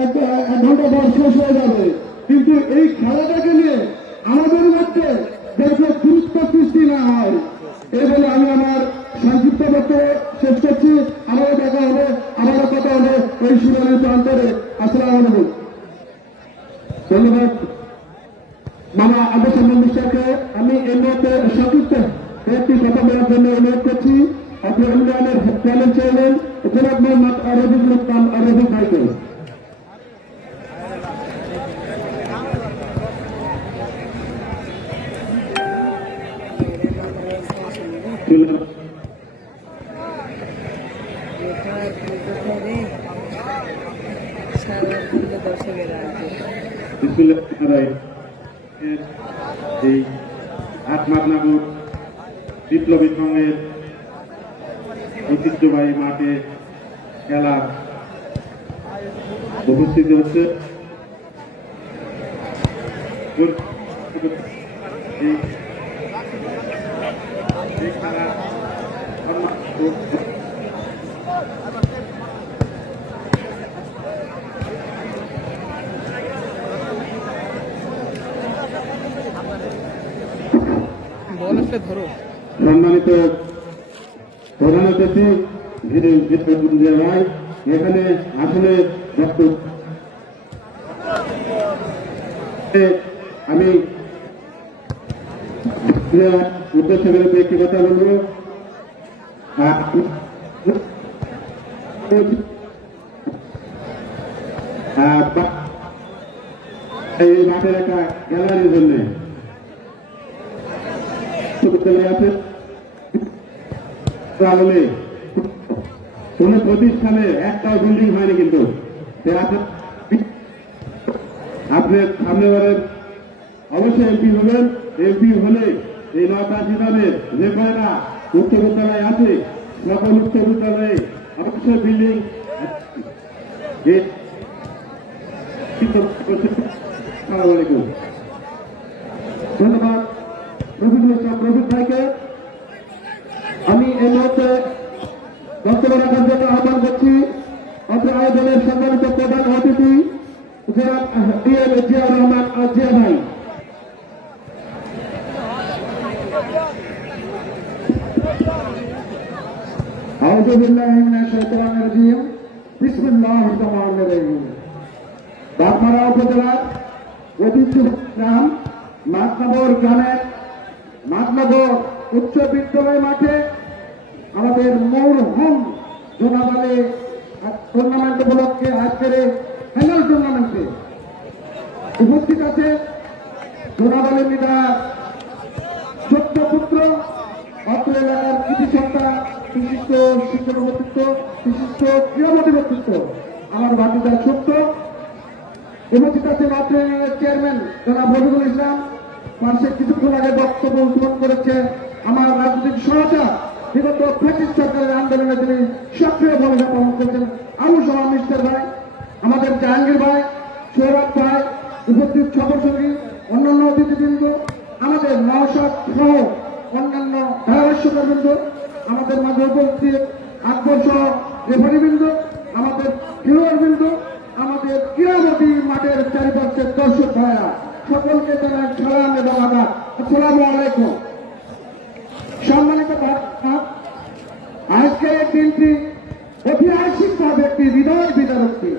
এক ঘন্টা পর শেষ হয়ে যাবে, কিন্তু এই খেলাটাকে নিয়ে আমাদের মধ্যে যাতে গুরুত্ব সৃষ্টি না হয় এই বলে আমি আমার সংক্ষিপ্ত বক্তব্য শেষ করছি। আবারও দেখা হবে, আবারও কথা হবে এই শুনানির প্রান্তরে। আসসালামু আলাইকুম। ধন্যবাদ মামা আব্দুল সালাম মিস্টারকে। আমি এই মুহূর্তে সংক্ষিপ্ত একটি কথা বলার জন্য অনুরোধ করছি আপনার ইউনিয়নের প্যানেল চেয়ারম্যান জনাব মোহাম্মদ রফিকুল ইসলাম রফিক ভাইকে। এই আটমাদনাপুর বিপ্লবী সংঘের ঐতিহ্যবাহী মাঠে খেলা উপস্থিত হচ্ছে। খেলা সম্মানিত প্রধান অতিথি ভাই এখানে আসলে আমি উদ্দেশ্য করে একটি কথা বলব। এই মাঠের একটা গ্যালারির জন্য আছে কোন প্রতিষ্ঠানে একটাও বিল্ডিং হয়নি, কিন্তু আপনি সামনেবারের অবশ্যই এমপি হবেন। এমপি হলে এই 89 জনের যে কয়টা উচ্চ বিদ্যালয় আছে সকল উচ্চ বিদ্যালয়ে অবশ্যই বিল্ডিং। আসসালামু আলাইকুম। ধন্যবাদ রফিকুল ইসলাম রফিক ভাইকে। আমি এই মুহূর্তে বক্তব্য রাখার জন্য আহ্বান করছি অত্র আয়োজনের সম্মানিত প্রধান অতিথি জনাব ডিএম জিয়া রহমান জিয়া ভাই। আউযু বিল্লাহি মিনাশ শাইতানির রাজিম। বিসমিল্লাহির রহমানির রহিম। বাগমারা উপজেলার ঐতিহ্য গ্রাম মাতনগর গ্রামের মাতনগর উচ্চ বিদ্যালয় মাঠে আমাদের মৌরহম জোনাবালে টুর্নামেন্ট উপলক্ষে আজকের ফাইনাল টুর্নামেন্টে উপস্থিত আছে জোনাবালে নেতার ছোট্ট পুত্র, অত্র এলাকার কৃতি সন্তান, বিশিষ্ট শিক্ষক ব্যক্তিত্ব, বিশিষ্ট ক্রীড়ামন্ত্রী ব্যক্তিত্ব আমার ভাতিজা ছোট্ট। উপস্থিত আছে মাত্র চেয়ারম্যান জনাব রফিকুল ইসলাম। পাশে কিছুক্ষণ আগে বক্তব্য উদ্বোধন করেছে আমার রাজনৈতিক সহায়তা বিগত ব্রিটিশ সরকারের আন্দোলনে তিনি সক্রিয় ভূমিকা পালন করেছেন আবু সালাম মিস্টার ভাই, আমাদের জাহাঙ্গীর ভাই, সৌরভ ভাই, উপস্থিত সফরসঙ্গী, অন্যান্য অতিথিবৃন্দ, আমাদের নওশাদ সহ অন্যান্য ধারাভাষ্যকারবৃন্দ, আমাদের মাঝে উপস্থিত আকবর সহ রেফারিবৃন্দ, আমাদের খেলোয়াড়বৃন্দ, আমাদের ক্রীড়ামতী মাঠের চারিপাশের দর্শক ভাইরা, সকলকে জানাই সালাম এবং আদাব। আসসালামু আলাইকুম। সম্মানিত আজকের এই দিনটি ঐতিহাসিকভাবে একটি হৃদয় বিদারক দিন।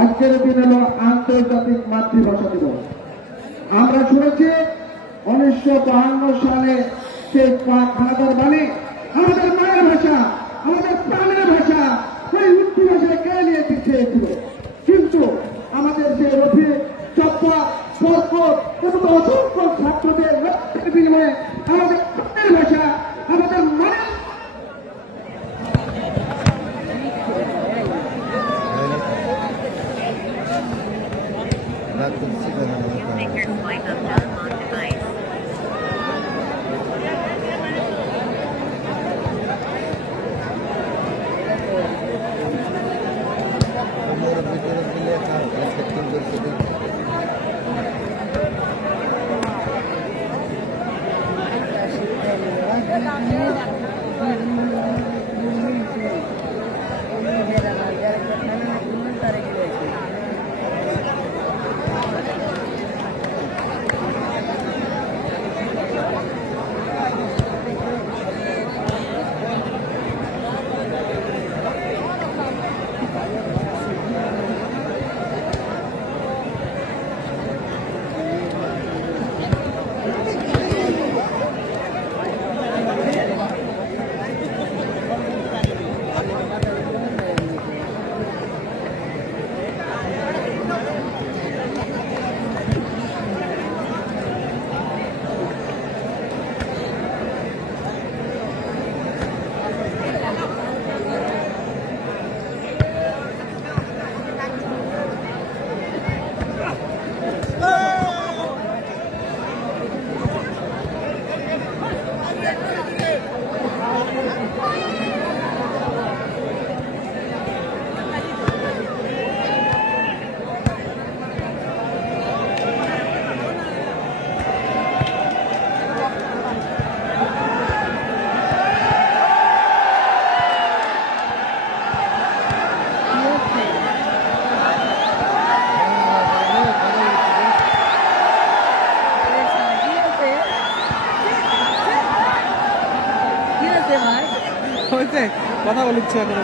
আজকের দিন হল আন্তর্জাতিক মাতৃভাষা দিবস। আমরা শুনেছি 1952 সালে সেই খানাদার বাণী, আমাদের মায়ের ভাষা, আমাদের প্রাণের ভাষা, সেই উর্দু ভাষায় কে নিয়ে চেয়েছিল, কিন্তু আমাদের যে রফি চপ্পা অসংখ্য ছাত্রদের রক্তের বিনিময়ে আমাদের প্রাণের ভাষা, আমাদের মায়ের কথা বলছে এখন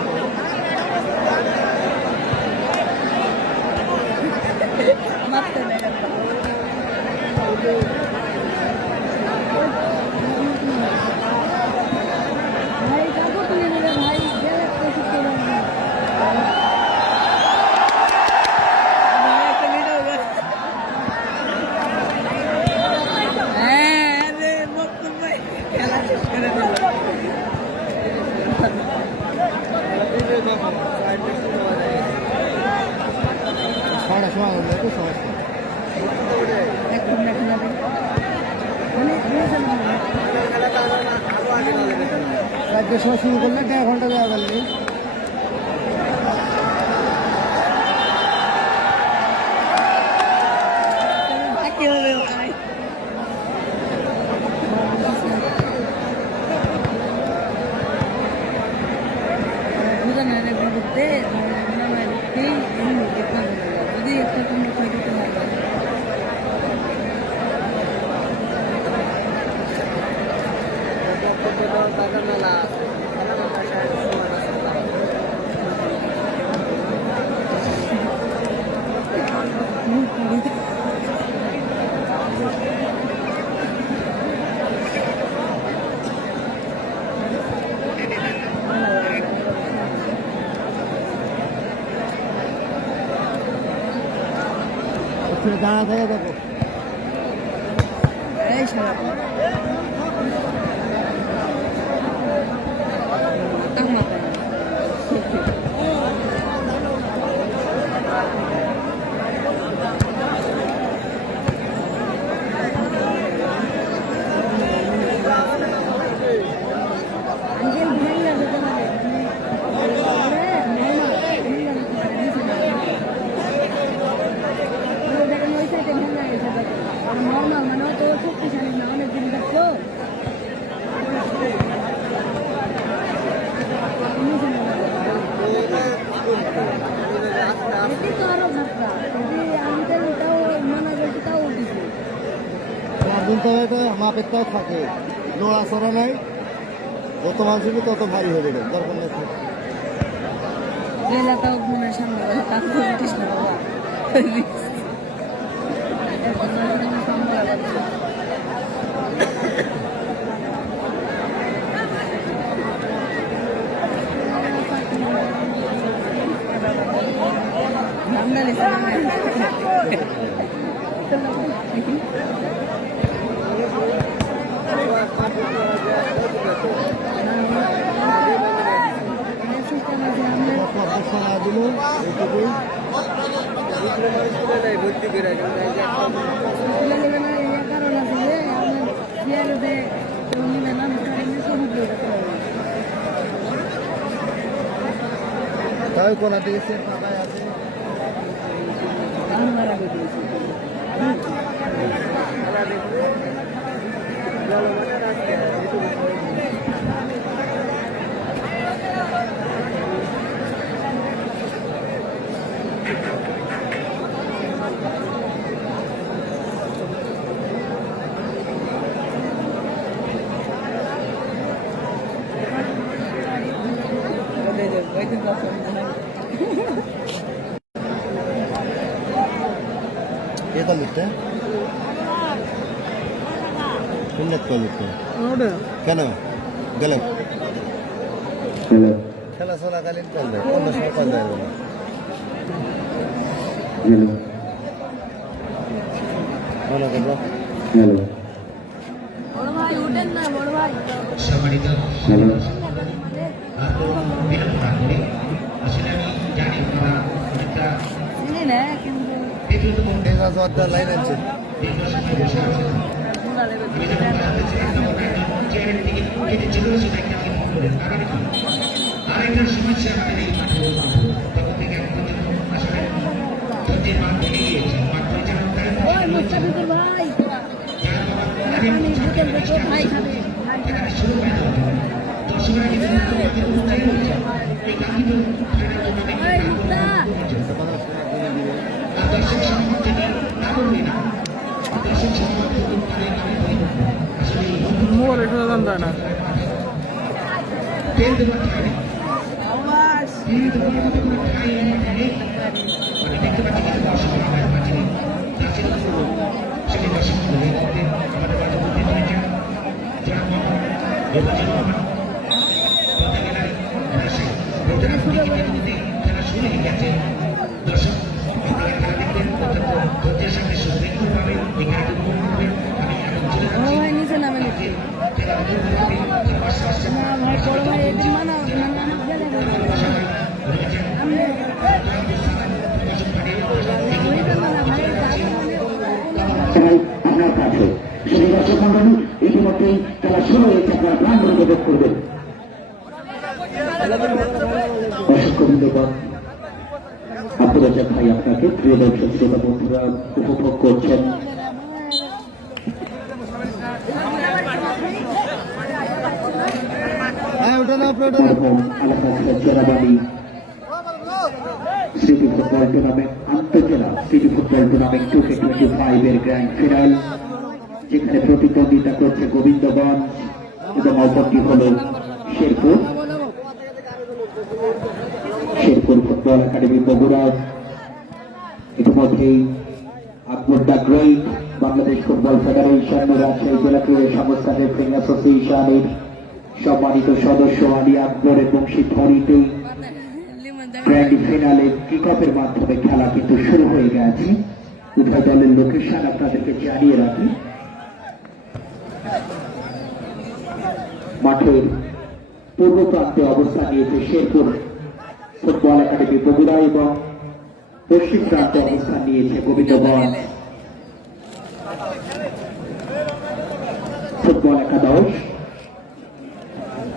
ভাই কাকু তুলে নেবে ভাই গেলে তো ঠিক করে ছয়টার সময় হলে তো সমস্যা এখন দেখুন চারটের সময় শুরু করলে 1.5 ঘন্টা দেওয়া পারলি বাকি হবে ভাই বুঝানো ঘুরতে যদি একটা কোনো দিতে হয় দাঁড়া থাকে দেখো এই সারা নর্মাল মানে তো শক্তিশালী না অনেক দিন দেখছো এটি তো আরো ঘাটটা আমি তো এটাও মানা করছি তাও উঠেছি দিন তো এটা মাপেরটাও থাকে নোড়া সরা নাই যত মানুষ হবে তত ভারী হবে দরকার নেই এলাকাও ঘুমের সামনে তাকে উঠিস না বাবা সোনা দিল এইটুকুই তাই কোনা থেকে সে সবাই আছে ये कल लिखते हैं सुन्नत कल लिखते हैं কেন গেলে খেলা চলাকালীন কল দেয় অন্য সময় কল দেয় না মনে করবো বড় ভাই উঠেন না বড় ভাই সম্মানিত আসলে আমি জানি ওনারা অনেকটা চিনি না কিন্তু লাইন আছে আমি যখন জানতে চাই তখন একজন চেয়ারের দিকে কেটে চলে গেছে তাকে আমাকে ফোন করেন কারণ কি আরেকটা সমস্যা আমাদের এই মাঠে তখন থেকে এখন পর্যন্ত আসলে ধৈর্যের মাঠ ভেঙে গিয়েছে মাঠ পরিচালনা করেন ওই মুস্তাফিজুর ভাই পানি বোতল দেখো ভাই খাবে এখানে শুরু হয় না দর্শকরা কিন্তু উৎসাহী হচ্ছে এই কাহিনী ওই মুস্তা দর্শক সম্মান যদি না করবে না দর্শক সম্মান আসলে মোবাইল একটু দাম দেয় না তেল দেওয়ার থাকে নিয়মিত পরিবর্তন করে খাই এই মাঠে নেই। আমি দেখতে পাচ্ছি কিছু দর্শক আমাদের মাঝে নাচের সেটি দর্শক এই মুহূর্তে আমাদের মাঝে উপস্থিত হয়েছেন জনাব মোহাম্মদ রেজাজুর রহমান পদ্মা গ্যালারি রাজশাহী। প্রতিটা টিকিটের মধ্যে খেলা শুরু হয়ে গেছে। দর্শক আপনারা খেলা দেখবেন, অত্যন্ত ধৈর্যের সঙ্গে সুবিধা পাবেন, এই খেলাটি উপভোগ করবেন। আমি এখন চলে বড় যাচ্ছি ভাই নিচে নামে নাকি? খেলার উপভোগ করতে। তার পাশে আসছেন না ভাই, বড় ভাই এদিন মানা আমার গেলে আমি আপনার কাছে সেই দর্শক মন্ডলী ইতিমধ্যেই খেলা শুরু হয়েছে, আপনার প্রাণ উপভোগ করবেন। অসংখ্য ধন্যবাদ আব্দুল রাজ্জাক ভাই আপনাকে। প্রিয় দর্শক শ্রোতা বন্ধুরা উপভোগ করছেন হ্যাঁ, ওটা না আপনি ওটা না। মরহুম আলহাজ জেলাবাড়ি সিটি ফুটবল টুর্নামেন্ট, আন্তঃজেলা সিটি ফুটবল টুর্নামেন্ট 2K25 এর গ্র্যান্ড ফিনাল, যেখানে প্রতিদ্বন্দ্বিতা করছে গোবিন্দগঞ্জ এবং অপরটি হল শেরপুর ফুটবল একাডেমি বগুড়া। ইতিমধ্যেই Akbar the great, Bangladesh football federation, Rajshahi জেলা ক্রীড়া সংস্থা রেফারিং অ্যাসোসিয়েশনের সম্মানিত সদস্য আলী আকবর এবং সিদ্ধরিতে গ্র্যান্ড ফিনালে কিক অফের মাধ্যমে খেলা কিন্তু শুরু হয়ে গেছে। উভয় দলের লোকেশন আপনাদেরকে জানিয়ে রাখি। মাঠের পূর্ব প্রান্তে অবস্থান নিয়েছে শেরপুর ফুটবল একাডেমি বগুড়া এবং পশ্চিম প্রান্তে অবস্থান নিয়েছে গোবিন্দগঞ্জ ফুটবল একাদশ।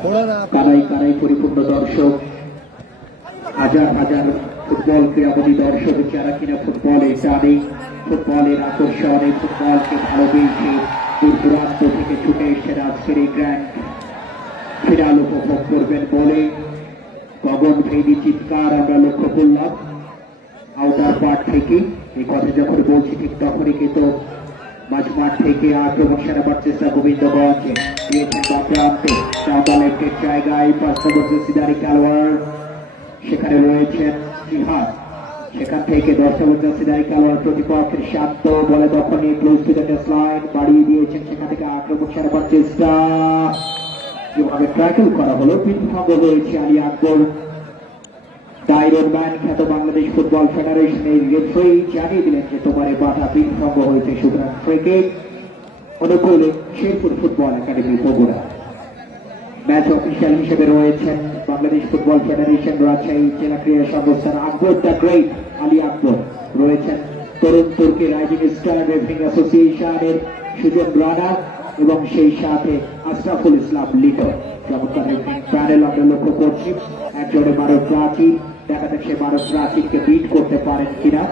ওটা না আপনি। কানাই কানাই পরিপূর্ণ দর্শক, হাজার হাজার ফুটবল ক্রীড়ামোদী দর্শক যারা কিনা ফুটবলের টানে, ফুটবলের আকর্ষণে, ফুটবলকে ভালোবেসে দূর দূরান্ত থেকে ছুটে এসে আজকের এই গ্র্যান্ড ফিনাল উপভোগ করবেন বলে গগন ভেদি চিৎকার আমরা লক্ষ্য করলাম আউটার পার্ট থেকে। এই কথা যখন বলছি ঠিক তখনই কিন্তু মাঝমাঠ থেকে আক্রমণ সারাবার চেষ্টা গোবিন্দগঞ্জ দিয়েছেন প্রান্তে লেফটের জায়গায় 5 নম্বর জার্সিধারী খেলোয়াড়, সেখানে রয়েছেন জিহাদ, সেখান থেকে 10 নম্বর জার্সিধারী খেলোয়াড় প্রতিপক্ষের শান্ত বলে দখলে ক্লোজ টু দ্য লাইন বাড়িয়ে দিয়েছেন, সেখান থেকে আক্রমণ সারাবার চেষ্টা, যেভাবে ট্র্যাকেল করা হলো বিধ্বস্ত হয়েছে আলী আকবর। ডায়রন ম্যান খ্যাত বাংলাদেশ ফুটবল ফেডারেশনের রেফারি জানিয়ে দিলেন যে তোমার এই বাধা বিধ্বস্ত হয়েছে, সুতরাং ফ্রি কিক অনুকূলে Sherpur football academy Bogura. Match official হিসেবে রয়েছেন বাংলাদেশ ফুটবল ফেডারেশন রাজশাহী জেলা ক্রীড়া সংস্থার আকবর দ্য গ্রেট আলী আকবর, রয়েছেন তরুণ তুর্কি রাইজিং স্টার রেফারিং অ্যাসোসিয়েশনের সুজন রানা এবং সেই সাথে আশরাফুল ইসলাম লিটন। চমৎকার প্যানেল আমরা লক্ষ্য করছি। একজনে মানব প্রাচীর, দেখা যাক সে মানব প্রাচীরকে বিট করতে পারেন কিনা।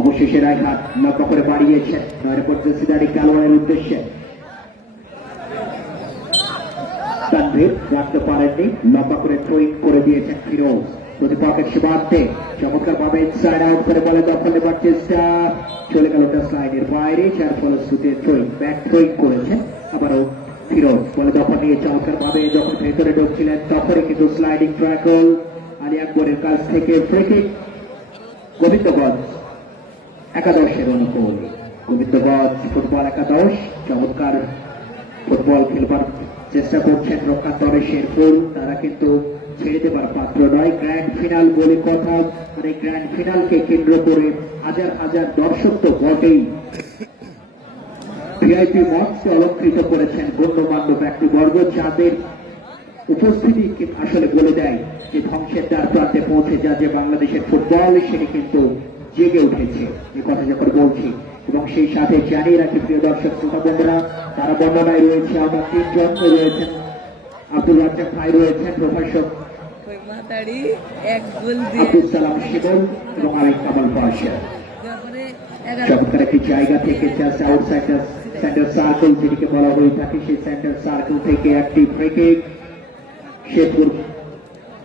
অবশেষে রায়হাট লক্ষ্য করে বাড়িয়েছেন 9 নম্বর জার্সিধারী খেলোয়াড়ের উদ্দেশ্যে, তানভীর রাখতে পারেননি, লম্বা করে থ্রোইং করে দিয়েছেন ফিরোজ প্রতিপক্ষের সীমান্তে, চমৎকার ভাবে ইনসাইড আউট করে বলে দখল নেবার চেষ্টা, চলে গেল টাচ লাইনের বাইরে, যার ফলশ্রুতিতে থ্রোইং ব্যাক থ্রোইং করেছেন আবারও ফিরোজ, বলে দখল নিয়ে চমৎকার ভাবে যখন ভেতরে ঢুকছিলেন তখনই কিন্তু স্লাইডিং ট্র্যাকল আলী আকবরের কাছ থেকে ফ্রি কিক গোবিন্দগঞ্জ একাদশের অনুকূল। গোবিন্দগঞ্জ ফুটবল একাদশ চমৎকার ফুটবল খেলবার চেষ্টা করছেন রক্ষান্তরে শেরপুর, তারা কিন্তু ছেড়ে দেবার পাত্র নয়। গ্র্যান্ড ফিনাল বলে কথা, আর এই গ্র্যান্ড ফিনালকে কেন্দ্র করে হাজার হাজার দর্শক তো বটেই, ভিআইপি মঞ্চে অলঙ্কৃত করেছেন গণ্যমান্য ব্যক্তিবর্গ, যাদের উপস্থিতি আসলে বলে দেয় যে ধ্বংসের দ্বার প্রান্তে পৌঁছে যা যে বাংলাদেশের ফুটবল সেটি কিন্তু জেগে উঠেছে, এ কথা যখন বলছি। এবং সেই সাথে জানিয়ে রাখি প্রিয় দর্শক শ্রোতা বন্ধুরা, তারা বর্ণনায় রয়েছে আমরা 3 জন রয়েছেন, আব্দুল রাজ্জাক ভাই রয়েছেন, প্রফেসর আব্দুল সালাম শিবল এবং আরেক কামাল পাশা। চমৎকার একটি জায়গা থেকে জাস্ট আউটসাইড সেন্টার সার্কেল যেটিকে বলা হয়ে থাকে, সেই সেন্টার সার্কেল থেকে একটি ফ্রি কিক শেরপুর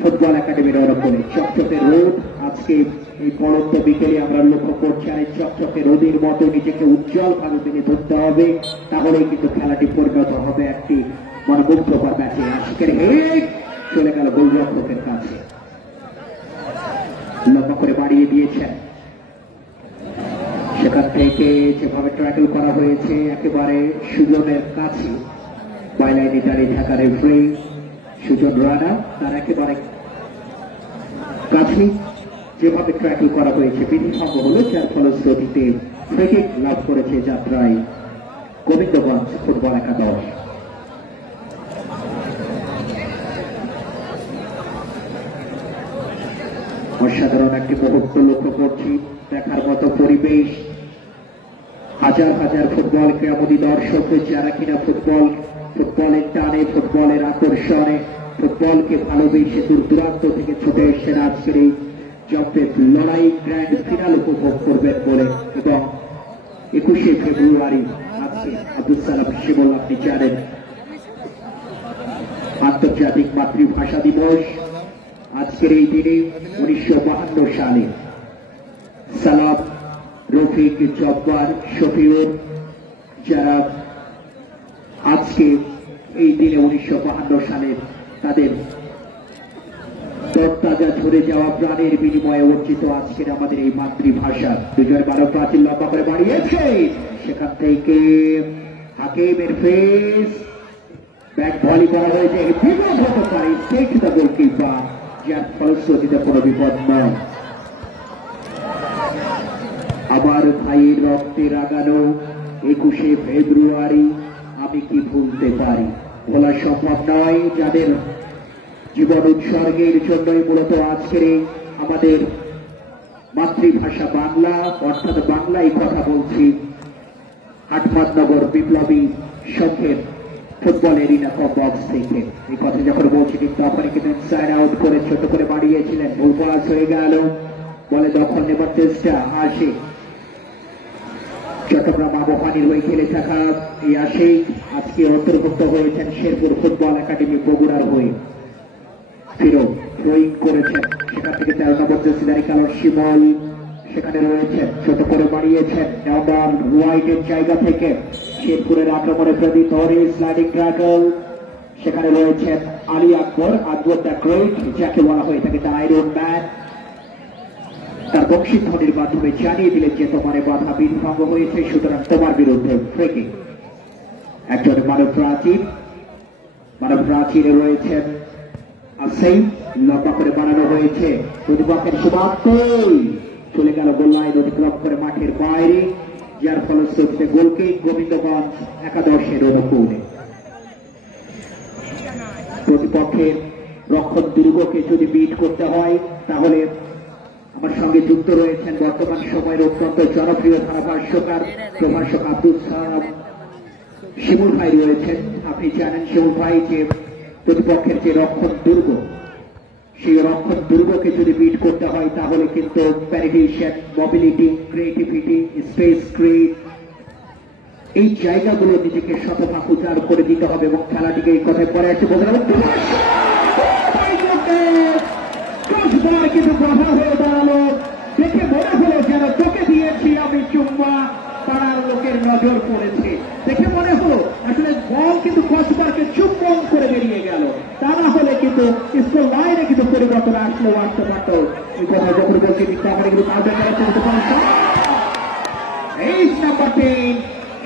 ফুটবল একাডেমির অনুকূলে। চকচকে রোদ আজকে এই পরন্ত বিকেলে আমরা লক্ষ্য করছি, আর এই চকচকে রোদের মতো নিজেকে উজ্জ্বল ভাবে তিনি ধরতে হবে, তাহলেই কিন্তু খেলাটি পরিণত হবে একটি মনোমুগ্ধকর ম্যাচে। আজকের হেড চলে গেল গোলরক্ষকের কাছে। লম্বা করে বাড়িয়ে দিয়েছেন। সেখান থেকে যেভাবে ট্র্যাকেল করা হয়েছে একেবারে সুজনের কাছে, বাইলাইনে দাঁড়িয়ে থাকা রেফারি সুজন রানা তার একেবারে কাছে যেভাবে ট্র্যাকেল করা হয়েছে বিধিভঙ্গ হলো, যার ফলশ্রুতিতে ফ্রি কিক লাভ করেছে যাত্রায় গোবিন্দগঞ্জ ফুটবল একাদশ। অসাধারণ একটি মুহূর্ত লক্ষ্য করছি, দেখার মতো পরিবেশ, হাজার হাজার ফুটবল ক্রীড়ামোদী দর্শক যারা কিনা ফুটবলের টানে, ফুটবলের আকর্ষণে, ফুটবলকে ভালোবেসে দূর দূরান্ত থেকে ছুটে এসেছেন আজকের এই জব্দের লড়াই গ্র্যান্ড ফিনাল উপভোগ করবেন বলে। এবং 21শে ফেব্রুয়ারি আজকে আব্দুল সালাম শিবল আপনি জানেন আন্তর্জাতিক মাতৃভাষা দিবস। আজকের এই দিনে 1952 সালে সালাম, রফিক, জব্বার, শফিউর যারা আজকে এই দিনে 1952 সালে তাদের তরতাজা ঝরে যাওয়া প্রাণের বিনিময়ে অর্জিত আজকের আমাদের এই মাতৃভাষা 2012 প্রাচীন লম্বা করে বাড়িয়েছে, সেখান থেকে হাকিমের ফেস ব্যাক ভলি করা হয়েছে, বিপদ হতে পারে স্টেট দ্য গোলকিপার, যার ফলশ্রুতিতে কোনো বিপদ নয়। আমার ভাইয়ের রক্তে রাগানো 21শে ফেব্রুয়ারি আমি কি ভুলতে পারি, বলা সম্ভব নয়, যাদের জীবন উৎসর্গের জন্যই মূলত আজকের আমাদের মাতৃভাষা বাংলা, অর্থাৎ বাংলায় কথা বলছি, হাটমাদনগর বিপ্লবী সংঘের ফুটবল এরিনা বক্স থেকে এই কথা যখন বলছি ঠিক তখনই কিন্তু ইনসাইড আউট করে ছোট করে বাড়িয়েছিলেন, ভুল পাস হয়ে গেল, বলে দখল নেবার চেষ্টা আসে চট্টগ্রাম আবহাওয়ার হয়ে খেলে থাকা এই আশিক আজকে অন্তর্ভুক্ত হয়েছেন শেরপুর ফুটবল একাডেমি বগুড়ার হয়ে। ফিরোজ থ্রোয়িং করেছেন, সেখান থেকে 13 নম্বর জার্সিধারী কালার শিমল সেখানে রয়েছেন, ছোট করে বাড়িয়েছেন নাম্বার ওয়াইডের জায়গা থেকে শেরপুরের আক্রমণে প্রদীপ ধরে স্লাইডিং ট্র্যাকল, সেখানে রয়েছেন আলী আকবর, আকবর দ্য গ্রেট যাকে বলা হয়ে থাকে দ্য আয়রন ম্যান। তার বংশীধ্বনির মাধ্যমে জানিয়ে দিলেন যে তোমার বাধা বিভঙ্গ হয়েছে, সুতরাং তোমার বিরুদ্ধে ফ্রি কিক। একজন মানব প্রাচীরে রয়েছেন আসেই, লম্বা করে বানানো হয়েছে, প্রতিপক্ষের সীমান্তেই চলে গেল গোল লাইন অতিক্রম করে মাঠের বাইরে, যার ফলশ্রুতিতে গোলকিক গোবিন্দগঞ্জ একাদশের অনুকূলে। প্রতিপক্ষের রক্ষণ দুর্গকে যদি বিট করতে হয় তাহলে আমার সঙ্গে যুক্ত রয়েছেন বর্তমান সময়ের অত্যন্ত জনপ্রিয় ধারাভাষ্যকার প্রভাষক আব্দুল সালাম শিমুল ভাই রয়েছেন। আপনি জানেন শিমুল ভাই যে প্রতিপক্ষের যে রক্ষণ দুর্গ, সেই রক্ষণ দুর্গকে যদি বিট করতে হয় তাহলে কিন্তু প্যারিটেশন, মোবিলিটি, ক্রিয়েটিভিটি, স্পেস ক্রিয়েট এই জায়গাগুলো নিজেকে শতভাগ উজাড় করে দিতে হবে এবং খেলাটিকে এই কথায় পরে আসছে বোঝানো কিন্তু প্রভাব হয়ে দাঁড়ালো, দেখে মনে হলো যেন তোকে দিয়েছি আমি চুম্মা, পাড়ার লোকের নজর পড়েছে, দেখে মনে হলো আসলে বল কিন্তু কসবারকে চুম্বন করে বেরিয়ে গেল, তা না হলে কিন্তু স্কোর লাইনে কিন্তু পরিবর্তন আসলেও আসতে পারত। এই কথা যখন বলছি তাহলে কিন্তু এই নাম্বার 10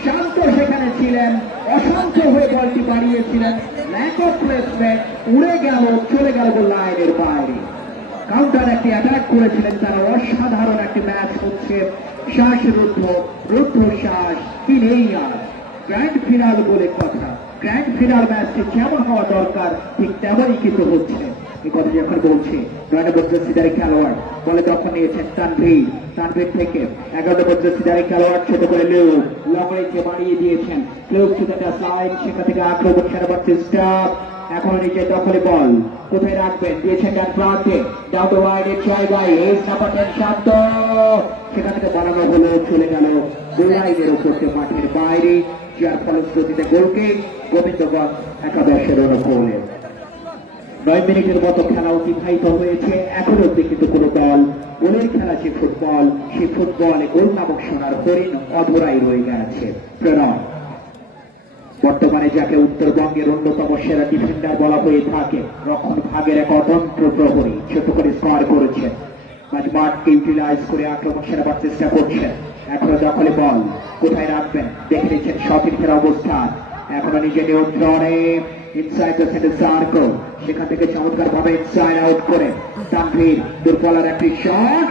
শান্ত সেখানে ছিলেন, অসংখ্য হয়ে বলটি বাড়িয়েছিলেন, ল্যাক অফ প্লেসমেন্ট, উড়ে গেল, চলে গেল গোল লাইনের বাইরে। কাউন্টার একটি অ্যাটাক করেছিলেন তারা, অসাধারণ একটি ম্যাচ হচ্ছে, রুদ্ধ শ্বাস কি নেই আর, গ্র্যান্ড ফিনাল বলে কথা, গ্র্যান্ড ফিনাল ম্যাচটি যেমন হওয়া দরকার ঠিক তেমনই কিন্তু হচ্ছে। এই কথা যখন বলছে 9 নম্বর জার্সিধারী খেলোয়াড় বলে দখল নিয়েছেন তানভীর থেকে 11 নম্বর জার্সিধারী খেলোয়াড় ছোট করে লং রেঞ্জে বাড়িয়ে দিয়েছেন, সেখান থেকে আক্রমণ সারাবার চেষ্টা, এখন নিজের দখলে বল কোথায় রাখবেন, দিয়েছেন ডান প্রান্তে, ডাউন দ্য ওয়াইডের জায়গায় এস নাম্বার 10 শান্ত, সেখান থেকে বাড়ানো হলো, চলে গেল গোল লাইনের উপর মাঠের বাইরে, যার ফলশ্রুতিতে গোলকিক গোবিন্দগঞ্জ একাদশের অনুকূলে। 9 মিনিটের মতো খেলা অতিবাহিত হয়েছে, এখন অব্দি কিন্তু কোনো দল গোলের খেলা যে ফুটবল, সেই ফুটবলে গোল নামক সোনার হরিণ অধরাই রয়ে গেছে। প্রণয় বর্তমানে যাকে উত্তরবঙ্গের অন্যতম সেরা ডিফেন্ডার বলা হয়ে থাকে, রক্ষণ ভাগের এক অতন্ত্র প্রহরী, ছোট করে স্কোর করেছেন মাঠকে ইউটিলাইজ করে আক্রমণ সেরাবার চেষ্টা করছেন। এখনো দখলে বল কোথায় রাখবেন দেখে নিচ্ছেন সঠিক খেলা অবস্থান। এখনো নিজে নিয়ন্ত্রণে ইনসাইড দ্য সেন্টার সার্কেল, সেখান থেকে চমৎকার ভাবে ইনসাইড আউট করে তানভীর দুর্বলার একটি shot,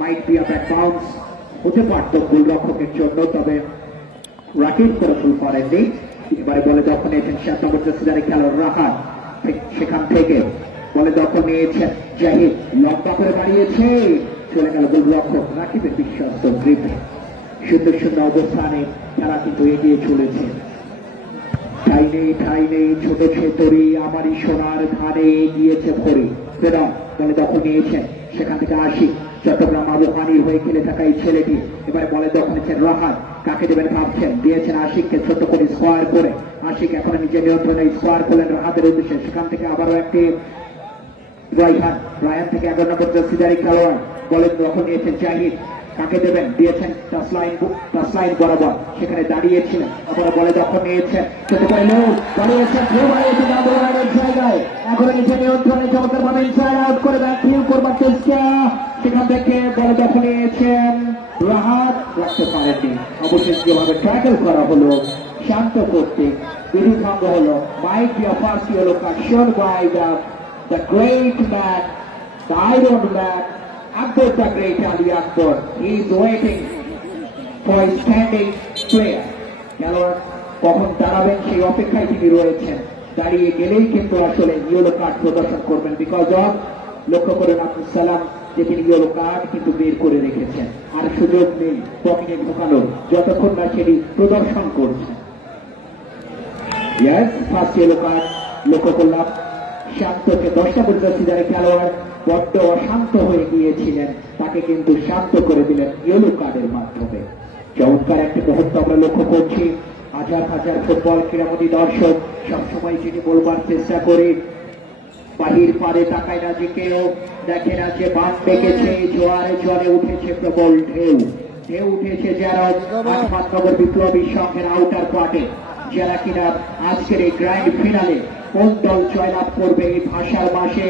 might be a back bounce, হতে পারত গোলরক্ষকের জন্য, তবে রাকিব করে ফুল করেননি। এবারে বলে দখল নিয়েছেন 7 নম্বর জার্সিধারী খেলোয়াড় রাহাত, সেখান থেকে বলে দখল নিয়েছেন জাহিদ, লম্বা করে বাড়িয়েছে, চলে গেল গোলরক্ষক রাকিবের বিশ্বস্ত গ্রিপে। সুন্দর সুন্দর অবস্থানে খেলা কিন্তু এগিয়ে চলেছে। ঠাই নেই ছোট ছেতরি আমারই সোনার ধারে গিয়েছে ভরে বেদম, বলে দখল নিয়েছেন, সেখান থেকে আশিক, চট্টগ্রাম আবহানির হয়ে খেলে থাকা এই ছেলেটি এবারে বলে দখল নিয়েছেন রাহাত, কাকে দেবেন ভাবছেন, দিয়েছেন আশিককে ছোট্ট করে স্কোয়ার করে, আশিক এখন নিজের নিয়ন্ত্রণে স্কোয়ার করলেন রাহাতের উদ্দেশ্যে, সেখান থেকে আবারও একটি রায়ান থেকে 11 নম্বর জার্সিধারী খেলোয়াড়, বলে দখল নিয়েছেন জাহিদ, কাকে দেবেন, দিয়েছেন টাচলাইন বরাবর, সেখানে দাঁড়িয়েছিলেন, আবার বলে দখল নিয়েছেন, ছোট করে লোক দাঁড়িয়েছেন, জায়গায় এখন নিচে নিয়ন্ত্রণে চমৎকার ভাবে ইনসাইড আউট করে ব্যাটিং করবার চেষ্টা, সেখান থেকে বলে দখল নিয়েছেন রাহাত, রাখতে পারেননি, অবশেষে যেভাবে ট্যাকেল করা হলো শান্ত করতে বিরোধ ভঙ্গ হলো। Mike B a first yellow card shown by the great man, the Iron Man, Akbar the Great Ali Akbar. He is waiting for his standing player. খেলোয়াড় কখন দাঁড়াবেন সেই অপেক্ষায় তিনি রয়েছেন, দাঁড়িয়ে গেলেই কিন্তু আসলে ইয়েলো কার্ড প্রদর্শন করবেন, বিকজ অফ লক্ষ্য করেন আব্দুল সালাম যে তিনি ইয়েলো কার্ড কিন্তু বের করে রেখেছেন, আর সুযোগ নেই পকেটে ঢোকানোর যতক্ষণ না সেটি প্রদর্শন করছেন। ইয়েস, ফার্স্ট ইয়েলো কার্ড লক্ষ্য করলাম শান্তকে, 10 নম্বর জার্সিধারী খেলোয়াড় বড্ড অশান্ত হয়ে গিয়েছিলেন, তাকে কিন্তু শান্ত করে দিলেন ইয়েলো কার্ডের মাধ্যমে। চমৎকার একটি মুহূর্ত আমরা লক্ষ্য করছি, হাজার হাজার ফুটবল ক্রীড়ামোদী দর্শক সবসময় যেটি বলবার চেষ্টা করে, বাহির পারে তাকায় না যে কেউ, দেখে না যে বাঁধ ডেকেছে, জোয়ারে জলে উঠেছে প্রবল ঢেউ, ঢেউ উঠেছে যারা 8 নম্বর বিপ্লবী সংঘের আউটার পার্টে, যারা কিনা আজকের এই গ্র্যান্ড ফিনালে কোন দল জয়লাভ করবে এই ভাষার মাসে,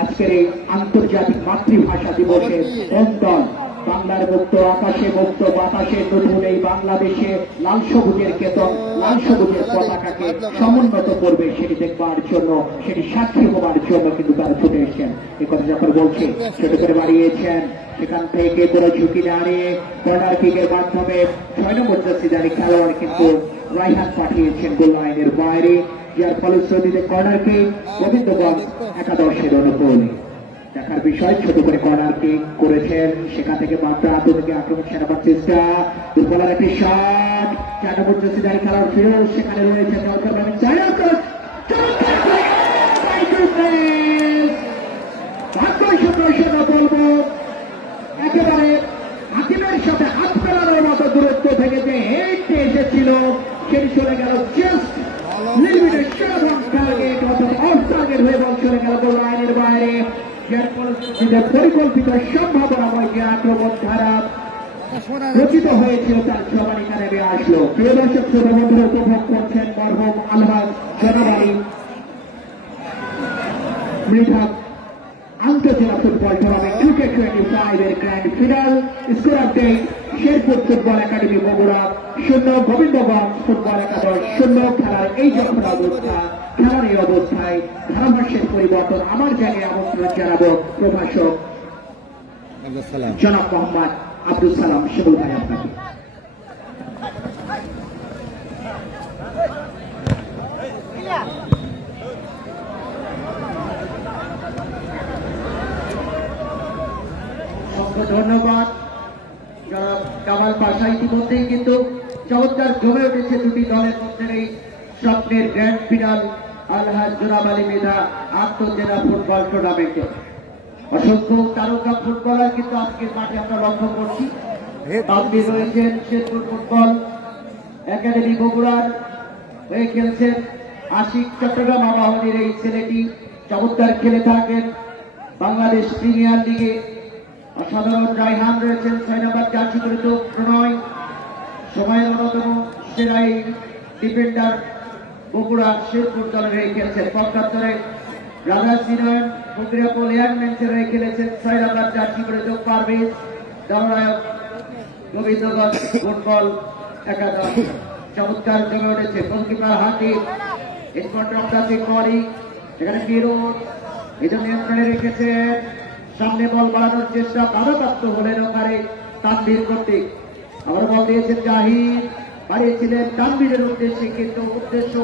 আজকের এই আন্তর্জাতিক মাতৃভাষা দিবসে কোন দল বাংলার মুক্ত আকাশে মুক্ত বাতাসে নতুন এই বাংলাদেশে লাল সবুজের কেতন লাল সবুজের পতাকাকে সমুন্নত করবে, সেটি দেখবার জন্য, সেটি সাক্ষী হবার জন্য কিন্তু তারা ছুটে এসেছেন। এ কথা যখন বলছে ছোট করে বাড়িয়েছেন, সেখান থেকে কোনো ঝুঁকি দাঁড়িয়ে কর্নার কিকের মাধ্যমে 6 নম্বর জার্সিধারী খেলোয়াড় কিন্তু রায়হান পাঠিয়েছেন গোল লাইনের বাইরে, যার ফলশ্রুতিতে কর্নার কিক গোবিন্দগঞ্জ একাদশের অনুকূলে। দেখার বিষয়, ছোট করে কর্নার কিক করেছেন, সেখান থেকে মাত্র আত্মদিকে আক্রমণ সেরাবার চেষ্টা, দুর্বলার একটি শট, 4 নম্বর জার্সিধারী খেলোয়াড় ফিরোজ, সেখানে রয়েছে চমৎকার ভাবে বলবো একেবারে হাকিমের সাথে হাত ফেলানোর মতো দূরত্ব থেকে যে হেঁটে এসেছিল সেটি চলে গেল just limited shot on target, অর্থাৎ অফ টার্গেট হয়ে বল চলে গেল গোল লাইনের বাইরে, যার ফলশ্রুতিতে পরিকল্পিত সম্ভাবনাময় যে আক্রমণ ধারা রচিত হয়েছিল তার জবানিকা নেমে আসলো। প্রিয় দর্শক ছোট বন্ধুরা উপভোগ করছেন মরহুম আলহাজ জনবাড়ি মৃধা আন্তর্জেলা ফুটবল টুর্নামেন্ট ক্রিকেট 25 এর grand final. Score update, Sherpur football academy Bogura 0, Gobindaganj football একাদশ 0। খেলার এই যখন অবস্থা, খেলার এই অবস্থায় ধারাভাষ্যের পরিবর্তন, আমার জায়গায় আমন্ত্রণ জানাবো প্রভাষক জনাব মোহাম্মদ আব্দুল সালাম শিবুল ভাই আপনাকে। ধন্যবাদ জনাব কামাল পাশা। ইতিমধ্যেই কিন্তু চমৎকার জমে উঠেছে দুটি দলের মধ্যে এই স্বপ্নের গ্র্যান্ড ফিনাল আলহাজ জনাব আলী মৃধা আন্তর্জেলা ফুটবল টুর্নামেন্টে। অসংখ্য তারকা ফুটবলার কিন্তু আজকের মাঠে আমরা লক্ষ্য করছি। আপনি রয়েছেন শেরপুর ফুটবল একাডেমি বগুড়ার হয়ে খেলছেন আশিক, চট্টগ্রাম আবাহনীর এই ছেলেটি চমৎকার খেলে থাকেন বাংলাদেশ প্রিমিয়ার লিগে। অসাধারণ রায়হান রয়েছেন 6 নম্বর জার্সি পরিহিত প্রণয়, সময়ের অন্যতম সেরা এই ডিফেন্ডার বগুড়া শেরপুর দলের হয়ে খেলছেন। পক্ষান্তরে রাজা সিনয়ন প্রক্রিয়াপুর এয়ারম্যান্সের হয়ে খেলেছেন 6 নম্বর জার্সি পরে যোগ পারভেজ, দলনায়ক গোবিন্দগঞ্জ ফুটবল একাদশ। চমৎকার জমে উঠেছে গোলকিপার হাতি এখানে বিরোধ এটা নিয়ন্ত্রণে রেখেছেন। সামনে বল বাড়ানোর চেষ্টা বাধাপ্রাপ্ত হলেন ওখানে তানভীর কর্তৃক। আবার বল দিয়েছেন জাহিদ, বাড়িয়েছিলেন তানভীরের উদ্দেশ্যে, কিন্তু উদ্দেশ্য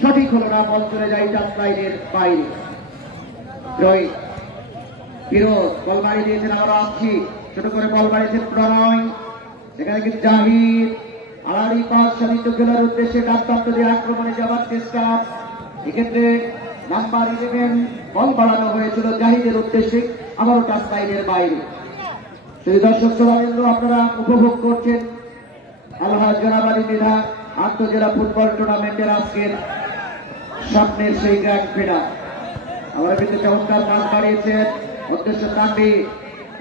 সঠিক হলো না, বল চলে যায় টাচ লাইনের বাইরে। রোহিত বিরোধ বল বাড়িয়ে দিয়েছেন, আবার আসছি ছোট করে বল বাড়িয়েছেন প্রণয়, সেখানে কিন্তু জাহিদ আড়াড়ি পাস সাধিত খেলার উদ্দেশ্যে ডান প্রান্ত দিয়ে আক্রমণে যাওয়ার চেষ্টা। এক্ষেত্রে নাম্বার 11 বল বাড়ানো হয়েছিল জাহিদের উদ্দেশ্যে, আবারও টাচ লাইনের বাইরে। সেই দর্শক শ্রোতাবৃন্দ আপনারা উপভোগ করছেন আলহাজ জনাব আলী মৃধা আন্তজেলা ফুটবল টুর্নামেন্টের আজকের স্বপ্নের সেই গ্র্যান্ড ফিনাল। আবার কিন্তু চমৎকার পাস বাড়িয়েছেন উদ্দেশ্য তানভীর,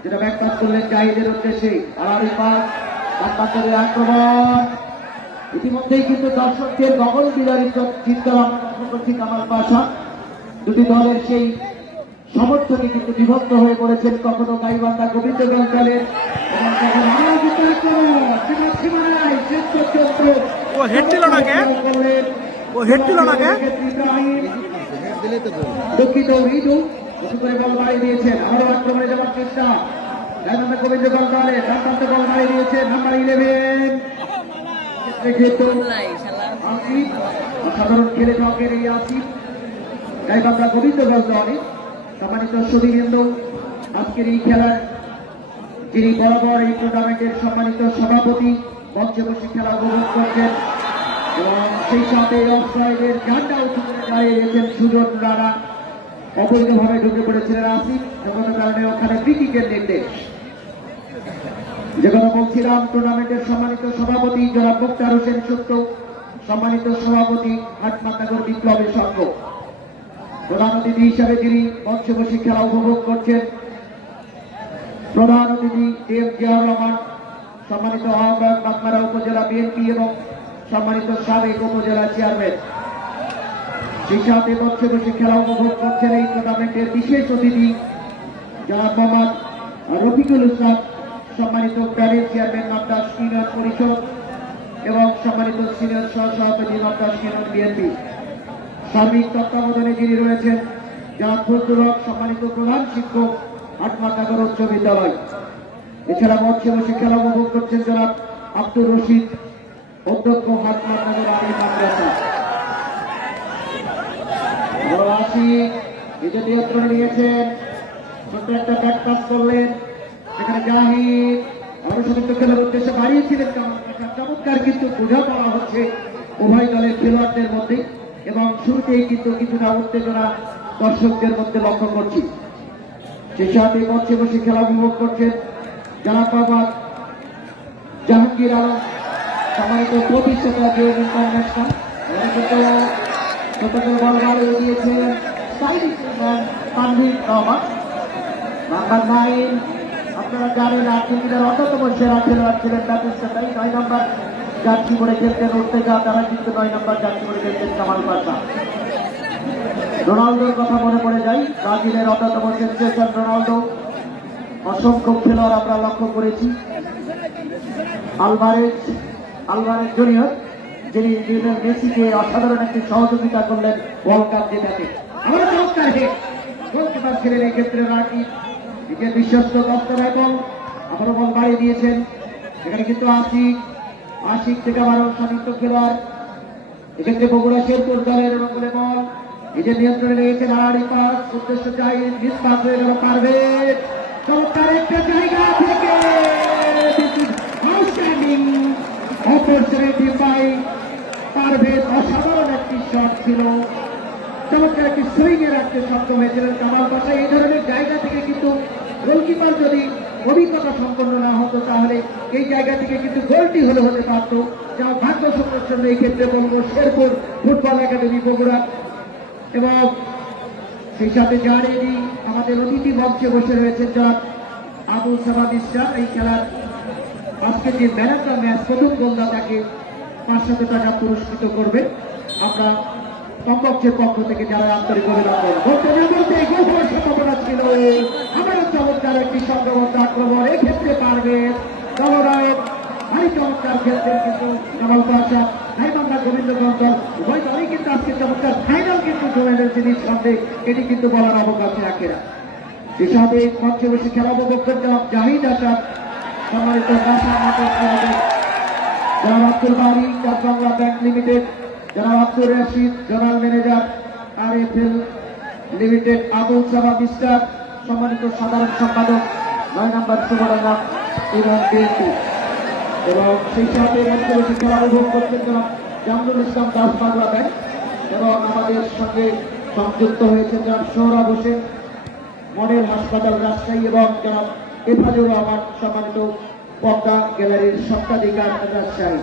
যেটা ব্যাক পাস করলেন জাহিদের উদ্দেশ্যে, আড়াড়ি পাস ডান আক্রমণ। ইতিমধ্যেই কিন্তু দর্শকদের গগন বিদারিত চিন্তা ভাবনা করছি কামাল পাশা। দুটি দলের সেই সমর্থনে কিন্তু বিভক্ত হয়ে পড়েছেন, কখনো গাইবান্ধা গোবিন্দগঞ্জ দলের এবং কখনো ও হেড দিল না কে? ও হেড দিল না কে? দুঃখিত রিজু করে বল বাড়িয়ে দিয়েছেন, আবারও আক্রমণে যাওয়ার চেষ্টা গাইবান্ধা গোবিন্দগঞ্জ দলের ডান প্রান্তে বল বাড়িয়ে দিয়েছেন নাম্বার 11 সাধারণ খেলে টকের এই আসিফ গাইবান্ধা গোবিন্দগঞ্জ দলে। সম্মানিত সুধীবৃন্দ, আজকের এই খেলার যিনি বরাবর এই টুর্নামেন্টের সম্মানিত সভাপতি মঞ্চে বসে খেলা উপভোগ করছেন এবং সেই সাথে অফসাইডের ঝান্ডা উঁচু করে দাঁড়িয়ে গেছেন সুজন রানা। অবৈধভাবে ঢুকে পড়েছিলেন আসিফ, এমন কারণে ওখানে ফ্রি-কিকের নির্দেশ। যে কথা বলছিলাম, টুর্নামেন্টের সম্মানিত সভাপতি জনাব মুক্তার হোসেন সত্য, সম্মানিত সভাপতি হাটমাতাগর বিপ্লবের সংঘ, প্রধান অতিথি হিসাবে যিনি মঞ্চে বসে খেলা উপভোগ করছেন প্রধান অতিথি এম জিয়াউর রহমান, সম্মানিত আহ্বায়ক বাগমারা উপজেলা বিএনপি এবং সম্মানিত সাবেক উপজেলা চেয়ারম্যান। সেই সাথে মঞ্চে বসে খেলা উপভোগ করছেন এই টুর্নামেন্টের বিশেষ অতিথি জনাব মোহাম্মদ রফিকুল ইসলাম, সম্মানিত প্যানেল চেয়ারম্যান মাদ্রাস ইউনিয়ন পরিষদ এবং সম্মানিত সিনিয়র সহসভাপতি মাদ্রাস ইউনিয়ন বিএনপি। সার্বিক তত্ত্বাবধানে যিনি রয়েছেন জনাব ফজলুল হক, সম্মানিত প্রধান শিক্ষক হাটমাতাগর উচ্চ বিদ্যালয়। এছাড়া মঞ্চে বসে খেলা উপভোগ করছেন জনাব আব্দুর রশিদ, অধ্যক্ষ হাটমাতাগর আলী মাদ্রাসা। নিজের নিয়ন্ত্রণে নিয়েছেন, ছোট্ট একটা ব্যাক পাস করলেন, সেখানে জাহিদ অনুসন্ধিত খেলার উদ্দেশ্যে বাড়িয়েছিলেন চমৎকার, কিন্তু বোঝাপড়া হচ্ছে উভয় দলের খেলোয়াড়দের মধ্যে এবং শুরুতেই কিন্তু কিছুটা উত্তেজনা দর্শকদের মধ্যে লক্ষ্য করছি। সেই সাথে মঞ্চে বসে খেলা উপভোগ করছেন জনাব মোহাম্মদ জাহাঙ্গীর আলম, সম্মানিত প্রতিষ্ঠাতা জিও ইন্টারন্যাশনাল। বল বাড়িয়ে দিয়েছেন তানভীর রহমান, নাম্বার 9। আপনারা জানেন আর্জেন্টিনার অন্যতম সেরা খেলোয়াড় ছিলেন ব্যাটিস্টাটাই, 9 নম্বর জার্সি পরে খেলতেন উর্তেজা, তারা কিন্তু 9 নম্বর জার্সি পরে খেলতেন কামাল পাশা। রোনালদোর কথা মনে পড়ে যায়, ব্রাজিলের অন্যতম সেনসেশন রোনালদো। অসংখ্য খেলোয়াড় আমরা লক্ষ্য করেছি, আলভারেজ জুনিয়র, যিনি লিওনেল মেসিকে অসাধারণ একটি সহযোগিতা করলেন ওয়ার্ল্ড কাপ জেতাতে। আমরা চমৎকার হেড গোলকিপার ছিলেন এই ক্ষেত্রে রাকিব, নিজের বিশ্বস্ত দপ্তর এবং আবারও বল বাড়িয়ে দিয়েছেন। এখানে কিন্তু আশিক থেকে আবারও সতীর্থ খেলোয়াড়, এক্ষেত্রে বগুড়া শেরপুর দলের অনুকূলে বল নিজের নিয়ন্ত্রণে নিয়েছেন, আড়াড়ি পাস উদ্দেশ্য জাহিদ, মিস পাস হয়ে গেল পারভেজ, চমৎকার একটা জায়গা থেকে আউটস্ট্যান্ডিং অপরচুনিটি বাই পারভেজ, অসাধারণ একটি শট ছিল, চমৎকার একটি সুইং এ রাখতে সক্ষম হয়েছিলেন কামাল পাশা। এই ধরনের জায়গা থেকে কিন্তু গোলকিপার যদি অভিজ্ঞতা সম্পন্ন না হতো তাহলে এই জায়গা থেকে কিন্তু গোলটি হতে পারত, যা ভাগ্য সংরক্ষণ এই ক্ষেত্রে বলবো শেরপুর ফুটবল একাডেমি বগুড়া। এবং সেই সাথে জানিয়ে আমাদের অতিথি মঞ্চে বসে রয়েছেন জনাব আবু সামাদ ইসলাম। এই খেলার আজকে যে ম্যান অফ দ্য ম্যাচ প্রথম গোলদাতাকে 500 টাকা পুরস্কৃত করবেন। আমরা কমপক্ষের পক্ষ থেকে যারা আন্তরিক অভিনন্দন বলতে না বলতে গোল করার সম্ভাবনা ছিল। আবারও চমৎকার একটি সংগ্রামত আক্রমণ, এক্ষেত্রে পারবে নবনায়ক ভারী চমৎকার খেলছেন কিন্তু কামাল পাশা গাইবান্ধা গোবিন্দগঞ্জ উভয় দলই কিন্তু আজকে চমৎকার ফাইনাল কিন্তু জুয়েলের জিনিস সন্দেহ এটি কিন্তু বলার অবকাশ রাখে না। এই সাথে মঞ্চে বসে খেলা উপভোগ করতে জাহিদ আসাদ সম্মানিত জনাব আব্দুল বারি চার বাংলা ব্যাংক লিমিটেড, জনাব Abdur Rashid zonal manager RFL limited, Abul Saba mister সম্মানিত সাধারণ সম্পাদক 9 নম্বর সুবর্ণা এবং বিএনপি, এবং সেই সাথে মঞ্চে বসে খেলা উপভোগ করছেন জনাব জামরুল ইসলাম দাস বাংলা ব্যাংক, এবং আমাদের সঙ্গে সংযুক্ত হয়েছে জনাব সৌরভ হোসেন মডেল হাসপাতাল রাজশাহী, এবং জনাব এফাজুর রহমান সম্মানিত পদ্মা গ্যালারির স্বত্বাধিকার রাজশাহী।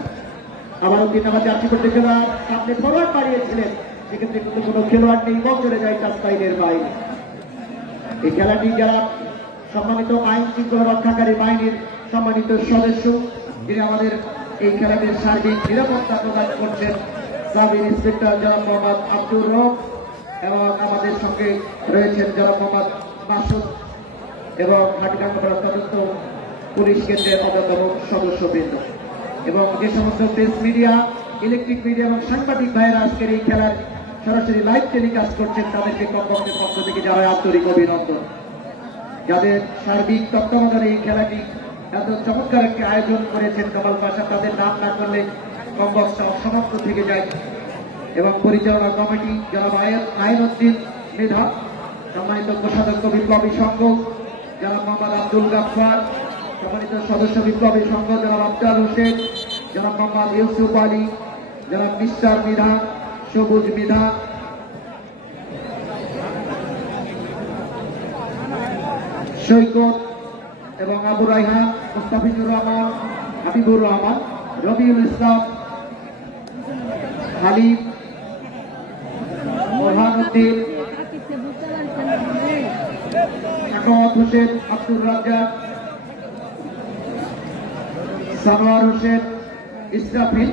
আবারও 3 নম্বর জার্সি করতে খেলোয়াড় সামনে ফরওয়ার্ড বাড়িয়েছিলেন, সেক্ষেত্রে কিন্তু কোনো খেলোয়াড় নেই এবং চলে যায় টাচ লাইনের বাইরে। এই খেলাটি যারা সম্মানিত আইন শৃঙ্খলা রক্ষাকারী বাহিনীর সম্মানিত সদস্য, যিনি আমাদের এই খেলাটির সার্বিক নিরাপত্তা প্রদান করছেন, সাব ইন্সপেক্টর জনাব মোহাম্মদ আব্দুর রব, এবং আমাদের সঙ্গে রয়েছেন জনাব মোহাম্মদ মাসুদ এবং হাটিকাঙ্গা তদন্ত পুলিশ কেন্দ্রের অন্যতম সদস্যবৃন্দ, এবং যে সমস্ত প্রেস মিডিয়া, ইলেকট্রিক মিডিয়া এবং সাংবাদিক ভাইয়েরা আজকের এই খেলার সরাসরি লাইভ টেলিকাস্ট করছেন, তাদেরকে কমপক্ষের পক্ষ থেকে জানাই আন্তরিক অভিনন্দন। যাদের সার্বিক তত্ত্বাবধানে এই খেলাটি এত চমৎকার একটি আয়োজন করেছেন কামাল পাশা, তাদের নাম না করলে কমপক্ষটা অসমাপ্ত থেকে যায়। এবং পরিচালনা কমিটি জনাব আইনউদ্দিন মেধা, সম্মানিত কোষাধ্যক্ষ বিপ্লবী সংঘ জনাব মোহাম্মদ আব্দুল গাফফার, সম্মানিত সদস্য বিপ্লবী সংঘ জনাব আফজাল হোসেন, জনাব মোহাম্মদ ইউসুফ আলী, জনাব মিস্টার মিধা, সবুজ মিধা, সৈকত এবং আবু রাইহান, মুস্তাফিজুর রহমান, হাবিবুর রহমান, রবিউল ইসলাম, হালিম, বোরহানউদ্দিন, শাখাওয়াত হোসেন, আব্দুর রাজ্জাক, সানোয়ার হোসেন, ইসরাফিল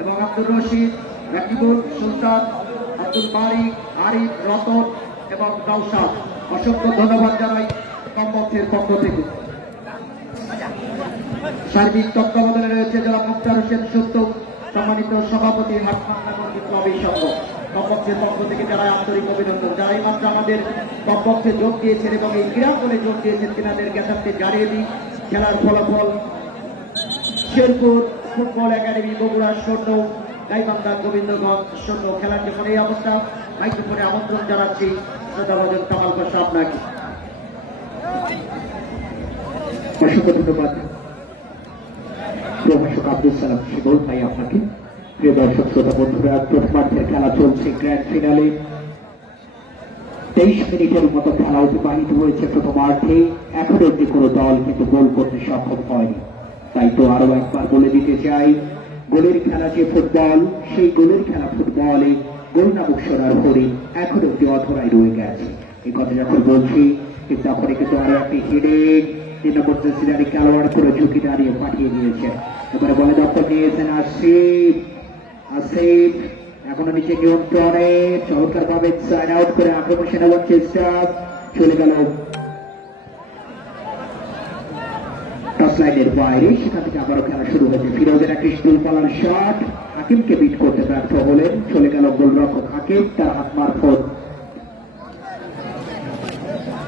এবং আব্দুর রশিদ, রাকিবুল, সুলতান, আব্দুল মালিক, আরিফ, রতন এবং নওশাদ। অসংখ্য ধন্যবাদ জানাই কমপক্ষের পক্ষ থেকে। সার্বিক তত্ত্বাবধানে রয়েছে যারা মুক্তার হোসেন সত্য, সম্মানিত সভাপতি হাটমান্না বিপ্লবী সংঘ, কমপক্ষের পক্ষ থেকে যারা আন্তরিক অভিনন্দন। যারা এই মাত্র আমাদের কমপক্ষে যোগ দিয়েছেন এবং এই ক্রীড়াঙ্গনে যোগ দিয়েছেন, তিনাদের জ্ঞাতার্থে জানিয়ে দিই খেলার ফলাফল: শেরপুর ফুটবল একাডেমি বগুড়া 0, গাইবান্ধা গোবিন্দগঞ্জ 0। খেলার যখন এই অবস্থা, মাইক্রোফোনে আমন্ত্রণ জানাচ্ছি শ্রদ্ধাভাজন কামাল পাশা আপনাকে। অসংখ্য ধন্যবাদ প্রভাষক আব্দুল সালাম শিবল ভাই আপনাকে। প্রিয় দর্শক শ্রোতা বন্ধুরা, প্রথমার্ধের খেলা চলছে গ্র্যান্ড ফিনালে। 23 মিনিটের মতো খেলা অতিবাহিত হয়েছে প্রথমার্ধে। এখনো অব্দি কোনো দল কিন্তু গোল করতে সক্ষম হয়নি। তাই তো আরো একবার বলে দিতে চাই, গোলের খেলা যে ফুটবল, সেই গোলের খেলা ফুটবলে গোল নামক সোনার হরিণ এখন অব্দি অধরাই রয়ে গেছে। এই কথা যখন বলছি, ঠিক তখনই কিন্তু আরো একটি হিডিং 3 নম্বর জার্সিধারী খেলোয়াড় করে ঝুঁকি দাঁড়িয়ে পাঠিয়ে দিয়েছেন। এবারে বলে দখল নিয়েছেন আসিফ, এখনো নিচে নিয়ন্ত্রণে, চমৎকার ভাবে সাইড আউট করে আক্রমণ সেনাবার চেষ্টা, চলে গেল টাচ লাইনের বাইরে। সেখান থেকে আবারও খেলা শুরু হয়েছে। ফিরোজের একটি স্টুল পালার শট, হাকিমকে বিট করতে ব্যর্থ হলেন, চলে গেল গোলরক্ষক হাকিম, তার হাত মারফত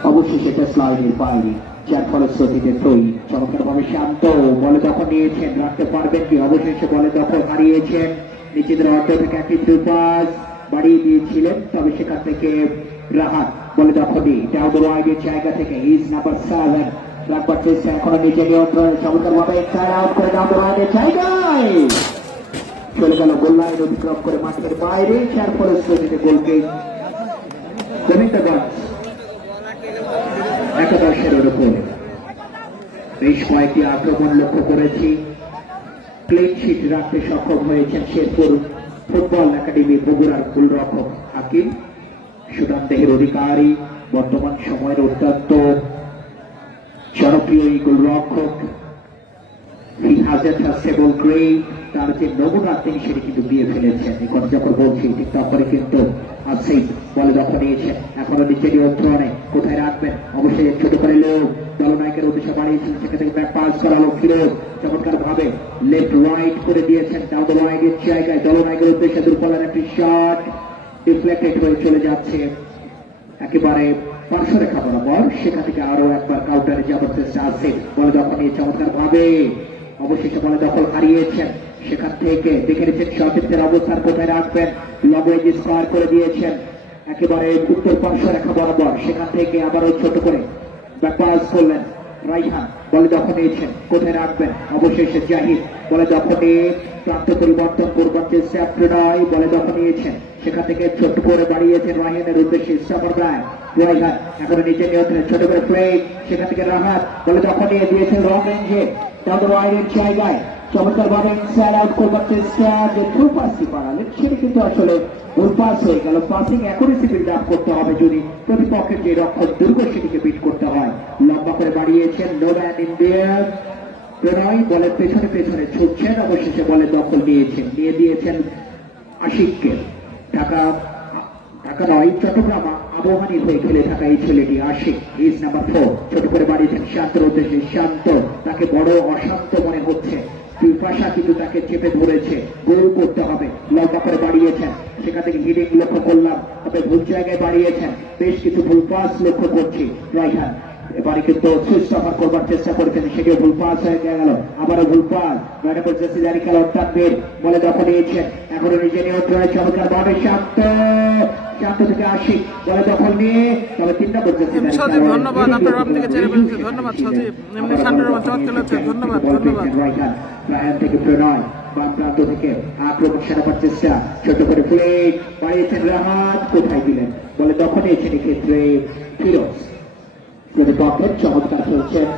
অবশেষে টাচ লাইনের বাইরে, যার ফলশ্রুতিতে তৈরি। চমৎকার ভাবে শান্ত বলে দখল নিয়েছেন, রাখতে পারবেন কি? অবশেষে বলে দখল হারিয়েছেন। নিজেদের অর্ধ থেকে একটি থ্রু পাস বাড়িয়ে দিয়েছিলেন, তবে সেখান থেকে রাহাত বলে দখল নিয়ে ডাউন দ্য ওয়াইডের জায়গা থেকে ইজ নাম্বার 7 রাখবার চেষ্টা, এখনো নিজে নিয়ন্ত্রণে, চমৎকার ভাবে সাইড আউট করে ডাউন দ্য ওয়াইডের জায়গায় চলে গেল গোল লাইন অতিক্রম করে মাঠের বাইরে, যার ফলশ্রুতিতে গোলকে গোবিন্দগঞ্জ একাদশের উপরে। বেশ কয়েকটি আক্রমণ লক্ষ্য করেছি, ক্লিন শিট রাখতে সক্ষম হয়েছেন শেরপুর ফুটবল একাডেমি বগুড়ার গোলরক্ষক হাকিম, সুদান দেহের অধিকারী, বর্তমান সময়ের অত্যন্ত জনপ্রিয় এই গোলরক্ষক। He has a trustable grade, তার যে নমুনা তিনি সেটি কিন্তু দিয়ে ফেলেছেন। এখন যখন বলছি ঠিক তখনই কিন্তু আসিফ বলে দখল নিয়েছেন, এখনো নিচে নিয়ন্ত্রণে, কোথায় রাখবেন, অবশ্যই ছোট করে লোক দলনায়কের উদ্দেশ্যে বাড়িয়েছেন, সেখান থেকে ব্যাক পাস করালো ফিরোজ, চমৎকার ভাবে লেফট রাইট করে দিয়েছেন, ডাউন দ্য রাইটের জায়গায় দলনায়কের উদ্দেশ্যে দুর্বলের একটি শট ডিফ্লেক্টেড হয়ে চলে যাচ্ছে একেবারে পার্শ্বরেখা বরাবর, সেখান থেকে আরো একবার কাউন্টারে যাবার চেষ্টা আসিফ বলে দখল নিয়ে চমৎকার ভাবে অবশেষে বলে দখল হারিয়েছেন, সেখান থেকে দেখে নিচ্ছেন সতীর্থের অবস্থান কোথায় রাখবেন, লং রেঞ্জ স্কোয়ার করে দিয়েছেন একেবারে উত্তর পার্শ্বরেখা বরাবর, সেখান থেকে আবারও ছোট করে ব্যাকপাস করলেন রাইহান, বলে দখল নিয়েছেন, কোথায় রাখবেন, অবশেষে জাহিদ বলে দখল নিয়ে প্রান্ত পরিবর্তন করবার চেষ্টা প্রণয় বলে দখল নিয়েছেন, সেখান থেকে ছোট করে বাড়িয়েছেন রাহিনের উদ্দেশ্যে সামর ব্যাগ রাইহান, এখন নিচে নিয়ন্ত্রণে ছোট করে ফ্লেক, সেখান থেকে রাহাত বলে দখল নিয়ে দিয়েছেন লং রেঞ্জে রাইডের জায়গায় চমৎকার ভাবে ইনসাইড আউট করবার চেষ্টা, যে থ্রু পাসটি পারালেন সেটা কিন্তু আসলে ভুল পাস হয়ে গেল। পাসিং অ্যাকুরেসি বিল্ড আপ করতে হবে যদি প্রতিপক্ষের যে রক্ষক দুর্গ সেটিকে বিট করতে হয়। লম্বা করে বাড়িয়েছেন নো ম্যান ইন্ডিয়া, প্রণয় বলের পেছনে পেছনে ছুটছেন, অবশেষে বলে দখল নিয়ে দিয়েছেন আশিককে। ঢাকা নয় চট্টগ্রাম আবহানির হয়ে খেলে থাকা এই ছেলেটি আশিক, ইজ নাম্বার 4, ছোট করে বাড়িয়েছেন শান্তর উদ্দেশ্যে, শান্ত তাকে বড় অশান্ত মনে হচ্ছে, পিপাসা কিন্তু তাকে চেপে ধরেছে, গোল করতে হবে, লম্বা করে বাড়িয়েছেন, সেখান থেকে হিডিং লক্ষ্য করলাম, তবে ভুল জায়গায় বাড়িয়েছেন, বেশ কিছু ভুল পাস লক্ষ্য করছি রাইহান, এবারে কিন্তু সুইচ অফার করবার চেষ্টা করেছেন, সেটিও ভুল পাস হয়ে গেল, আবারও ভুল পাস, নয়টা জার্সি জারি খেলা তানভীর বলে দখল নিয়েছেন, এখনো নিজে নিয়ন্ত্রণে চমৎকার ভাবে শান্ত থেকে আশিক বলে দখল নিয়ে, তবে 3 নম্বর জার্সি সজীব ধন্যবাদ, আপনার বাম দিকে ছেড়ে ফেলছে, ধন্যবাদ সজীব, এমনি শান্তির রহমান চমৎকার হচ্ছে, ধন্যবাদ রায়হান থেকে প্রণয় বাম প্রান্ত থেকে আক্রমণ সারাবার চেষ্টা, ছোট করে প্লেট বাড়িয়েছেন রাহাত, কোথায় দিলেন বলে দখল নিয়েছেন এক্ষেত্রে ফিরোজ, প্রতিপক্ষের চমৎকার খেলছেন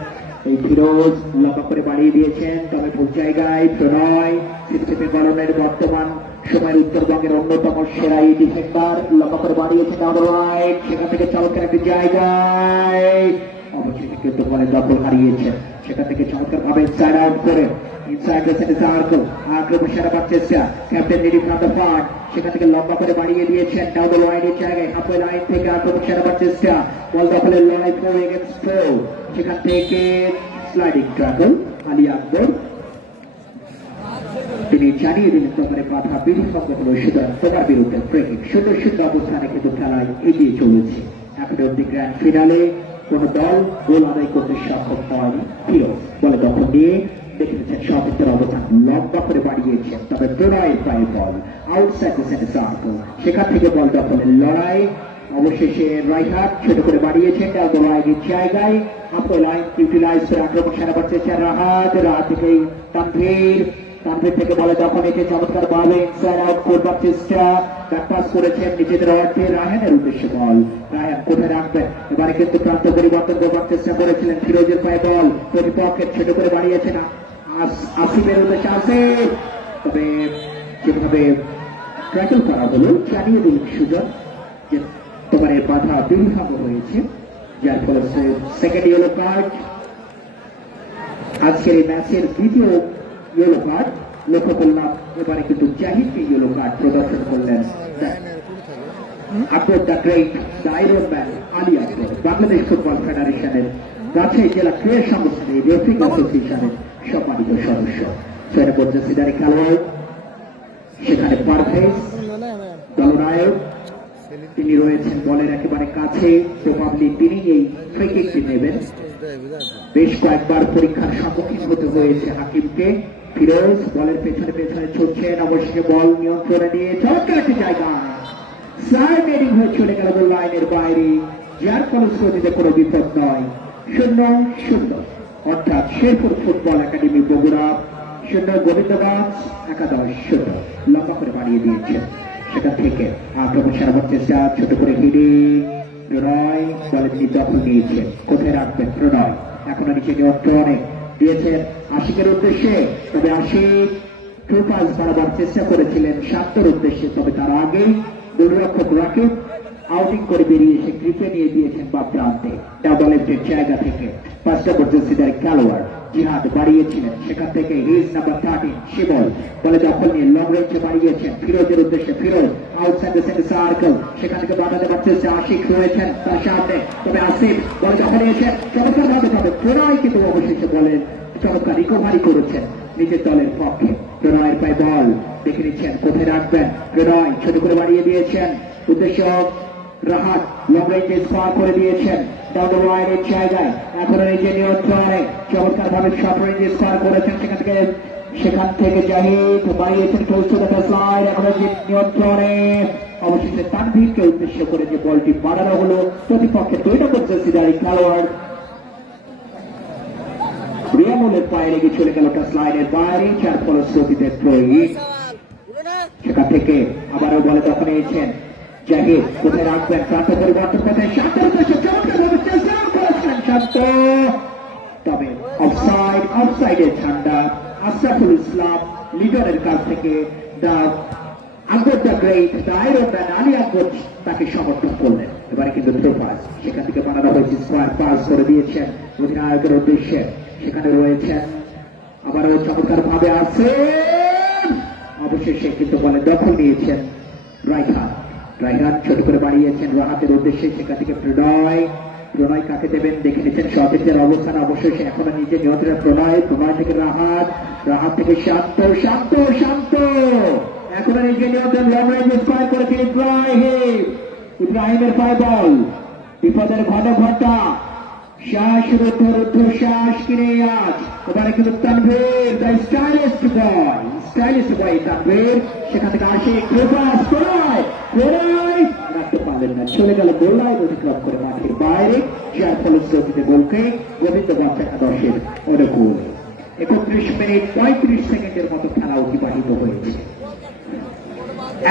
এই ফিরোজ, লম্বা করে বাড়িয়ে দিয়েছেন, তবে ভুল জায়গায় প্রণয়, সিস্টেমে বলনের বর্তমান সময়ের উত্তরবঙ্গের অন্যতম সেরা এই ডিফেন্ডার, লম্বা করে বাড়িয়েছেন ডাউন দ্য রাইট, সেখান থেকে চমৎকার একটি জায়গায় অবশেষে কিন্তু বলে দখল হারিয়েছেন, সেখান থেকে চমৎকার ভাবে সাইড আউট করে ইনসাইড দ্য সেন্টার সার্কেল আক্রমণ সারাবার চেষ্টা, captain needy from the front, সেখান থেকে লম্বা করে বাড়িয়ে দিয়েছেন ডাউন দ্য লাইনের জায়গায়, হাফওয়ে লাইন থেকে আক্রমণ সারাবার চেষ্টা, বল দখলের লড়াই 4 এগেইনস্ট 4, সেখান থেকে স্লাইডিং ট্র্যাকল আলী আকবর, তিনি জানিয়ে দিলেন তোমার বাধা বিরুদ্ধ হলো, সুতরাং তোমার বিরুদ্ধে ব্রেকিং 0-0 অবস্থানে কিন্তু খেলায় এগিয়ে চলেছে। এখন অব্দি গ্র্যান্ড ফিনালে কোন দল গোল আদায় করতে সক্ষম হয়নি, ফিরোজ বলে দখল নিয়ে দেখেছেন সতীর্থের অবস্থান, লম্বা করে বাড়িয়েছেন, তবে প্রণয়ের পায়ে বল আউটসাইড দ্য সেন্টার সার্কেল, সেখান থেকে বল দখলের লড়াই, অবশেষে রাইহাট ছোট করে বাড়িয়েছেন ডাউন দ্য রাইটের জায়গায়, হাফওয়ে লাইন ইউটিলাইজ করে আক্রমণ সারাবার চেষ্টা রাহাত থেকে তানভীর থেকে বলে দখল নিতে চমৎকার ভাবে ইনসাইড আউট করবার চেষ্টা, ব্যাকপাস করেছেন নিজেদের অর্থে রায়হানের উদ্দেশ্যে বল, রায়হান কোথায় রাখবেন, এবারে কিন্তু প্রান্ত পরিবর্তন করবার চেষ্টা করেছিলেন, ফিরোজের পায়ে বল, প্রতিপক্ষের ছোট করে বাড়িয়েছেন আসিফের উদ্দেশ্যে আসিফ, তবে যেভাবে ট্র্যাকল করা হলো জানিয়ে দিলেন সুজন যে তোমার বাধা দুর্ভাগ্য হয়েছে, যার ফলে সেকেন্ড ইয়েলো কার্ড, আজকের এই ম্যাচের দ্বিতীয় ইয়েলো কার্ড লক্ষ্য করলাম, এবারে কিন্তু জাহিদকে ইয়েলো কার্ড প্রদর্শন করলেন Akbar the great, the iron man Ali Akbar, Bangladesh football ফেডারেশনের রাজশাহী জেলা ক্রীড়া সংগঠনের রেফারিং অ্যাসোসিয়েশনের সম্মানিত সদস্য, 6 নম্বর জার্সিধারী খেলোয়াড়, সেখানে পারভেজ দলনায়ক, তিনি রয়েছেন বলের একেবারে কাছে, প্রবাবলি তিনি এই ফ্রি কিকটি নেবেন, বেশ কয়েকবার পরীক্ষার সম্মুখীন হতে হয়েছে হাকিমকে, ফিরোজ বলের পেছনে পেছনে ছুটছেন, অবশেষে বল নিয়ন্ত্রণে নিয়ে চমৎকার একটি জায়গা সাইড হেডিং হয়ে চলে গেল গোল লাইনের বাইরে, যার ফলশ্রুতিতে কোনো বিপদ নয়, 0-0, অর্থাৎ শেরপুর ফুটবল একাডেমি বগুড়া 0, গোবিন্দগঞ্জ একাদশ 0, লম্বা করে বাড়িয়ে দিয়েছেন, সেখান থেকে আক্রমণ সারাবার চেষ্টা, ছোট করে হিডিং, প্রণয় বলে তিনি দখল নিয়েছেন, কোথায় রাখবেন প্রণয়, এখনো নিচে নিয়ন্ত্রণে দিয়েছেন আশিকের উদ্দেশ্যে, তবে আশিক থ্রু পাস বাড়াবার চেষ্টা করেছিলেন শান্তর উদ্দেশ্যে, তবে তার আগেই গোলরক্ষক রাকিব আউটিং করে বেরিয়ে এসে গ্রিপে নিয়ে দিয়েছেন বাম প্রান্তে ডাবল লেফটের জায়গা থেকে 5 নম্বর জার্সিদার খেলোয়াড় জিহাদ বাড়িয়েছিলেন, সেখান থেকে হিজ নাম্বার 13 শিবল বলে দখল নিয়ে লং রেঞ্জে বাড়িয়েছেন ফিরোজের উদ্দেশ্যে। Firoz outside the centre circle, সেখান থেকে বাধা দেওয়ার চেষ্টা আশিক রয়েছেন তার সামনে, তবে আসিফ বলে দখল নিয়েছেন চমৎকার ভাবে তবে প্রণয় কিন্তু অবশেষে বলেন চমৎকার রিকভারি করেছেন নিজের দলের পক্ষে। প্রণয়ের পায়ে বল দেখে নিচ্ছেন কোথায় রাখবেন, প্রণয় ছোট করে বাড়িয়ে দিয়েছেন উদ্দেশ্য রাহাত লং রেঞ্জে স্কোয়ার করে দিয়েছেন ডাউন ওয়াইডের জায়গায়, এখনো নিজে নিয়ন্ত্রণে চমৎকার ভাবে শর্ট রেঞ্জে স্কোয়ার করেছেন, সেখান থেকে জাহিদ বাড়িয়েছেন ক্লোজ টু দ্য বেসলাইন, এখনো নিয়ন্ত্রণে অবশেষে তানভীরকে উদ্দেশ্য করে যে বলটি বাড়ানো হলো প্রতিপক্ষের 2 নম্বর জার্সিদারি খেলোয়াড় রিয়ামুলের পায়ে লেগে চলে গেল টাচ লাইনের বাইরে, যার ফলশ্রুতিতে থ্রো ইন। সেখান থেকে আবারও বলে দখল নিয়েছেন জাহিদ, কোথায় রাখবেন প্রান্ত পরিবর্তন করতে শান্তের উদ্দেশ্যে চমৎকারভাবে চেষ্টা করেছেন শান্ত, তবে অফসাইডের ঝান্ডা আশরাফুল ইসলাম লিডারের কাছ থেকে Akbar the great the iron man Ali Akbar তাকে সমর্থন করলেন। এবারে কিন্তু থ্রো পাস, সেখান থেকে বানানো হয়েছে স্কোয়ার পাস করে দিয়েছেন অধিনায়কের উদ্দেশ্যে, সেখানে রয়েছেন আবারও চমৎকার ভাবে আছেন, অবশেষে কিন্তু বলে দখল নিয়েছেন রায়হান ছোট করে বাড়িয়েছেন রাহাতের উদ্দেশ্যে, সেখান থেকে প্রণয় কাকে দেবেন দেখে নিচ্ছেন সতেজের অবস্থান, অবশেষে এখনো নিজে নিয়ন্ত্রণে প্রণয় থেকে রাহাত থেকে শান্ত এখনো নিজে নিয়ন্ত্রণ লং রেঞ্জ স্কোয়ার করেছেন ইব্রাহিমের পায়ে বল, বিপদের ঘটা শ্বাস রুদ্ধ শ্বাস কিনে আজ এবারে কিন্তু তানভীর দ্য স্টাইলিস্ট বয় তানভীর, সেখান থেকে আসে রাখতে পারলেন না, চলে গেল গোল লাইন অতিক্রম করে মাঠের বাইরে, যার ফলশ্রুতিতে গোলকে গোবিন্দগঞ্জ একাদশের অনুকূল 31 মিনিট 35 সেকেন্ডের মতো খেলা অতিবাহিত হয়েছে।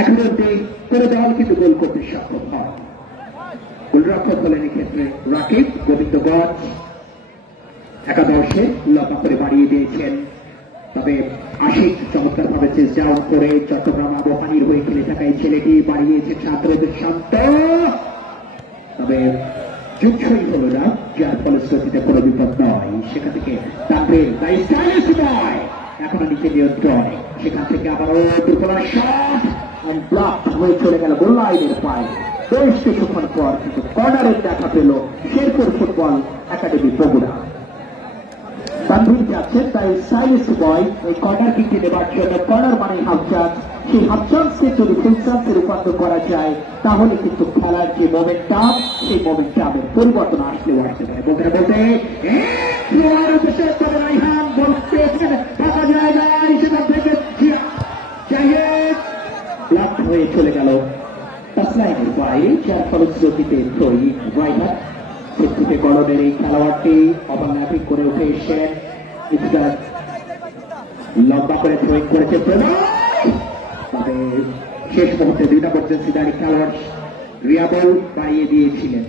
একমধ্যে কোনো দল কিন্তু গোল করতে সক্ষম হয়। গোলরক্ষক হলেন এক্ষেত্রে রাকিব, গোবিন্দগঞ্জ একাদশে লম্বা করে বাড়িয়ে দিয়েছেন, তবে আশিক চমৎকার ভাবে চেস ডাউন করে চট্টগ্রাম আবহানির হয়ে খেলে থাকা এই ছেলেটি বাড়িয়েছে ছাত্রদের শান্ত, তবে যুগসই হল না, যার ফলশ্রুতিতে কোনো বিপদ নয়। সেখান থেকে তানভীর দ্য স্টাইলিস্ট বয় এখনো নিচে নিয়ন্ত্রণে, সেখান থেকে আবারও দুর্বলার শট ব্লক হয়ে চলে গেল গোল লাইনের পায়ে। বেশ কিছুক্ষণ পর কিন্তু কর্নারের দেখা পেল শেরপুর ফুটবল একাডেমি বগুড়া। তানভীর যাচ্ছেন তাই স্টাইলিস্ট বয় এই কর্নার কিকটি নেবার জন্য, কর্নার মানে হাফ চান্স, সেই হাফ চান্সকে যদি ফুল চান্সে রূপান্তর করা যায় তাহলে কিন্তু খেলার যে মোমেন্টাম সেই মোমেন্টামের পরিবর্তন আসতে পারে। বলতে রায়হান বল পেয়েছেন ফাঁকা জায়গায়, সেখান থেকে ব্লক হয়ে চলে গেল টাচলাইনের বাইরে, যার ফলশ্রুতিতে থ্রো ইন। রায়হান সেক্ষেত্রে গলদের এই খেলোয়াড়টি অবনাপিক করে উঠে এসেছেন, লম্বা করে থ্রোইং করেছে তবে শেষ মুহূর্তে 2 নম্বর জার্সিদারি খেলোয়াড় রিয়াবল বাড়িয়ে দিয়েছিলেন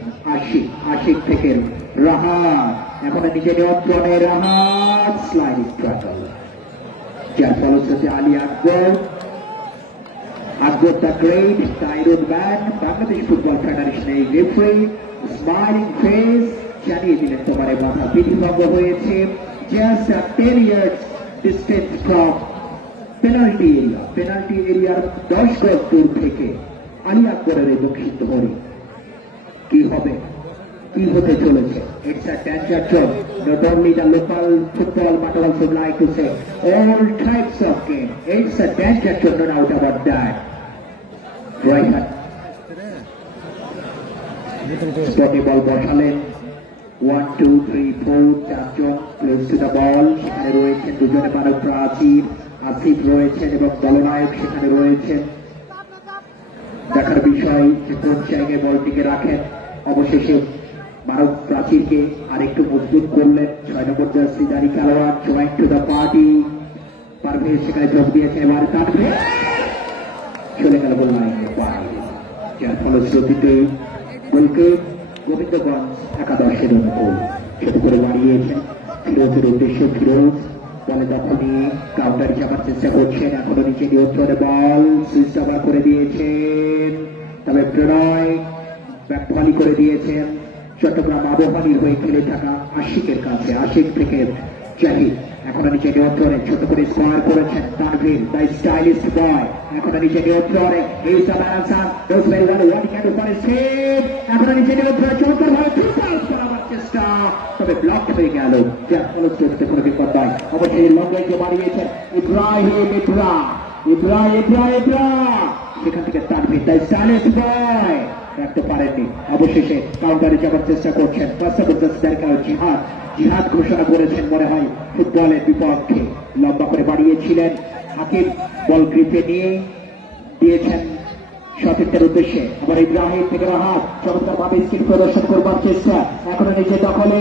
আশিক থেকে রাহাত, এখনো নিজে নিয়ন্ত্রণে রাহাত স্লাইডিং ট্যাকল, যার ফলশ্রুতি Ali Akbar the great the iron man Bangladesh football ফেডারেশনের রেফারি স্মাইলিং ফেস জানিয়ে দিলেন তোমার বাধা বিধিভঙ্গ হয়েছে, just 10 yards distance from penalty এরিয়ার 10 গজ দূর থেকে আলী আকবরের এই দক্ষিণ ধরে কি হতে চলেছে। It's a danger zone. Not only the local football, but also like to say all types of game. It's a danger zone, no doubt about that. Right. স্পটে বল বসালেন 1 2 3 4 চারজন ক্লোজ টু দ্য বল, সেখানে রয়েছেন দুজনে মানব প্রাচীর, আসিফ রয়েছেন এবং দলনায়ক সেখানে রয়েছেন। দেখার বিষয় যে কোন জায়গায় বলটিকে রাখেন, অবশেষে মানব প্রাচীরকে আরেকটু মজবুত করলেন 6 নম্বর জার্সিদারি খেলোয়াড় join to the party Parvez, সেখানে যোগ দিয়েছে এবার তানভীর চলে গেল গোল লাইনের বাইরে, যার ফলশ্রুতিতে গোলকে গোবিন্দগঞ্জ একাদশের অনুকূল ছোট করে বাড়িয়েছেন ফিরোজের উদ্দেশ্যে। ফিরোজ বলে দখল নিয়ে কাউন্টার যাবার চেষ্টা করছেন, এখনো নিচে নিয়ন্ত্রণে বল সুইচ ওভার করে দিয়েছেন, তবে প্রণয় ব্যাট ভালি করে দিয়েছেন চট্টগ্রাম আবহাওয়ার হয়ে খেলে থাকা আশিকের কাছে। আশিক থেকে জাহিদ এখন নিচে নিয়ন্ত্রণে ছোট করে স্কোয়ার করেছেন তানভীর দ্য স্টাইলিস্ট বয়। এখন নিচে নিয়ন্ত্রণে এই সাবানাসান does very well what he can do for his team। এখন নিচে নিয়ন্ত্রণে চমৎকার ভাবে ট্রিপল করার চেষ্টা, তবে ব্লক হয়ে গেল, যার ফলে চলতে কোনো বিপদ নয়। অবশ্যই লং রেঞ্জে মারিয়েছেন ইব্রাহিম সেখান থেকে তানভীর দ্য স্টাইলিস্ট বয় রাখতে পারেননি। অবশেষে কাউন্টারে যাওয়ার চেষ্টা করছেন জিহাদ ঘোষণা করেছেন মনে হয় ফুটবলের বিপক্ষে। লম্বা করে বাড়িয়েছিলেন হাকিম, বল গ্রিপে নিয়ে দিয়েছেন সতীর্থের উদ্দেশ্যে। আবার ইব্রাহিম থেকে রাহাত চমৎকার ভাবে স্কিল প্রদর্শন করবার চেষ্টা, এখন নিজে দখলে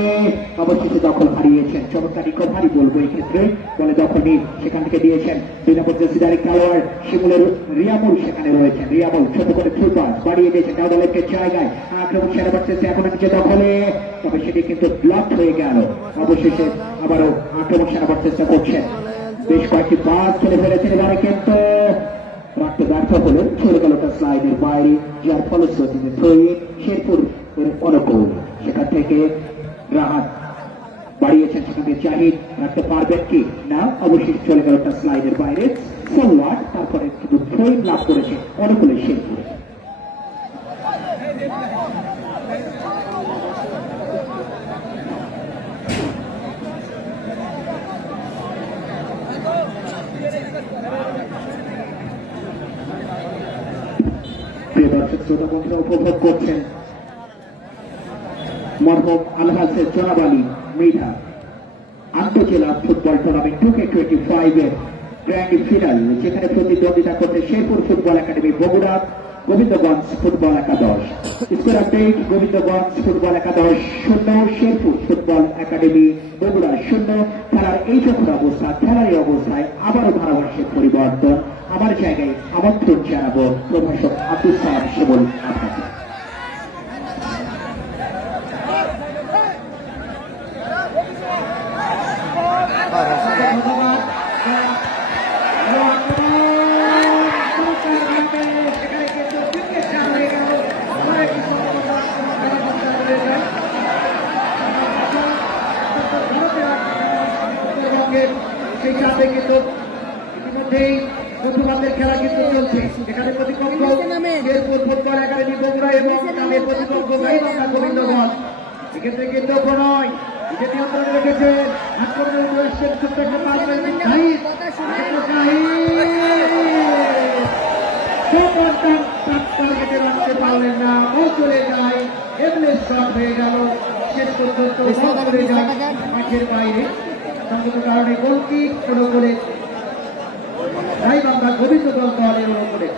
অবশেষে দখল হারিয়েছেন। চমৎকার রিকভারি বলবো এই ক্ষেত্রে, বলে দখল নিয়ে সেখান থেকে দিয়েছেন 2 নম্বর জার্সিধারী খেলোয়াড় শিমুলের রিয়ামুল সেখানে রয়েছেন। রিয়ামুল ছোট করে থ্রু পাস বাড়িয়ে দিয়েছেন ডাউডালের জায়গায়, আক্রমণ সেরাবার চেষ্টা, এখন নিজে দখলে, তবে সেটি কিন্তু ব্লক হয়ে গেল। অবশেষে আবারও আক্রমণ সেরাবার চেষ্টা করছেন, বেশ কয়েকটি পাস খেলে ফেলেছেন এবারে, কিন্তু রাখতে ব্যর্থ হলেন, চলে গেল টাচ লাইনের বাইরে, যার ফলশ্রুতিতে থ্রোইন শেরপুর অনুকূল। সেখান থেকে রাহাত বাড়িয়েছেন, সেখান থেকে জাহিদ রাখতে পারবেন কি না, অবশ্যই চলে গেল টাচ লাইনের বাইরে ফরওয়ার্ড, তারপরে শুধু থ্রোইন লাভ করেছে অনুকূলে শেরপুরে। দর্শক শ্রোতা বন্ধুরা উপভোগ করছেন মরহম আলহাসের জনাব আলী মৃধা আন্তঃজেলা ফুটবল টুর্নামেন্ট 2K25 এর গ্র্যান্ড ফিনাল, যেখানে প্রতিদ্বন্দ্বিতা করছে Sherpur football academy Bogura, Gobindaganj football একাদশ। স্কোর আপডেট: গোবিন্দগঞ্জ ফুটবল একাদশ 0, শেরপুর ফুটবল একাডেমি বগুড়া 0। খেলার এই যখন অবস্থা, খেলার এই অবস্থায় আবারও ধারাভাষ্যের পরিবর্তন। আমার জায়গায় আমন্ত্রণ জানাবো প্রভাষক আব্দুল সালাম শিমুল আপনাকে। সেই সাথে কিন্তু ইতিমধ্যেই প্রথমার্ধের খেলা কিন্তু চলছে, এখানে প্রতিপক্ষ শেরপুর ফুটবল একাডেমি বগুড়া এবং তাদের প্রতিপক্ষ গাইবান্ধা গোবিন্দগঞ্জ। এক্ষেত্রে কিন্তু প্রণয় নিজের নিয়ন্ত্রণে রেখেছেন, আক্রমণে উঠে আসছেন ছোট্ট একটা পাস পেয়েছেন শাহিদ, টার্গেটে রাখতে পারলেন না, ও চলে যায়, এমলেস শট হয়ে গেল, শেষ পর্যন্ত বল করে যায় মাঠের বাইরে। সংগত কারণে গোলকিক শুরু করে গাইবান্ধা গোবিন্দগঞ্জ দলের উপরে।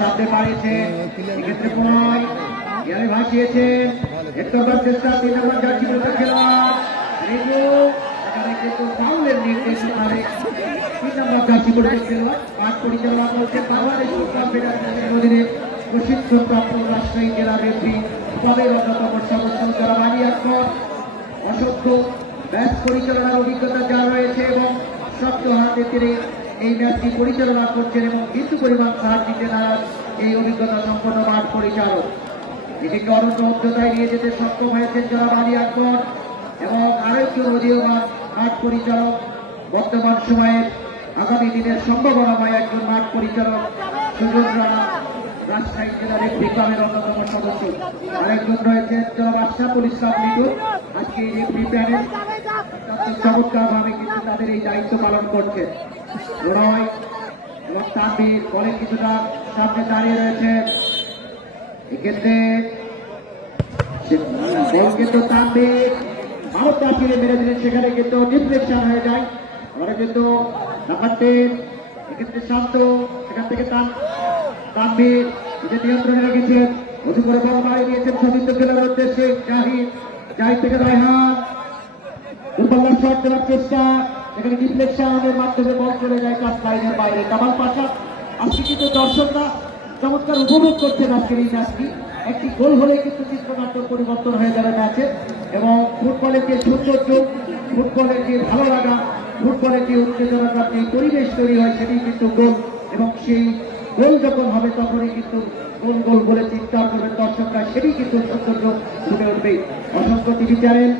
সামনে বাড়িয়েছে, এক্ষেত্রে প্রণয় ইয়ারে ভাসিয়েছেন, একটাবার চেষ্টা 3 নম্বর জার্সি পরে খেলোয়াড় রেজু, এখানে কিন্তু ফাউলের নির্দেশ পারে 3 নম্বর জার্সি পরে খেলোয়াড়। মাঠ পরিচালনা করছে বাংলাদেশ ফুটবল ফেডারেশনের অধীনে প্রশিক্ষণপ্রাপ্ত রাজশাহী জেলা রেফারি ক্লাবের অন্যতম সদস্য যারা বাড়ি এখন অসংখ্য ম্যাচ পরিচালনার অভিজ্ঞতা যা রয়েছে এবং শক্ত হাতে তিনি এই ম্যাচটি পরিচালনা করছেন এবং কিছু পরিমাণ সাহায্য দিতে নারাজ এই অভিজ্ঞতা সম্পন্ন মাঠ পরিচালক। এটিকে অনন্য উচ্চতায় নিয়ে যেতে সক্ষম হয়েছেন যারা বাড়ি আকবর এবং আরেকজন উদীয়মান মাঠ পরিচালক, বর্তমান সময়ের আগামী দিনের সম্ভাবনাময় একজন মাঠ পরিচালক সুজন রানা, রাজশাহী জেলার রেফারি ক্লাবের অন্যতম সদস্য। আরেকজন রয়েছেন জনাব আশরাফুল ইসলাম লিটু, আজকে এই রেফারি প্যানেল চমৎকারভাবে কিন্তু তাদের এই দায়িত্ব পালন করছেন। প্রণয় এবং তানভীর বলের কিছুটা সামনে দাঁড়িয়ে রয়েছে, এক্ষেত্রে বল কিন্তু তানভীর ভারত ফিরে মেরে দিলেন, সেখানে কিন্তু ডিফ্লেকশন হয়ে যায়। এবারে কিন্তু নাম্বার 10 এক্ষেত্রে শান্ত, সেখান থেকে তানভীর নিজের নিয়ন্ত্রণে রেখেছেন, উঁচু করে বল মারিয়ে দিয়েছেন সতীর্থ খেলার উদ্দেশ্যে জাহিদ থেকে রায়হান, দুর্বল শট দেওয়ার চেষ্টা, এখানে ডিফ্লেকশনের মাধ্যমে বল চলে যায় টাচ লাইনের বাইরে। কামাল পাশা আজকে কিন্তু দর্শকরা চমৎকার উপভোগ করছেন আজকের এই ম্যাচটি। একটি গোল হলে কিন্তু চিত্রনাট্য পরিবর্তন হয়ে যাবে ম্যাচে, এবং ফুটবলের যে সৌন্দর্য, ফুটবলের যে ভালো লাগা, ফুটবলের যে উত্তেজনার যে পরিবেশ তৈরি হয় সেটি কিন্তু গোল, এবং সেই গোল যখন হবে তখনই কিন্তু গোল গোল বলে চিৎকার করবে দর্শকরা, সেটি কিন্তু সৌন্দর্য ফুটে উঠবে। অসংখ্য টিভি চ্যানেল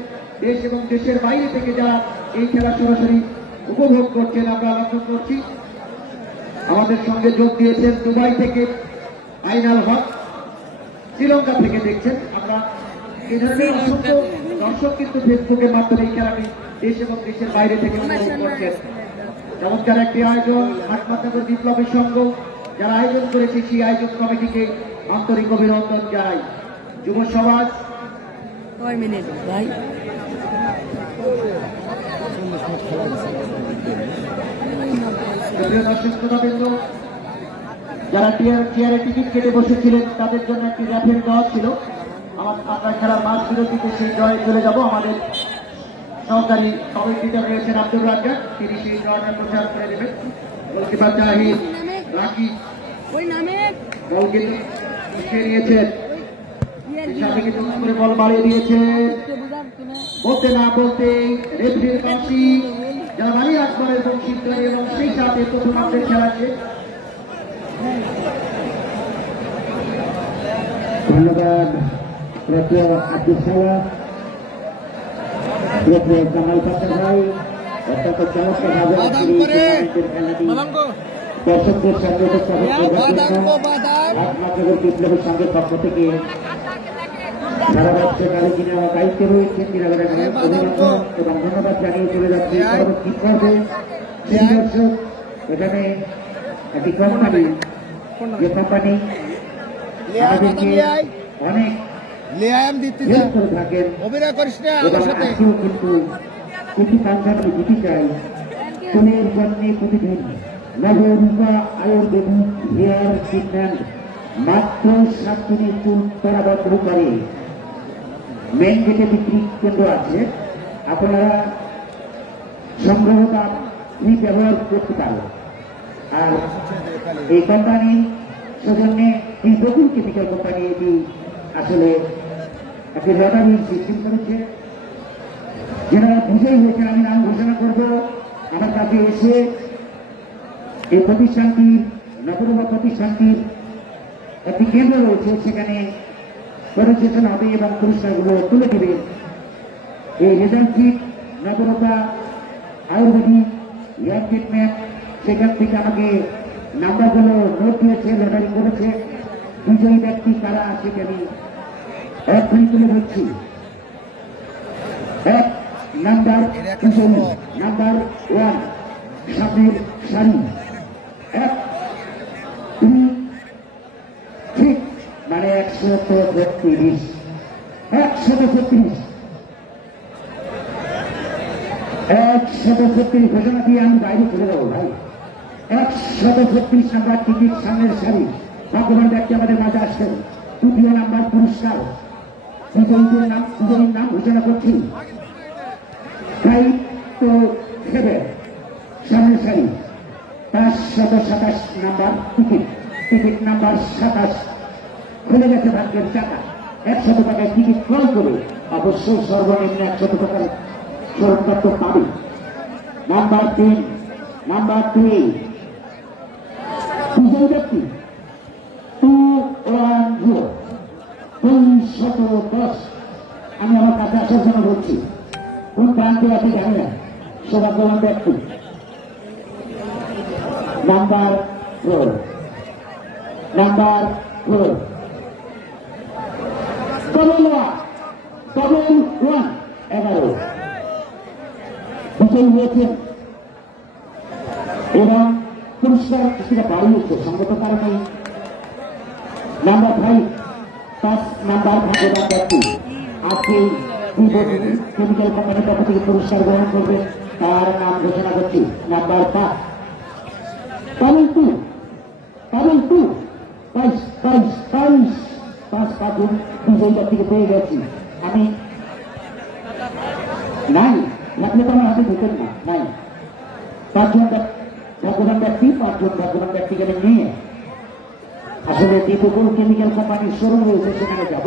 দেশ এবং দেশের বাইরে থেকে যারা এই খেলা সরাসরি উপভোগ করছেন আমরা লক্ষ্য করছি। আমাদের সঙ্গে যোগ দিয়েছেন দুবাই থেকে আইনাল হক, শ্রীলঙ্কা থেকে দেখছেন। আমরা এই ধরনের অসংখ্য দর্শক কিন্তু ফেসবুকের মাধ্যমে এই খেলাটি দেশ এবং দেশের বাইরে থেকে উপভোগ করছেন। চমৎকার একটি আয়োজন হাটমাতাগর বিপ্লবী সংঘ যারা আয়োজন করেছে সেই আয়োজক কমিটিকে আন্তরিক অভিনন্দন জানাই। যুব সমাজ কয় মিনিট ভাই? প্রিয় দর্শক শ্রোতাবৃন্দ, যারা চেয়ারে টিকিট কেটে বসেছিলেন তাদের জন্য একটি র্যাফেল দেওয়া ছিল। আমরা খেলার মাঝ বিরতিতে সেই জয়ে চলে যাব। আমাদের সহকারী কমিটিতে রয়েছেন আব্দুর রাজ্জাক, তিনি সেই জয়টা প্রচার করে দেবেন। গোলকিপার জাহিদ রাকি ওই নামে বল কিন্তু উঠিয়ে নিয়েছেন, সাথে কিন্তু করে বল বাড়িয়ে দিয়েছেন। বলতে না বলতেই রেফারির কাশি যারা বাড়ি আকবরের বংশীধ্ব, এবং সেই সাথে প্রথমার্ধের খেলা শেষ। ধন্যবাদ প্রিয় আব্দুল সালাম, প্রিয় কামাল পাশা ভাই, অত্যন্ত চমৎকারভাবে খেলাটি দর্শকদের সঙ্গে উপস্থাপন করবার জন্য হাটমাতাগর বিপ্লবী সংঘের পক্ষ থেকে সারা বছর গাড়ি কিনে আমার দায়িত্বে রয়েছেন দিনাগরের অভিনন্দন এবং ধন্যবাদ জানিয়ে চলে যাচ্ছে পরবর্তী পর্বে। সেই দর্শক, এখানে একটি কোম্পানি, যে কোম্পানি আমাদেরকে অনেক হেল্প করে থাকেন, এবং আজকেও কিন্তু কিছু কাঙ্ক্ষাকে দিতে চাই। চুলের জন্য প্রতিদিন নবরূপা আয়ুর্বেদিক হেয়ার ট্রিটমেন্ট মাত্র 7 দিনে চুল পরাবদ্ধ করে। মেন গেটে বিক্রি কেন্দ্র আছে, আপনারা সংগ্রহ বা ব্যবহার করতে পারেন। আর এই কোম্পানি সেজন্য এই বহুল কেমিক্যাল কোম্পানি এটি আসলে একটি লটারি সিস্টেম করেছে। যারা বুঝেই হয়েছে, আমি নাম ঘোষণা করবো, আমার কাছে এসে এই প্রতিষ্ঠানটির নগরবা প্রতিষ্ঠানটির একটি কেন্দ্র রয়েছে, সেখানে রেজিস্ট্রেশন হবে এবং পুরস্কারগুলো তুলে দেবে। এই রেজাল্ট শিট নগরবা আয়ুর্বেদিক হেয়ার ট্রিটমেন্ট, সেখান থেকে আমাকে নাম্বারগুলো নোট দিয়েছে, লটারি করেছে। বিজয়ী ব্যক্তি কারা আছে আমি এখনই তুলে ধরছি। এক নাম্বার বিজয়ী, নাম্বার 1 সাবির সারি, 1 2 3 মানে 132 132 ঘোষণা দিয়ে আমি বাইরে চলে যাবো ভাই। 132 নাম্বার টিকিট, সামনের সারি, ভগবান ব্যক্তি আমাদের মাঝে আসছেন। 2য় নাম্বার পুরস্কার, বিজয়ীর নাম ঘোষণা করছি। তাই তো ভেবে সামনের সারি 527 নাম্বার টিকিট নাম্বার 27, খুলে গেছে ভাগ্যের চাকা। 100 টাকায় টিকিট ক্রয় করে অবশ্যই সর্বনিম্ন 100 টাকার স্মরণপত্র পাবে। নাম্বার 3 বিজয়ী ব্যক্তি 210। আমি আমার কাছে আসার জন্য বলছি, কোন প্রান্তে আছে জানি না, সৌভাগ্যবান ব্যক্তি। নাম্বার 4 ডবল 1 11 বিজয়ী হয়েছেন, এবং পুরস্কার কিছুটা বাড়িয়েছে সঙ্গত কারণে। নাম্বার 5 নাম্বার ভাগ্যবান ব্যক্তি আজকে কেমিক্যাল কোম্পানির পক্ষ থেকে পুরস্কার গ্রহণ করবে, তার নাম ঘোষণা করছি। নাম্বার 5 পাবেল টু 5 বিজয়ী ব্যক্তিকে পেয়ে গেছি আমি। নাই লাগলে তো আমার হাতে ঢুকেন না, নাই। 5 জন ভাগ্যবান ব্যক্তি, 5 জন ভাগ্যবান ব্যক্তিকে নিয়ে আসলে দীপকুল কেমিক্যাল কোম্পানির শোরুম রয়েছে, সেখানে যাব।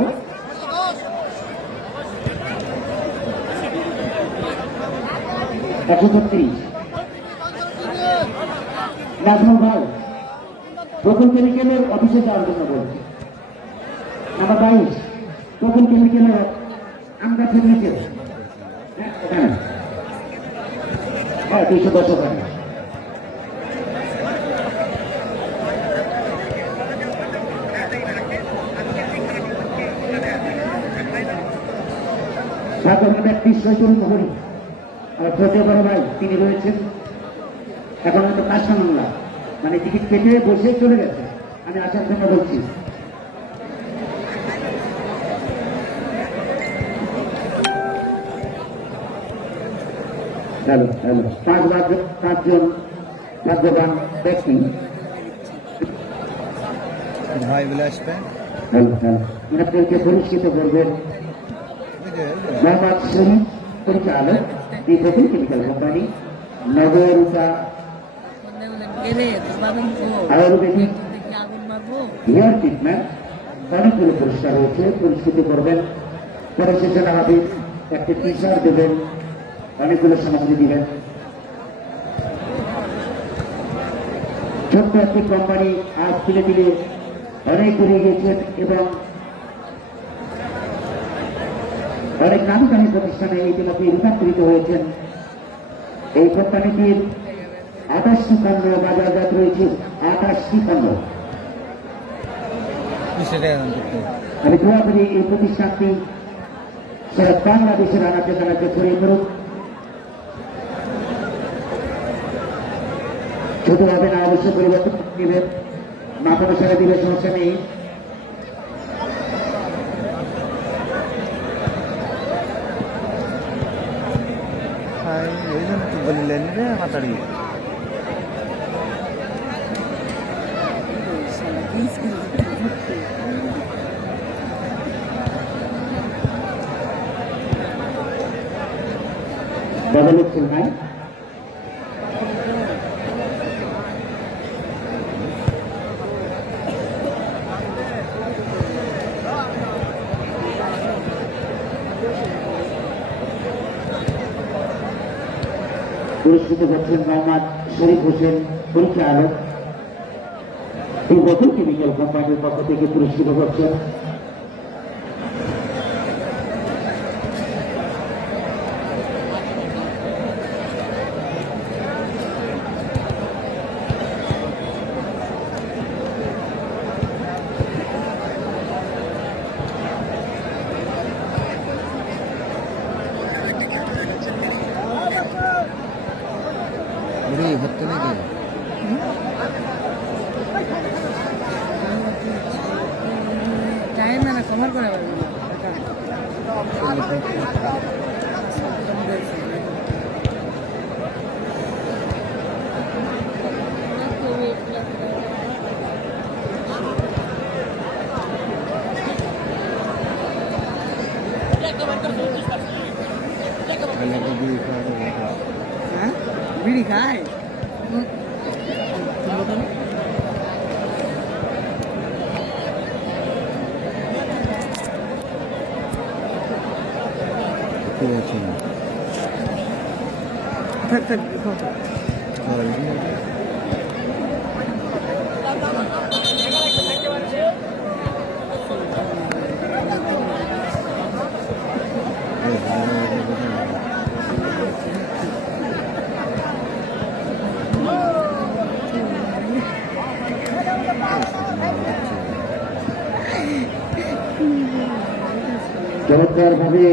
একশো 36 নাজমুল ভাই প্রকুল কেমিক্যালের অফিসে যাওয়ার জন্য বলছি। নাম্বার 22 প্রকুল কেমিক্যালের আমরা নিচে। হ্যাঁ 210 টাকা। ব্যক্তি সৈতন্য করি প্রচুর বড় ভাই তিনি রয়েছেন, এখন হয়তো কাজ মামলা মানে টিকিট কেটে বসে চলে গেছে। আমি আসার জন্য বলছি। হ্যালো হ্যালো, পাঁচজন ভাগ্যবান ব্যক্তি। ভাই বলে আসবে। হ্যালো হ্যালো, আপনাদেরকে পুরস্কৃত করবেন মোহাম্মদ শরীফ, পরিচালক Dipkul chemical company, Nagarupa Ayurvedic hair treatment. অনেকগুলো পুরস্কার রয়েছে, পুরস্কৃত করবেন। পরে শেষে আমাদের একটি টি শার্ট দেবেন, অনেকগুলো সামগ্রী দিবেন। ছোট্ট একটি কোম্পানি আজ ধীরে ধীরে অনেক দূরে গিয়েছেন এবং অনেক নামি দামি প্রতিষ্ঠানে ইতিমধ্যে রূপান্তরিত হয়েছেন। এই কোম্পানিটির 28টি পণ্য বাজারজাত রয়েছে, 28টি পণ্য। আমি দোয়া করি এই প্রতিষ্ঠানটি সারা বাংলাদেশের আনাচে কানাচে ছড়িয়ে পড়ুক। ছোট হবে না, অবশ্যই পরিবর্তন নেবেন। মাথানো সারা দিলে সমস্যা নেই। এই জন্য তো বলিলেন রে মাতারি। বদলুচ্ছেন ভাই, পুরস্কৃত করছেন মোহাম্মদ শরীফ হোসেন, পরিচালক দীপকুল কেমিক্যাল কোম্পানির পক্ষ থেকে পুরস্কৃত করছেন। হতে নাকি টাইম না কভার করা যাবে বিড়ি খায় ঠিক আছে থাক থাক চমৎকার ভাবে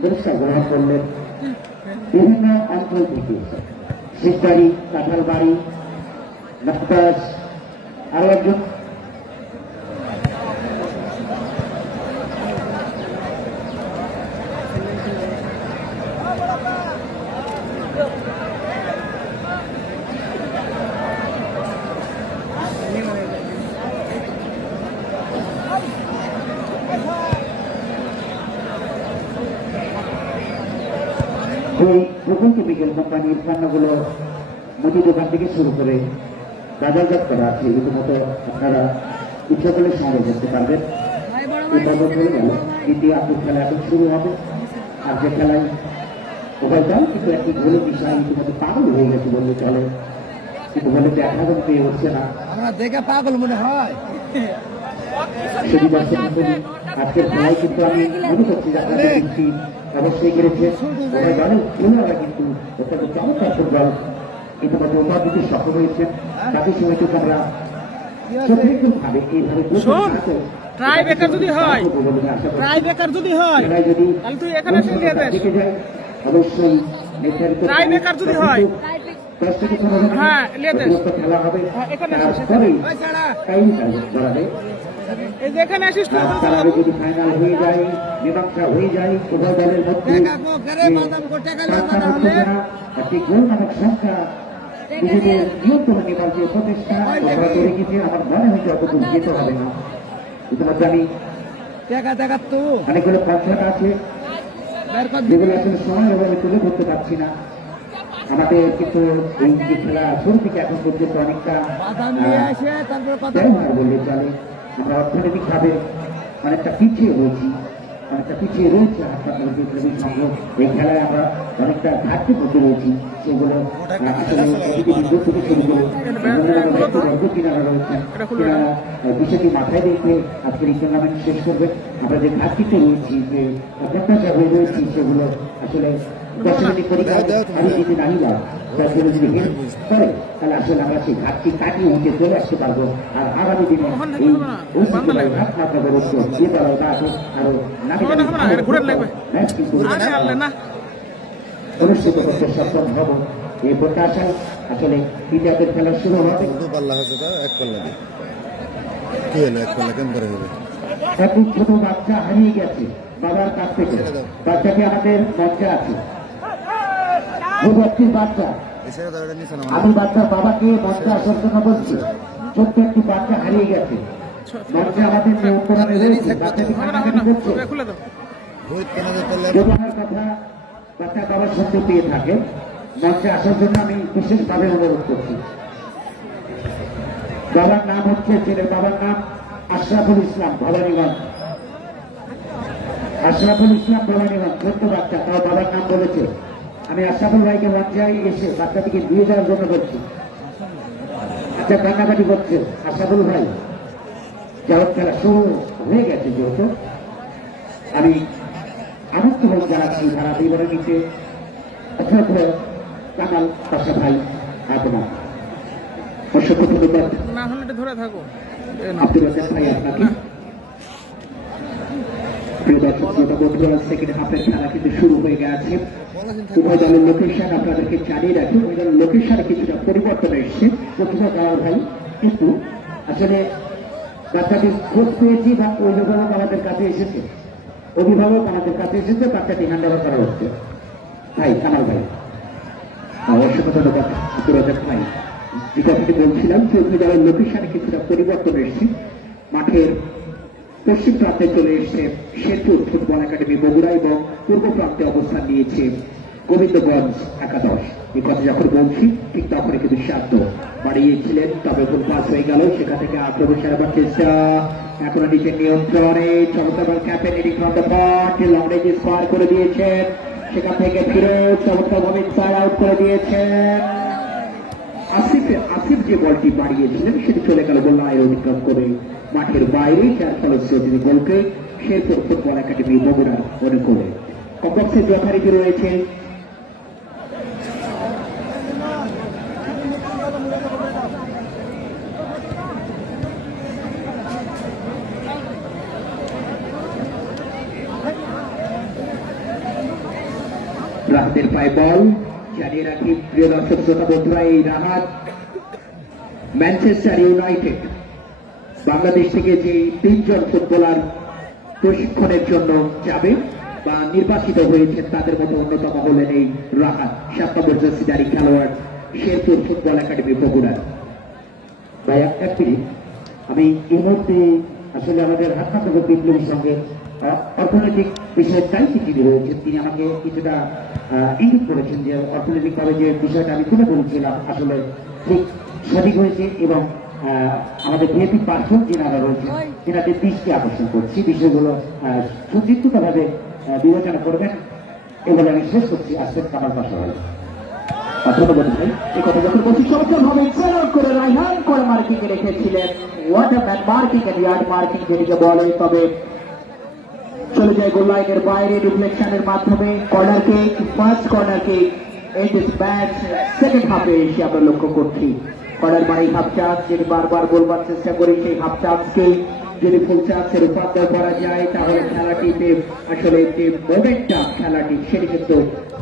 পুরস্কার গ্রহণ করলেন বিভিন্ন অঞ্চল থেকে। শিববাড়ি, কাঁঠালবাড়ি, নকটাস, আরো একজন এই প্রকুল কেমিক্যাল কোম্পানির পণ্যগুলো মুদি দোকান থেকে শুরু করে বাজারজাত করা আছে। রীতিমতো আপনারা ইচ্ছা করলে সঙ্গে করতে পারবেন। ভাই বড় এই ভাই পর্ব চলে গেল, দ্বিতীয় আন্তর খেলা এখন শুরু হবে। আর যে খেলায় উভয় দল কিন্তু একটি গোলের বিষয় ইতিমধ্যে পাগল হয়ে গেছে বললে চলে, কিন্তু বলে দেখা কিন্তু পেয়ে হচ্ছে না। আমরা দেখে পাগল মনে হয়। সেটি দর্শক মন্ডলী, আজকের খেলায় কিন্তু আমি মনে করছি যে আপনাদের দৃষ্টি অবশ্যই কেড়েছে। উভয় দলের খেলোয়াড়রা কিন্তু অত্যন্ত চমৎকার ফুটবল ইতিমধ্যে উপহার দিতে সফল হয়েছে। তাদের সময় কিন্তু আমরা ভাবে এইভাবে ট্রাই বেকার যদি হয়, ট্রাই বেকার যদি হয় খেলায় যদি তাহলে তুই এখানে এসে দিয়ে দেস। দেখে যায় অবশ্যই নির্ধারিত ট্রাই বেকার যদি হয়, 10 থেকে 15 হ্যাঁ, নিয়ে দেন। খেলা হবে। হ্যাঁ, এখানে আসিস, তারপরেই ওই ছাড়া। টাইম ধরাবে। এই যে এখানে আসিস তুই, ওখানে তারপরে চলে যা। যদি ফাইনাল হয়ে যায়, মীমাংসা হয়ে যায় উভয় দলের মধ্যে, একটি গোল নামক সংখ্যা নিজেদের নিয়ন্ত্রণে নেবার যে প্রচেষ্টা ওরা করে রেখেছে, আমার মনে হয় যতটুকু যেতে হবে না। ইতিমধ্যে আমি অনেকগুলো কনসার্ট আছে যেগুলো আসলে সময় এভাবে তুলে ধরতে পারছি না। আমাদের কিন্তু এই যে খেলা শুরু থেকে এখন পর্যন্ত অনেকটা ব্যবহার বললে চলে। আমরা অর্থনৈতিক ভাবে অনেকটা পিছিয়ে রয়েছি, অনেকটা পিছিয়ে রয়েছে হাসপাতাল সংঘ। এই খেলায় আমরা অনেকটা ঘাটতি করতে রয়েছি, সেগুলো আসলে থেকে শুরু করে কিনারা রয়েছেন, বিষয়টি মাথায় রেখে আজকের এই টুর্নামেন্ট শেষ করবে। আমরা যে ঘাটতিতে রয়েছি, যে প্রত্যাশা হয়ে রয়েছি, সেগুলো আসলে দর্শকের পরীক্ষা আমি যদি নাহি যাও দর্শকের যদি হেল্প করে, তাহলে আসলে আমরা সেই ঘাটতি কাটিয়ে উঠে চলে আসতে পারবো। আর আগামী দিনে এই ঘাট মাত্রা ব্যবস্থা যে দলটা আছে আরো ম্যাচ কিন্তু অনুষ্ঠিত করতে সক্ষম হব, এই প্রত্যাশায় আসলে তৃতীয় খেলা শুরু হবে। একটি ছোট বাচ্চা হারিয়ে গেছে বাবার কাছ থেকে, বাচ্চাটি আমাদের মঞ্চে আছে। একটি বাচ্চা, আমি বাচ্চার বাবাকে মঞ্চে আসার জন্য বলছি। ছোট্ট একটি বাচ্চা হারিয়ে গেছে, মঞ্চে আমাদের নিয়ন্ত্রণে রয়েছে। বাচ্চাটি কান্নাকাটি করছে। খুলে দাও। যদি আমার কথা বাচ্চার বাবার সঙ্গে পেয়ে থাকে, মঞ্চে আসার জন্য আমি বিশেষভাবে অনুরোধ করছি। বাবার নাম হচ্ছে, ছেলের বাবার নাম আশরাফুল ইসলাম ভবানীগঞ্জ। আশরাফুল ইসলাম ভবানীগঞ্জ, ছোট্ট বাচ্চা, তার বাবার নাম বলেছে। আমি আশরাফুল ভাইকে লজ্জায় এসে বাচ্চাটিকে দিয়ে যাওয়ার জন্য বলছি। আচ্ছা, কান্নাকাটি করছে আশরাফুল ভাই। যাওয়ার খেলা শুরু হয়ে গেছে যেহেতু, আমি আনন্দভাবে জানাচ্ছি ধারা বিবরণ নিতে অথবা কামাল পাশা ভাই আপনার অসংখ্য ধন্যবাদ। না হলে এটা ধরে থাকো। আব্দুল রাজ্জাক ভাই আপনাকে। প্রিয় দর্শক শ্রোতা বন্ধুরা, সেকেন্ড হাফের খেলা কিন্তু শুরু হয়ে গেছে। উভয় দলের লোকেশন আপনাদেরকে জানিয়ে রাখি, উভয় দলের লোকেশনে কিছুটা পরিবর্তন এসছে। প্রথমে কামাল ভাই, কিন্তু আসলে বাচ্চাটি খোঁজ পেয়েছি বা অভিভাবক আমাদের কাছে এসেছে, বাচ্চাটি হ্যান্ড ওভার করা হচ্ছে। ভাই কামাল ভাই, অসংখ্য ধন্যবাদ আব্দুল রাজ্জাক ভাই। যেটা থেকে বলছিলাম যে উভয় দলের লোকেশনে কিছুটা পরিবর্তন এসছে। মাঠের পশ্চিম প্রান্তে চলে এসছে শেরপুর ফুটবল একাডেমি বগুড়া এবং পূর্ব প্রান্তে অবস্থান নিয়েছে গোবিন্দগঞ্জ একাদশ। এই কথা যখন বলছি ঠিক তখনই কিন্তু শান্ত বাড়িয়েছিলেন, তবে কোন পাস হয়ে গেল, সেখান থেকে আক্রমণ সারাবার চেষ্টা, এখনো নিজের নিয়ন্ত্রণে চমৎকার captain Eddie from the point, long range square করে দিয়েছেন, সেখান থেকে ফিরে চমৎকারভাবে স্কোয়ার আউট করে দিয়েছেন। আসিফ যে বলটি বাড়িয়েছিলেন সেটি চলে গেল গোল লাইন অতিক্রম করে মাঠের বাইরে, যার ফলে তিনি গোলকে শেরপুর ফুটবল একাডেমি বগুড়ার অনুকূলে। কমপক্ষে যথারীতি রয়েছে রাহাতের পায়ে বল। জানিয়ে রাখি প্রিয় দর্শক শ্রোতা বন্ধুরা, এই রাহাত ম্যানচেস্টার ইউনাইটেড বাংলাদেশ থেকে যে 3 জন ফুটবলার প্রশিক্ষণের জন্য যাবে বা নির্বাচিত হয়েছেন তাদের মধ্যে অন্যতম হলেন এই রাহাত, 7 নম্বর জার্সিধারী খেলোয়াড়, শেরপুর ফুটবল একাডেমি বগুড়ার। ভাই এক মিনিট, আমি এই মুহূর্তে আসলে আমাদের হাসপাতাল বিপ্লবীর সঙ্গে অর্থনৈতিক বিষয়ের দায়িত্বে যিনি রয়েছেন, তিনি আমাকে কিছুটা ইঙ্গিত করেছেন যে অর্থনৈতিকভাবে যে বিষয়টা আমি তুলে ধরেছিলাম আসলে ঠিক সঠিক হয়েছে এবং আমাদের বিএনপি পার্সন যেনারা রয়েছে যেনাদের দৃষ্টি আকর্ষণ করছি, বিষয়গুলো সুচিন্তিতভাবে বিবেচনা করবেন এগুলো আমি শেষ করছি। আসবেন কামাল পাশা হল। ধন্যবাদ ভাই। এই কথা যখন বলছি চমৎকারভাবে চেয়ার করে রাইহান করে মার্কিং এ রেখেছিলেন, ওয়াটারম্যান মার্কিং এর ইয়ার্ড মার্কিং যেটিকে বলে, তবে চলে যায় গোল লাইনের বাইরে রিফ্লেকশনের মাধ্যমে। Corner kick, first corner kick এই দিস ম্যাচ সেকেন্ড হাফে এসে আমরা লক্ষ্য করছি। কর্নার বাই হাফ চান্স, যেটি বারবার বলবার চেষ্টা করি, সেই হাফ চান্সকে যদি ফুল চান্সে রূপান্তর করা যায় তাহলে খেলাটিতে আসলে যে মোমেন্টাম খেলাটি সেটি কিন্তু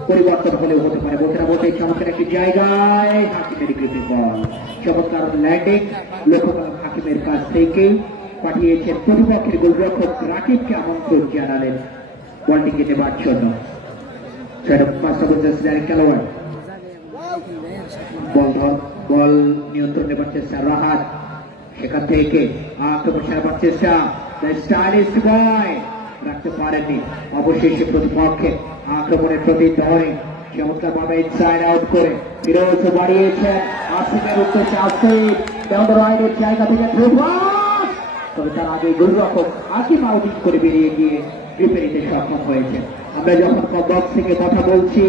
পরিবর্তন হলেও হতে পারে। বলতে না বলতে চমৎকার একটি জায়গায় হাকিমের গ্রিপে বল, চমৎকার ল্যান্ডিং লক্ষ্য করা হাকিমের কাছ থেকে পাঠিয়েছেন প্রতিপক্ষের গোলরক্ষক রাকিবকে আমন্ত্রণ জানালেন বলটিকে নেবার জন্য। বল নিয়ন্ত্রণ নেবার চেষ্টা রাহাত, সেখান থেকে আক্রমণ সারাবার চেষ্টা, স্টাইলিস্ট বয় রাখতে পারেননি। অবশেষে প্রতিপক্ষের আক্রমণের প্রতি ধরে চমৎকার ভাবে ইনসাইড আউট করে ফিরোজ বাড়িয়েছেন। আসিফের উদ্দেশ্যে আসিফ রাইনের জায়গা থেকে তবে তার আগে গোলরক্ষক আসিফ আউটিং করে বেরিয়ে গিয়ে গ্রিপে নিতে সক্ষম হয়েছে। আমরা যখন বক্স থেকে কথা বলছি,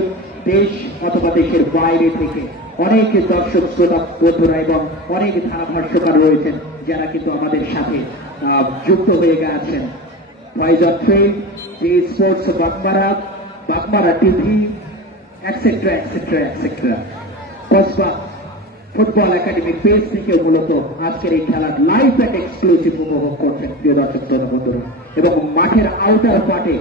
দেশ অথবা দেশের বাইরে থেকে অনেক দর্শক শ্রোতা বন্ধুরা এবং অনেক ধারাভাষ্যকার রয়েছেন যারা কিন্তু আমাদের সাথে যুক্ত হয়ে গেছেন। Faizan trade, sports Bagmara, Bagmara TV etcetera etcetera etcetera, Kasba football academy page থেকে মূলত আজকের এই খেলার লাইভ এন্ড এক্সক্লুসিভ উপভোগ করছেন প্রিয় দর্শক বন্ধুরা। এবং মাঠের আউটার পার্টে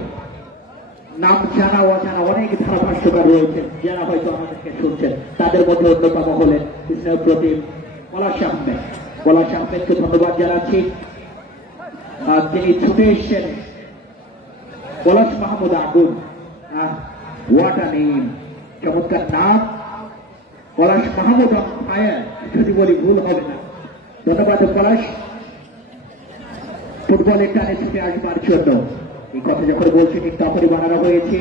নাম জানা অজানা অনেক ধারাভাষ্যকার রয়েছেন যারা হয়তো আমাদেরকে শুনছেন। তাদের মধ্যে অন্যতম হলেন স্নেহ প্রদীপ পলাশ আহমেদ। পলাশ আহমেদকে ধন্যবাদ জানাচ্ছি, তিনি ছুটে এসছেন। পলাশ মাহমুদ আগুন, হোয়াট আ নেম, চমৎকার নাম পলাশ মাহমুদ ফায়ার, যদি বলি ভুল হবে না। ধন্যবাদ পলাশ, ফুটবলের টানে ছুটে আসবার জন্য। এই কথা যখন বলছি ঠিক তখনই বানানো হয়েছে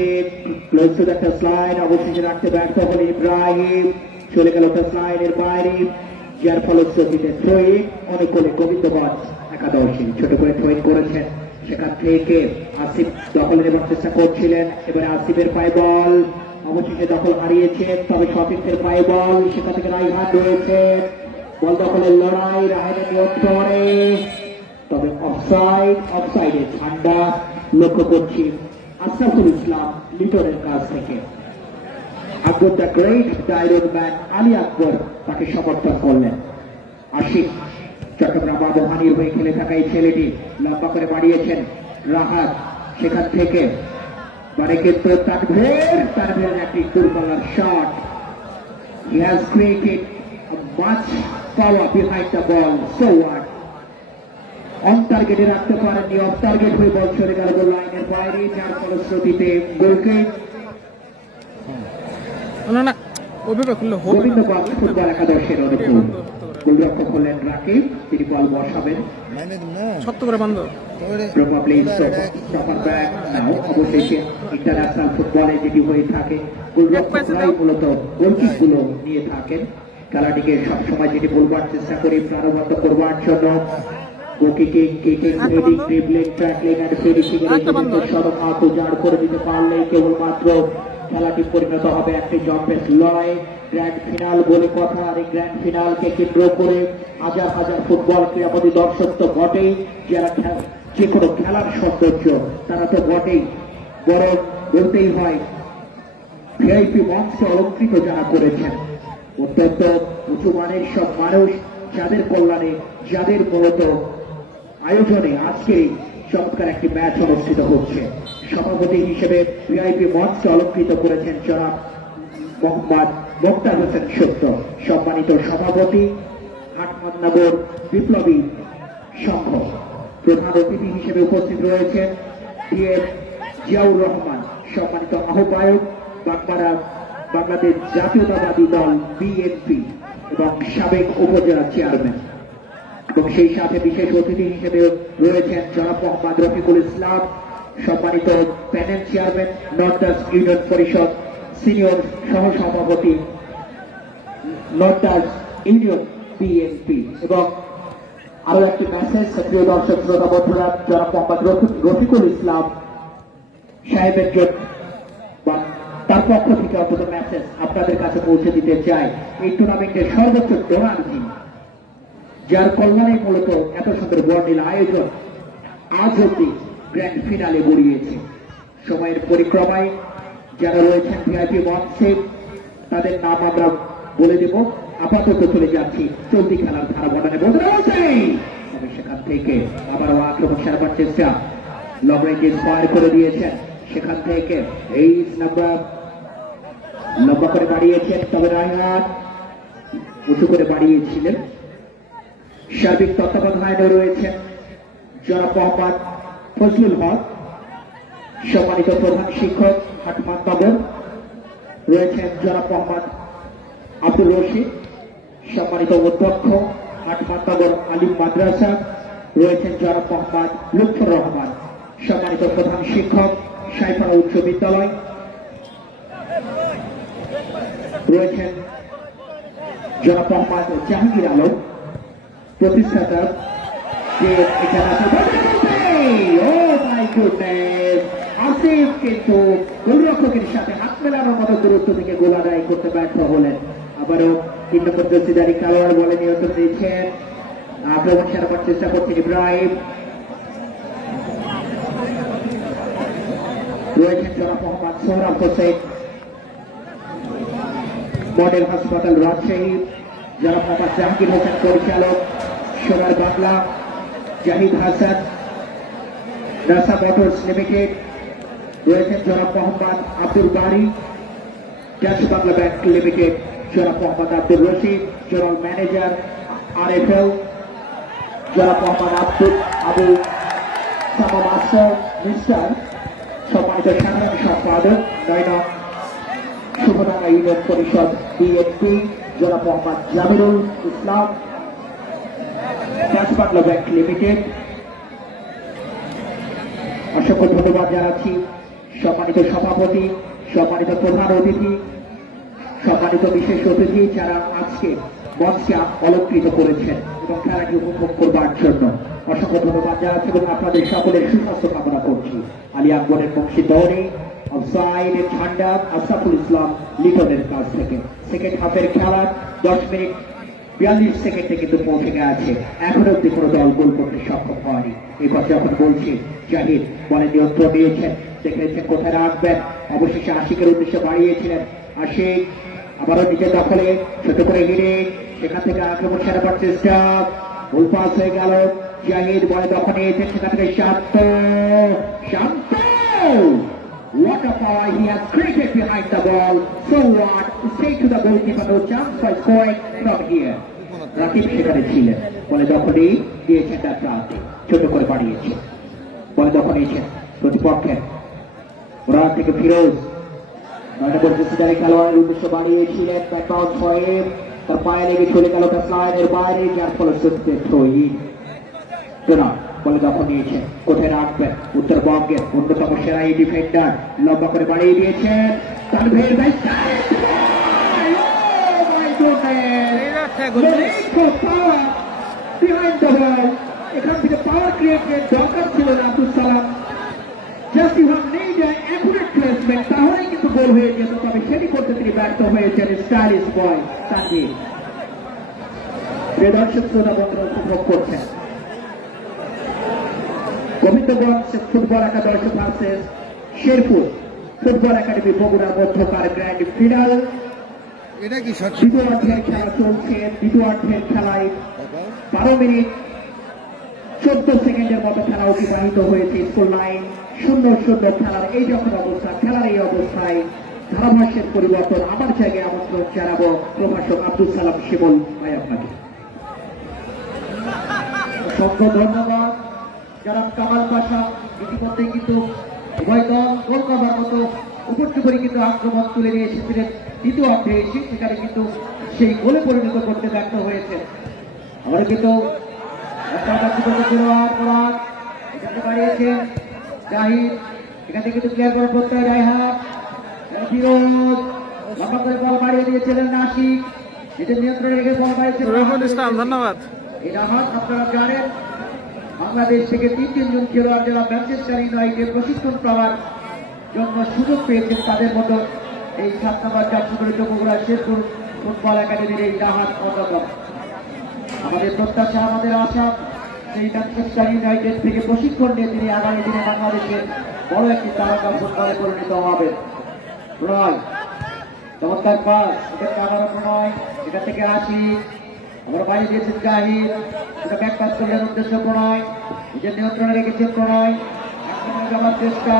close to the touch line, অবশেষে রাখতে ব্যর্থ হলে ইব্রাহিম, চলে গেল টাচ লাইনের বাইরে, যার ফলশ্রুতিতে থ্রোইং অনুকূলে গোবিন্দগঞ্জ একাদশী ছোট করে থ্রোইং করেছেন। সেখান থেকে আসিফ দখল নেবার চেষ্টা করছিলেন, এবারে আসিফের পায়ে বল, অবশেষে দখল হারিয়েছেন, তবে শফিকের পায়ে বল, সেখান থেকে রাইহান রয়েছে, বল দখলের লড়াই, রায়হানের নিয়ন্ত্রণে, তবে অফসাইড, অফসাইডে ঠান্ডা লক্ষ্য করছি আশরাফুল ইসলাম লিটনের কাছ থেকে। Akbar the great ডায়রন man Ali Akbar তাকে সমর্থন করলেন। আশিক চট্টগ্রাম আবহানির হয়ে খেলে থাকা এই ছেলেটি লম্বা করে বাড়িয়েছেন রাহাত, সেখান থেকে মানে কিন্তু তানভীর একটি দুর্বলার shot. He has created a much power behind the ball. So what? On টার্গেটে রাখতে পারেননি, অফ টার্গেট হয়ে বল চলে গেল গোল লাইনের বাইরে, যার ফলশ্রুতিতে গোলকে গোবিন্দগঞ্জ ফুটবল একাদশের অনুকূল গোলরক্ষক হলেন রাকিব, তিনি বল বসাবেন। অবশেষে ইন্টারন্যাশনাল ফুটবলে যেটি হয়ে থাকে গোলরক্ষকরাই মূলত গোলকিকগুলো নিয়ে থাকেন। খেলাটিকে সবসময় যেটি বলবার চেষ্টা করি প্রাণবন্ত করবার জন্য করে দিতে পারলে কেবলমাত্র খেলাটি পরিণত হবে একটি জম্পেস লড়াই। গ্র্যান্ড ফিনাল বলে কথা, আর এই গ্র্যান্ড ফিনালকে কেন্দ্র করে হাজার হাজার ফুটবল ক্রীড়াপতি দর্শক তো বটেই, যারা যে কোনো খেলার সৌন্দর্য তারা তো বটেই, বরং বলতেই হয় ভিআইপি মঞ্চে অলঙ্কৃত যারা করেছেন। অত্যন্ত উঁচু মানের সব মানুষ যাদের কল্যাণে, যাদের মূলত আয়োজনে আজকে চমৎকার একটি ম্যাচ অনুষ্ঠিত হচ্ছে। সভাপতি হিসেবে ভিআইপি মঞ্চকে অলঙ্কৃত করেছেন জনাব মোহাম্মদ মোক্তার হোসেন সত্য, সম্মানিত সভাপতি হাটমাদনগর বিপ্লবী সংঘ। প্রধান অতিথি হিসেবে উপস্থিত রয়েছেন ডিএম জিয়াউর রহমান, সম্মানিত আহ্বায়ক বাংলাদেশ জাতীয়তাবাদী দল বিএনপি এবং সাবেক উপজেলা চেয়ারম্যান। এবং সেই সাথে বিশেষ অতিথি হিসেবে রয়েছেন জনাব মোহাম্মদ রফিকুল ইসলাম, সম্মানিত panel chairman north east union পরিষদ, সিনিয়র সহসভাপতি নর্থ ইস্ট ইউনিয়ন বিএনপি এবং আরো একটি মেসেজ প্রিয় দর্শক শ্রোতা বন্ধুরা, জনাব মোহাম্মদ রফিকুল ইসলাম সাহেবের জন্য বা তার পক্ষ থেকে অন্তত মেসেজ আপনাদের কাছে পৌঁছে দিতে চাই। এই টুর্নামেন্টের সর্বোচ্চ ডোনার যিনি, যার কল্যাণে মূলত এত সুন্দর বর্ণিল আয়োজন আজ অব্দি গ্র্যান্ড ফিনালে গড়িয়েছে। সময়ের পরিক্রমায় যারা রয়েছেন ভিআইপি মঞ্চে তাদের নাম আমরা বলে দেব। আপাতত চলে যাচ্ছি চলতি খেলার ধারা বর্ণনে বলতে তবে সেখান থেকে আবারও আক্রমণ সারবার চেষ্টা, লং রেঞ্জে ফায়ার করে দিয়েছেন, সেখান থেকে এই নাম্বার লম্বা করে বাড়িয়েছেন, তবে রায়হাট উঁচু করে বাড়িয়েছিলেন। সার্বিক তত্ত্বাবধানে রয়েছেন জনাব মোহাম্মদ ফজলুল হক, সম্মানিত প্রধান শিক্ষক হাটমান বাবর, রয়েছেন জনাব মোহাম্মদ আব্দুর রশিদ, সম্মানিত অধ্যক্ষ হাটমান বাবর আলিম মাদ্রাসা, রয়েছেন জনাব মোহাম্মদ লুৎফর রহমান, সম্মানিত প্রধান শিক্ষক সাইফারা উচ্চ বিদ্যালয়, রয়েছেন জনাব মোহাম্মদ জাহাঙ্গীর আলম, প্রতিষ্ঠাতা যে আসিফ কিন্তু গোলরক্ষকের সাথে হাত মেলানোর মতো দূরত্ব থেকে গোল আদায় করতে ব্যর্থ হলেন। আবারও 3 নম্বর দস্তিদারি খেলোয়াড় বলে নিয়ন্ত্রণ দিয়েছেন, আক্রমণ সারাবার চেষ্টা করছেন ইব্রাহিম, রয়েছেন জনাব মোহাম্মদ সোহরাব হোসেন, মডেল হাসপাতাল রাজশাহী, জনাব মোহাম্মদ জাহাঙ্গীর হোসেন পরিচালক, সোনার Bangla, Zahid Hasan, NASA motors limited, রয়েছেন জনাব মোহাম্মদ আব্দুল বারি, ক্যাশ বাংলা ব্যাংক লিমিটেড, জনাব Mohammad Abdul Rashid, general manager RFL, জনাব মোহাম্মদ আবু সামাম আসর মিস্টার, সম্মানিত সাধারণ সম্পাদক 9 নং শুভডাঙ্গা ইউনিয়ন পরিষদ বিএনপি, জনাব মোহাম্মদ জামিরুল ইসলাম, ক্যাশ বাংলা ব্যাংক লিমিটেড। অসংখ্য ধন্যবাদ জানাচ্ছি সম্মানিত সভাপতি, সম্মানিত প্রধান অতিথি, সম্মানিত বিশেষ অতিথি যারা আজকে মঞ্চে অলঙ্কৃত করেছেন এবং খেলাটি উপভোগ করবার জন্য অসংখ্য ধন্যবাদ জানাচ্ছি এবং আপনাদের সকলের সুস্বাস্থ্য কামনা করছি। আলী আকবরের বংশী দৌড়ে অফসাইডে ঠান্ডা আশরাফুল ইসলাম লিটনের কাছ থেকে সেকেন্ড হাফের খেলার 10 মিনিট 42 সেকেন্ডে কিন্তু পৌঁছে গেছে, এখন অব্দি কোনো দল গোল করতে সক্ষম হয়নি। এবার যখন বলছি জাহিদ বলে নিয়ন্ত্রণ নিয়েছেন, দেখেছেন কোথায় রাখবেন, অবশেষে আশিকের উদ্দেশ্যে বাড়িয়েছিলেন, আশিক আবারও নিজের দখলে ছোট করে হিরে, সেখান থেকে আক্রমণ সারাবার চেষ্টা, ভুল পাস হয়ে গেল, জাহিদ বলে দখল নিয়েছেন, সেখান থেকে শান্ত শান্ত what a power he has created behind the ball, so what, straight to the goalkeeper, no chance for scoring from here. Rakib সেখানে ছিলেন, বলে দখলে দিয়েছেন তার প্রান্তে, ছোট করে বাড়িয়েছে, বলে দখল নিয়েছেন প্রতিপক্ষের ওরা থেকে ফিরোজ 9 নম্বর দস্তিদারি খেলোয়াড়ের উদ্দেশ্য বাড়িয়েছিলেন, ব্যাকআউট হয়ে তার পায়ে লেগে চলে গেল তার লাইনের বাইরে, যার ফলে সত্যি থ্রোইন বলে দখল নিয়েছেন, কোথায় রাখবেন, উত্তরবঙ্গের অন্যতম সেরা এই ডিফেন্ডার লম্বা করে বাড়িয়ে দিয়েছেন তানভীর ভাই, এখান থেকে পাওয়ার ক্রিয়েটের দরকার ছিল না Abdul Salam, just you have need an accurate placement, তাহলেই কিন্তু গোল হয়ে যেত, তবে সেটি করতে তিনি ব্যর্থ হয়েছেন। স্টাইলিশ বয় তানভীর, দর্শক শ্রোতা বন্ধুরা উপভোগ করছেন গোবিন্দগঞ্জ ফুটবল একাদশ ভার্সেস শেরপুর ফুটবল একাডেমি বগুড়ার মধ্যকার গ্র্যান্ড ফিনাল। দ্বিতীয় অর্ধের খেলা চলছে, দ্বিতীয় অর্ধের খেলায় 12 মিনিট 14 সেকেন্ডের মতো খেলা অতিবাহিত হয়েছে। স্কোর লাইন 0-0 খেলার এই যখন অবস্থা, খেলার এই অবস্থায় ধারাভাষ্যের পরিবর্তন, আমার জায়গায় আমন্ত্রণ জানাবো প্রভাষক আব্দুল সালাম শিমুল ভাই আপনাকে। অসংখ্য ধন্যবাদ জনাব কামাল পাশা, ইতিমধ্যে কিন্তু উভয় দল গোল করার মতো উপযুক্ত কিন্তু আক্রমণ তুলে নিয়ে এসেছিলেন দ্বিতীয় অর্ধে এসে, সেখানে কিন্তু সেই গোলে পরিণত করতে ব্যর্থ হয়েছে। আমরা কিন্তু বাড়িয়েছেন জাহিদ, এখান থেকে কিন্তু ক্লিয়ার করার প্রত্যয় রায়হাট, ফিরোজ লম্বা করে বল বাড়িয়ে দিয়েছিলেন নাসিক, নিজের নিয়ন্ত্রণে রেখে বল বাড়িয়েছিলেন রফিকুল ইসলাম, ধন্যবাদ। এই নাহাজ আপনারা জানেন বাংলাদেশ থেকে তিনজন খেলোয়াড় যারা ম্যানচেস্টার ইউনাইটেড প্রশিক্ষণ পাওয়ার জন্য সুযোগ পেয়েছেন তাদের মতো এই 7 নম্বর জার্সি পরিহিত বগুড়া শেরপুর ফুটবল একাডেমির এই নাহাজ অন্যতম। আমাদের প্রত্যাশা, আমাদের আশা সেই ম্যানচেস্টার ইউনাইটেড থেকে প্রশিক্ষণ নিয়ে তিনি আগামী দিনে বাংলাদেশের বড় একটি তারকা ফুটবলে পরিণত হবেন। প্রণয় চমৎকার পাস, এটাকে আবারও প্রণয়, এটা থেকে আসি আবার বাইরে দিয়েছেন জাহিদ, এটা ব্যাক পাস করলেন উদ্দেশ্য প্রণয়, নিজের নিয়ন্ত্রণে রেখেছেন প্রণয়, যাওয়ার চেষ্টা,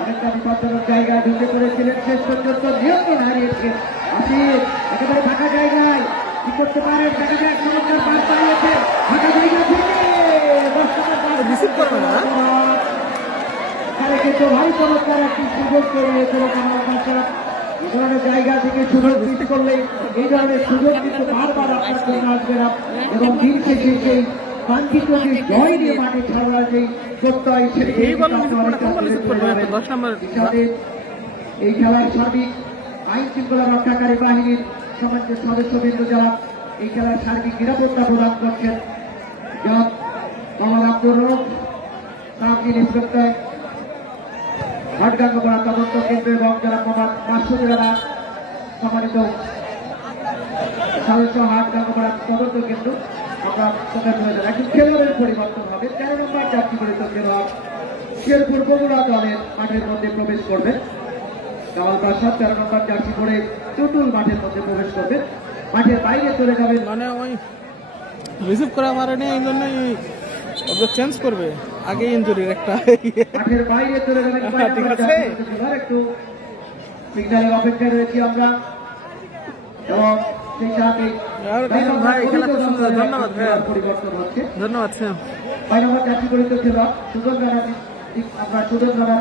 অনেকটা বিপজ্জনক জায়গা ঢুকে পড়েছিলেন, শেষ পর্যন্ত নিয়ন্ত্রণ হারিয়েছেন আসিফ, একেবারে ফাঁকা জায়গায় কি করতে পারেন, দেখা যায় চমৎকার পাস বানিয়েছে ফাঁকা জায়গা থেকে রিসিভ করবে না কিন্তু ভাই চমৎকার একটি সুযোগ করে নিয়েছিল কামাল পাশা। এই ধরনের জায়গা থেকে সুযোগ মিস করলে এই ধরনের সুযোগ কিন্তু বারবার আপনার জন্য আসবে না এবং দিন শেষে সেই কাঙ্ক্ষিত যে জয় নিয়ে মাঠে ছাড়ার যেই প্রত্যয় এই বল রিসিভ করে কোন বল রিসিভ করবে 10 নম্বর এই খেলার সার্বিক আইন শৃঙ্খলা রক্ষাকারী বাহিনীর সমাজের সদস্যবৃন্দ যারা এই খেলার সার্বিক নিরাপত্তা প্রদান করছেন, যেমন মোহাম্মদ আব্দুর রউফ সার্বিক ইন্সপেক্টর ঘটগাঙ্গপাড়া তদন্ত কেন্দ্র এবং যারা মোহাম্মদ মাসুদ রানা সম্মানিত সদস্য হাটগাঙ্গপাড়া তদন্ত কেন্দ্র, আমরা প্রকাশ হয়ে যাবে। এখন খেলোয়াড়ের পরিবর্তন হবে। 13 নম্বর জার্সি পরিহিত খেলোয়াড় শেরপুর বগুড়া দলের মাঠের মধ্যে প্রবেশ করবে। কামাল পাশা 13 নম্বর জার্সি পরে টুটুল মাঠের মধ্যে প্রবেশ করবে, মাঠের বাইরে চলে যাবেন। মানে ওই রিসিভ করা পারেনি এই জন্যই ওকে চেঞ্জ করবে, আগে ইনজুরির একটা মাঠের বাইরে চলে যাবেন। ঠিক আছে, একটু সিগন্যালের অপেক্ষায় রয়েছি আমরা এবং সেই সাথে ভাই খেলা খুব সুন্দর, ধন্যবাদ ভাই, পরিবর্তন হচ্ছে। ধন্যবাদ স্যার। 5 নম্বর জার্সি পরিহিত খেলোয়াড় সুজন রানা, আমরা সুজন রানা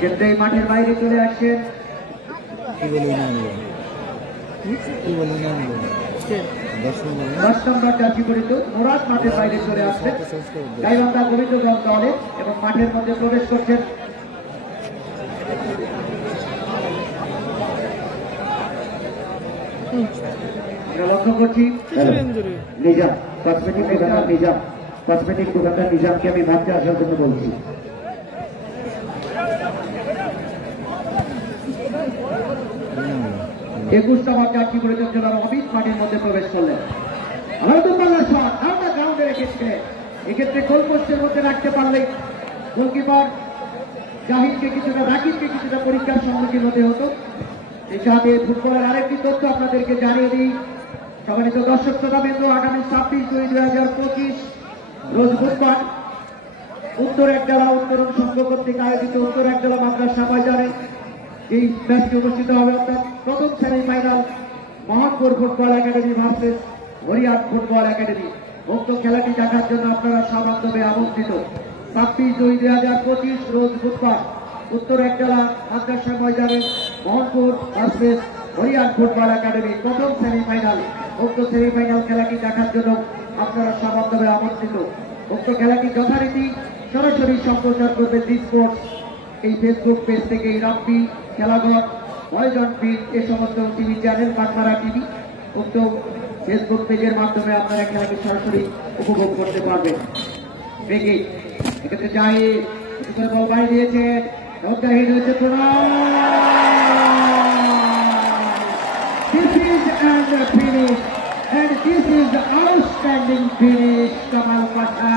ক্ষেত্রে মাঠের বাইরে চলে আসছেন। কি বলি না আমি, কি বলি না আমি 10 নম্বর 10 নম্বর জার্সি পরিহিত মোরাদ মাঠের বাইরে চলে আসছেন। গাইবান্ধা গোবিন্দগঞ্জ দলে এবং মাঠের মধ্যে প্রবেশ করছেন আমরা লক্ষ্য করছি ইনজুরি নিজাম, কসমেটিক দোকানদার নিজাম, কসমেটিক দোকানদার নিজামকে আমি ভাবতে আসার জন্য বলছি। 21 নম্বর জার্সি পরিহিত খেলোয়াড় অমিত মাঠের মধ্যে প্রবেশ করলেন। আলহামদুলিল্লাহ শট আউট গ্রাউন্ডে রেখেছিলেন, এক্ষেত্রে গোল পোস্টের মধ্যে রাখতে পারলে গোলকিপার জাহিদকে কিছুটা রাকিবকে কিছুটা পরীক্ষার সম্মুখীন হতে হতো। এই সাথে ফুটবলের আরেকটি তথ্য আপনাদেরকে জানিয়ে দিই, সম্মানিত দর্শক শ্রোতাবৃন্দ, আগামী 26/2/2025 রোজ বুধবার উত্তর একডালা উত্তরণ সংঘ কর্তৃক আয়োজিত উত্তর একডালা মাদ্রাসা বাজারে এই ম্যাচটি অনুষ্ঠিত হবে, অর্থাৎ প্রথম semifinal Mohammadpur football academy versus হরিয়াট ফুটবল একাডেমি। উক্ত খেলাটি দেখার জন্য আপনারা সবান্ধবে আমন্ত্রিত। 26/2/2025 রোজ বুধবার উত্তর একডালা মাদ্রাসা ময়দানে মোহনপুর ভার্সেস হরিয়াট ফুটবল একাডেমি প্রথম সেমিফাইনাল। উক্ত সেমিফাইনাল খেলাটি দেখার জন্য আপনারা সবান্ধবে আমন্ত্রিত। উক্ত খেলাটি যথারীতি সরাসরি সম্প্রচার করবে জি স্পোর্টস এই ফেসবুক পেজ থেকে, এই রাব্বি খেলাঘর ময়দান ফিল্ড এ সমস্ত টিভি চ্যানেল কাঠমারা টিভি উক্ত ফেসবুক পেজের মাধ্যমে আপনারা খেলাটি সরাসরি উপভোগ করতে পারবেন। দেখি এক্ষেত্রে জাহিদ করে বল বাইরে দিয়েছে, জাহিদ হয়েছে This is and finish, and this is the outstanding finish, Kamal Pasha.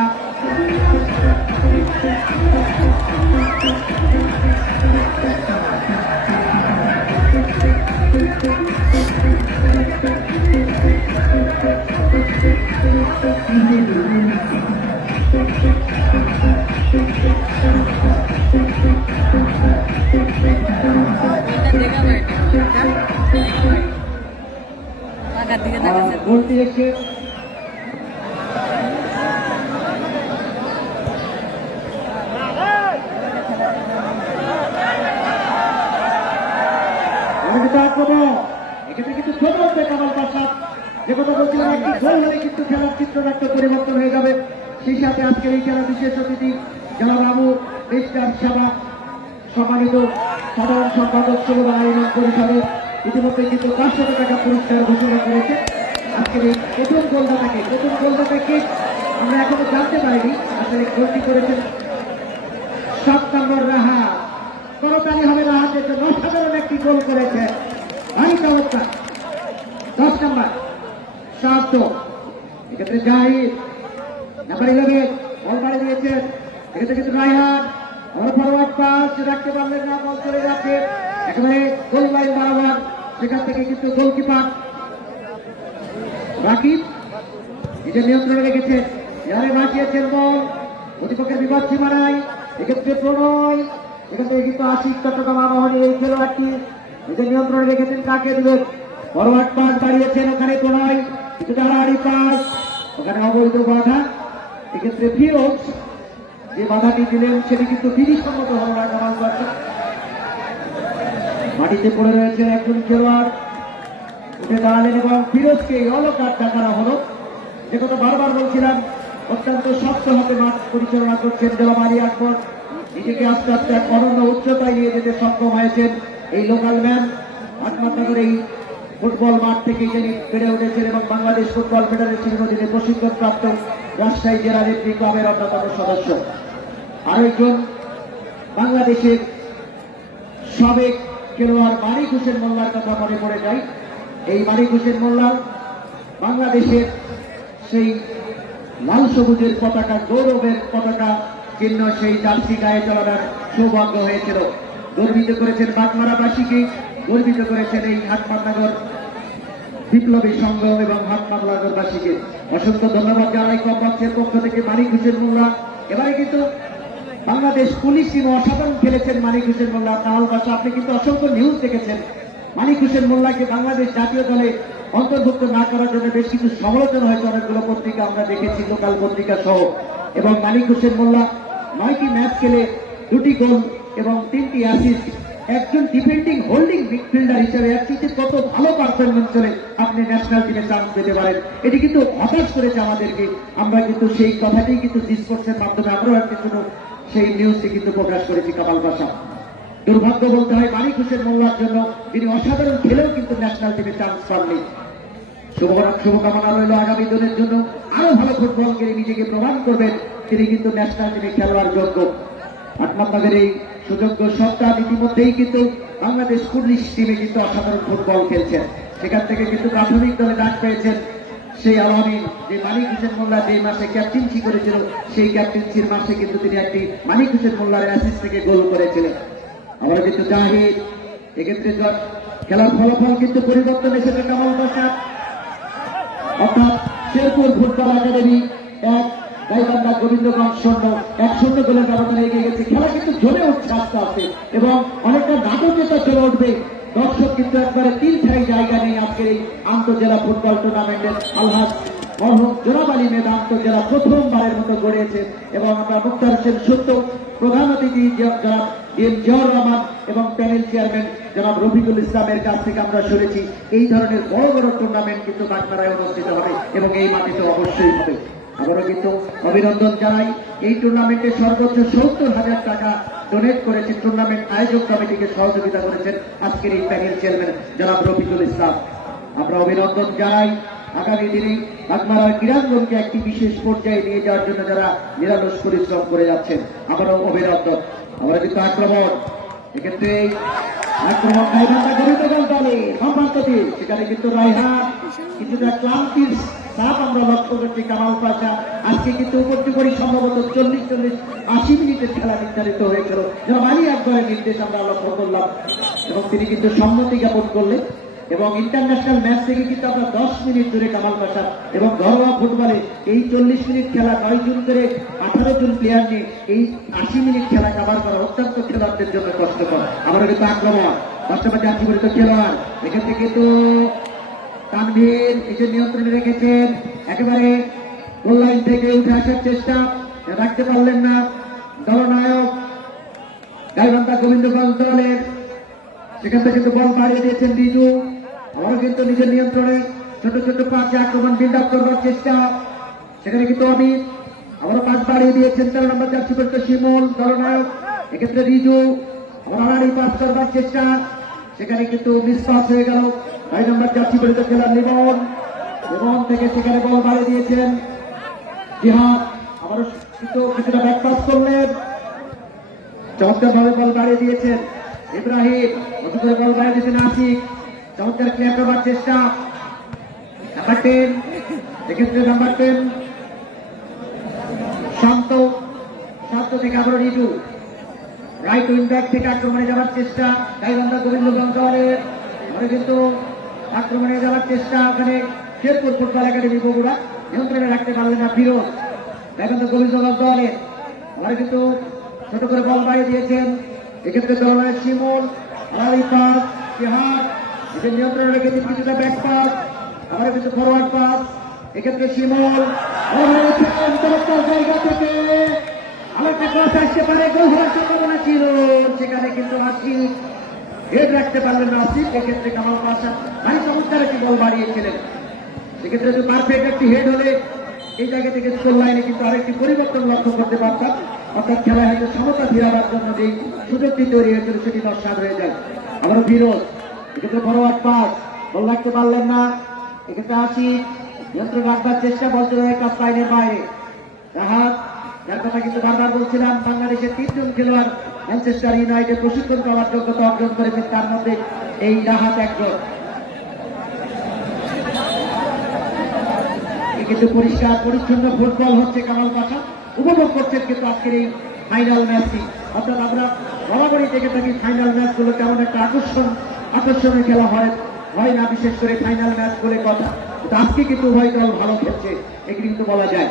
গোলটি দেখছে এক্ষেত্রে কিন্তু ছোট হচ্ছে কামাল পাশা, যে কথা বলছিলাম একটি গোল হলে কিন্তু খেলার চিত্রনাট্য পরিবর্তন হয়ে যাবে। সেই সাথে আজকের এই খেলার বিশেষ অতিথি জনাব আবু মিস্টার সাবা, সম্মানিত সাধারণ সম্পাদক ছিল বাংলা ইউনিয়ন পরিষদের ইতিমধ্যে কিন্তু 500 টাকা পুরস্কার ঘোষণা করেছে। আজকের এই প্রথম গোলদাতাকে আমরা এখনো জানতে পারিনি, আসলে গোলটি করেছেন 7 নম্বর রাহা। করতালি হবে রাহাতের জন্য, অসাধারণ একটি গোল করেছে ভাই চমৎকার। 10 নম্বর শান্ত, এক্ষেত্রে জাহিদ নাম্বার 11 বল মারে দিয়েছেন, এক্ষেত্রে কিন্তু রায়হান ফরওয়ার্ড পাস রাখতে পারলেন না, বল চলে যাচ্ছে একেবারে গোল লাইন বরাবর, সেখান থেকে কিন্তু গোলকিপার রাকিব নিজের নিয়ন্ত্রণে রেখেছে, এবারে বাঁচিয়েছেন বল প্রতিপক্ষের বিপদ সীমানায়, এক্ষেত্রে প্রণয়, এখান থেকে কিন্তু আশিক চট্টগ্রাম আবাহনী এই খেলোয়াড়টি নিজের নিয়ন্ত্রণে রেখেছেন, কাকে দিলেন ফরওয়ার্ড পাস বাড়িয়েছেন, ওখানে প্রণয় কিছু হারাহারি পাস, ওখানে অবৈধ বাধা, এক্ষেত্রে ফিরোজ যে বাধাটি দিলেন সেটি কিন্তু বিধিসম্মত হল না। কামাল পাশা মাটিতে পড়ে রয়েছেন একজন খেলোয়াড়, উঠে দাঁড়ালেন এবং ফিরোজকে ইয়েলো কার্ড দেখানো হলো। যে কথা বারবার বলছিলাম, অত্যন্ত শক্ত হাতে মাঠ পরিচালনা করছেন জনাব আলী আকবর, নিজেকে আস্তে আস্তে এক অনন্য উচ্চতায় নিয়ে যেতে সক্ষম হয়েছেন এই লোকাল ম্যান। আটমাত্রাগর এই ফুটবল মাঠ থেকে যিনি বেড়ে উঠেছেন এবং বাংলাদেশ ফুটবল ফেডারেশনের অধীনে প্রশিক্ষণপ্রাপ্ত রাজশাহী জেলা নেত্রী ক্লাবের অন্যতম সদস্য। আরো একজন বাংলাদেশের সাবেক খেলোয়াড় মানিক হোসেন মোল্লার কথা মনে পড়ে যায়। এই মানিক হোসেন মোল্লা বাংলাদেশের সেই লাল সবুজের পতাকা, গৌরবের পতাকা চিহ্ন সেই জার্সি গায়ে চালানোর সৌভাগ্য হয়েছিল। গর্বিত করেছেন বাগমারাবাসীকে, গর্বিত করেছেন এই হাটমানগর বিপ্লবী সংঘ এবং হাটমানগরবাসীকে। অসংখ্য ধন্যবাদ জানাই কমপক্ষের পক্ষ থেকে মানিক হোসেন মোল্লা। এবারে কিন্তু বাংলাদেশ পুলিশ টিম অসাধারণ খেলেছেন মানিক হোসেন মোল্লা। কামাল পাশা, আপনি কিন্তু অসংখ্য নিউজ দেখেছেন। মানিক হোসেন মোল্লাকে বাংলাদেশ জাতীয় দলে অন্তর্ভুক্ত না করার জন্য বেশ কিছু সমালোচনা হয়েছে অনেকগুলো পত্রিকা আমরা দেখেছি, লোকাল পত্রিকা সহ। এবং মানিক হোসেন মোল্লা 9টি ম্যাচ খেলে 2টি গোল এবং 3টি অ্যাসিস্ট, একজন ডিফেন্ডিং হোল্ডিং মিডফিল্ডার হিসেবে একচুটি কত ভালো পারফরমেন্স করে আপনি ন্যাশনাল টিমে চান্স পেতে পারেন। এটি কিন্তু হতাশ করেছে আমাদেরকে। আমরা কিন্তু সেই কথাটাই কিন্তু স্পোর্টসের মাধ্যমে আমরাও একটি ছোট সেই নিউজটি কিন্তু প্রকাশ করেছি। কামাল পাশা, দুর্ভাগ্য বলতে হয় মানিক হোসেন মোল্লার জন্য, তিনি অসাধারণ খেলেও কিন্তু ন্যাশনাল টিমে চান্স পাননি। শুভকামনা রইল আগামী দিনের জন্য, আরো ভালো ফুটবল খেলে নিজেকে প্রমাণ করবেন, তিনি কিন্তু ন্যাশনাল টিমে খেলোয়াড় যোগ্য। আটমাত্রাগের এই সুযোগ্য সন্তান ইতিমধ্যেই কিন্তু বাংলাদেশ পুলিশ টিমে কিন্তু অসাধারণ ফুটবল খেলছেন। সেখান থেকে কিন্তু প্রাথমিক দলে ডাক পেয়েছেন সেই আলামিন, যে মানিক হোসেন মোল্লা যে মাসে ক্যাপ্টেন্সি করেছিল, সেই ক্যাপ্টেন্সির মাসে কিন্তু তিনি একটি মানিক হোসেন মোল্লার অ্যাসিস্ট থেকে গোল করেছিলেন। আবার কিন্তু জাহিদ, এক্ষেত্রে খেলার ফলাফল কিন্তু পরিবর্তন এসেছে কামাল পাশা, অর্থাৎ শেরপুর ফুটবল একাডেমি 1, গাইবান্ধা গোবিন্দগঞ্জ 0, 1-0 গোলের ব্যবধানে এগিয়ে গেছে। খেলা কিন্তু জ্বলে উঠছে আস্তে আস্তে এবং অনেকটা নাটকীয়তা চলে উঠবে। দর্শক কিন্তু একবারে 3 ঠাই জায়গা নেই আজকের এই আন্তঃজেলা ফুটবল টুর্নামেন্টের। আলহাজ মরহুম জনাব আলী মেধা আন্তঃজেলা প্রথমবারের মতো গড়িয়েছে এবং আমরা মুক্তার হোসেন সত্য, প্রধান অতিথি জনাব এম জিয়াউর রহমান এবং প্যানেল চেয়ারম্যান জনাব রফিকুল ইসলামের কাছ থেকে আমরা শুনেছি এই ধরনের বড় বড় টুর্নামেন্ট কিন্তু বাগমারায় অনুষ্ঠিত হবে এবং এই মাটিতে অবশ্যই হবে। আবারও কিন্তু অভিনন্দন জানাই, এই টুর্নামেন্টে সর্বোচ্চ 70,000 টাকা ডোনেট করেছে টুর্নামেন্ট আয়োজক কমিটিকে সহযোগিতা করেছেন আজকের এই প্যানেল চেয়ারম্যান জনাব রফিকুল ইসলাম। আমরা অভিনন্দন জানাই। আগামী দিনে বাগমারার ক্রীড়াঙ্গনকে একটি বিশেষ পর্যায়ে নিয়ে যাওয়ার জন্য যারা নিরলস পরিশ্রম করে যাচ্ছেন, আমারও অভিনন্দন। আমরা কিন্তু আক্রমণ, এক্ষেত্রে আক্রমণ গাইবান্ধা গোবিন্দগঞ্জ দলে সম্পাদকে, সেখানে কিন্তু রায়হান কিছুটা ক্লান্তির চাপ আমরা লক্ষ্য করছি। কামাল পাশা, আজকে কিন্তু উপর্যুপরি সম্ভবত 40-80 মিনিটের খেলা নির্ধারিত হয়েছিল, জনাব আলী আকবরের নির্দেশ আমরা লক্ষ্য করলাম এবং তিনি কিন্তু সম্মতি জ্ঞাপন করলেন। এবং ইন্টারন্যাশনাল ম্যাচ থেকে কিন্তু আমরা 10 মিনিট ধরে কামাল পাশা এবং ঘরোয়া ফুটবলে এই 40 মিনিট খেলা 9 জন করে 18 জন প্লেয়ার নিয়ে এই 80 মিনিট খেলা কাভার করা অত্যন্ত খেলোয়াড়দের জন্য কষ্টকর। আমরা কিন্তু আক্রমণ, পাশাপাশি আশীর্বাদিত খেলোয়াড়, এখান থেকে তো তানভীর নিজের নিয়ন্ত্রণে রেখেছেন, একেবারে গোল লাইন থেকে উঠে আসার চেষ্টা রাখতে পারলেন না দলনায়ক গাইবান্ধা গোবিন্দগঞ্জ দলের। সেখান থেকে কিন্তু বল বাড়িয়ে দিয়েছেন রিজু, আবারও কিন্তু নিজের নিয়ন্ত্রণে ছোট ছোট পাঁচে আক্রমণ বিল্ড আপ করবার চেষ্টা, সেখানে কিন্তু অমিত আবারও পাঁচ বাড়িয়ে দিয়েছেন 13 নম্বর জার্সি পরিচিত শিমুল দলনায়ক, এক্ষেত্রে রিজু আবার পাস করবার চেষ্টা, সেখানে কিন্তু মিসপাস হয়ে গেল। 6 নম্বর জার্সি পরিহিত খেলোয়াড় লিমন থেকে সেখানে বল বাড়িয়ে দিয়েছেন জিহাদ, আবারও কিন্তু কিছুটা ব্যাকপাস করলেন, চমৎকার ভাবে বল বাড়িয়ে দিয়েছেন ইব্রাহিম, নতুন করে বল বাড়িয়ে দিয়েছেন আশিক, চমৎকার ক্লিয়ার করবার চেষ্টা নাম্বার 10, এক্ষেত্রে নাম্বার 10 শান্ত থেকে আবারও রিটু, রাইট উইং ব্যাক থেকে আক্রমণে যাওয়ার চেষ্টা গাইবান্ধা গোবিন্দগঞ্জ দলের, আমরা কিন্তু আক্রমণে যাওয়ার চেষ্টা ওখানে শেরপুর ফুটবল একাডেমি বগুড়া নিয়ন্ত্রণে রাখতে পারলেন না ফিরোজ। গাইবান্ধা গোবিন্দগঞ্জ দলের আমরা কিন্তু ছোট করে বল বাড়িয়ে দিয়েছেন, এক্ষেত্রে দলের শিমুল আলারি পাস জিহাদ, এদের নিয়ন্ত্রণে রেখেছেন কিছুটা ব্যাক পাস, আমরা কিন্তু ফরওয়ার্ড পাস, এক্ষেত্রে শিমুল জায়গা থেকে আলোকে ক্রস আসতে পারে, গোল হওয়ার সম্ভাবনা ছিল, সেখানে কিন্তু আশিক হেড রাখতে পারলেন না আশিক, এক্ষেত্রে কামাল পাশা ভারী চমৎকার একটি বল বাড়িয়েছিলেন, সেক্ষেত্রে যদি পারফেক্ট একটি হেড হলে এই জায়গা থেকে স্কোর লাইনে কিন্তু আরেকটি পরিবর্তন লক্ষ্য করতে পারতাম, অর্থাৎ খেলায় হয়তো সমতা ফেরাবার জন্য যে সুযোগটি তৈরি হয়েছিল সেটি নস্বাদ হয়ে যায়। আবারও ফিরোজ, এক্ষেত্রে ফরওয়ার্ড পাস, বল রাখতে পারলেন না, এক্ষেত্রে আশিক নিয়ন্ত্রণ রাখবার চেষ্টা, বল চলে যায় কাপ লাইনের বাইরে। রাহাত, যার কথা কিন্তু বারবার বলছিলাম, বাংলাদেশের 3 জন খেলোয়াড় ম্যানচেস্টার ইউনাইটেড প্রশিক্ষণ পাওয়ার যোগ্যতা অর্জন করেছেন, তার মধ্যে এই রাহাত একজন। কিন্তু পরিষ্কার পরিচ্ছন্ন ফুটবল হচ্ছে কামাল পাশা, উপভোগ করছেন কিন্তু আজকের এই ফাইনাল ম্যাচটি, অর্থাৎ আমরা বরাবরই দেখে থাকি ফাইনাল ম্যাচগুলো কেমন একটা আকর্ষণীয় খেলা হয় না, বিশেষ করে ফাইনাল ম্যাচ বলে কথা, কিন্তু আজকে কিন্তু উভয় দল ভালো খেলছে এগুলি কিন্তু বলা যায়,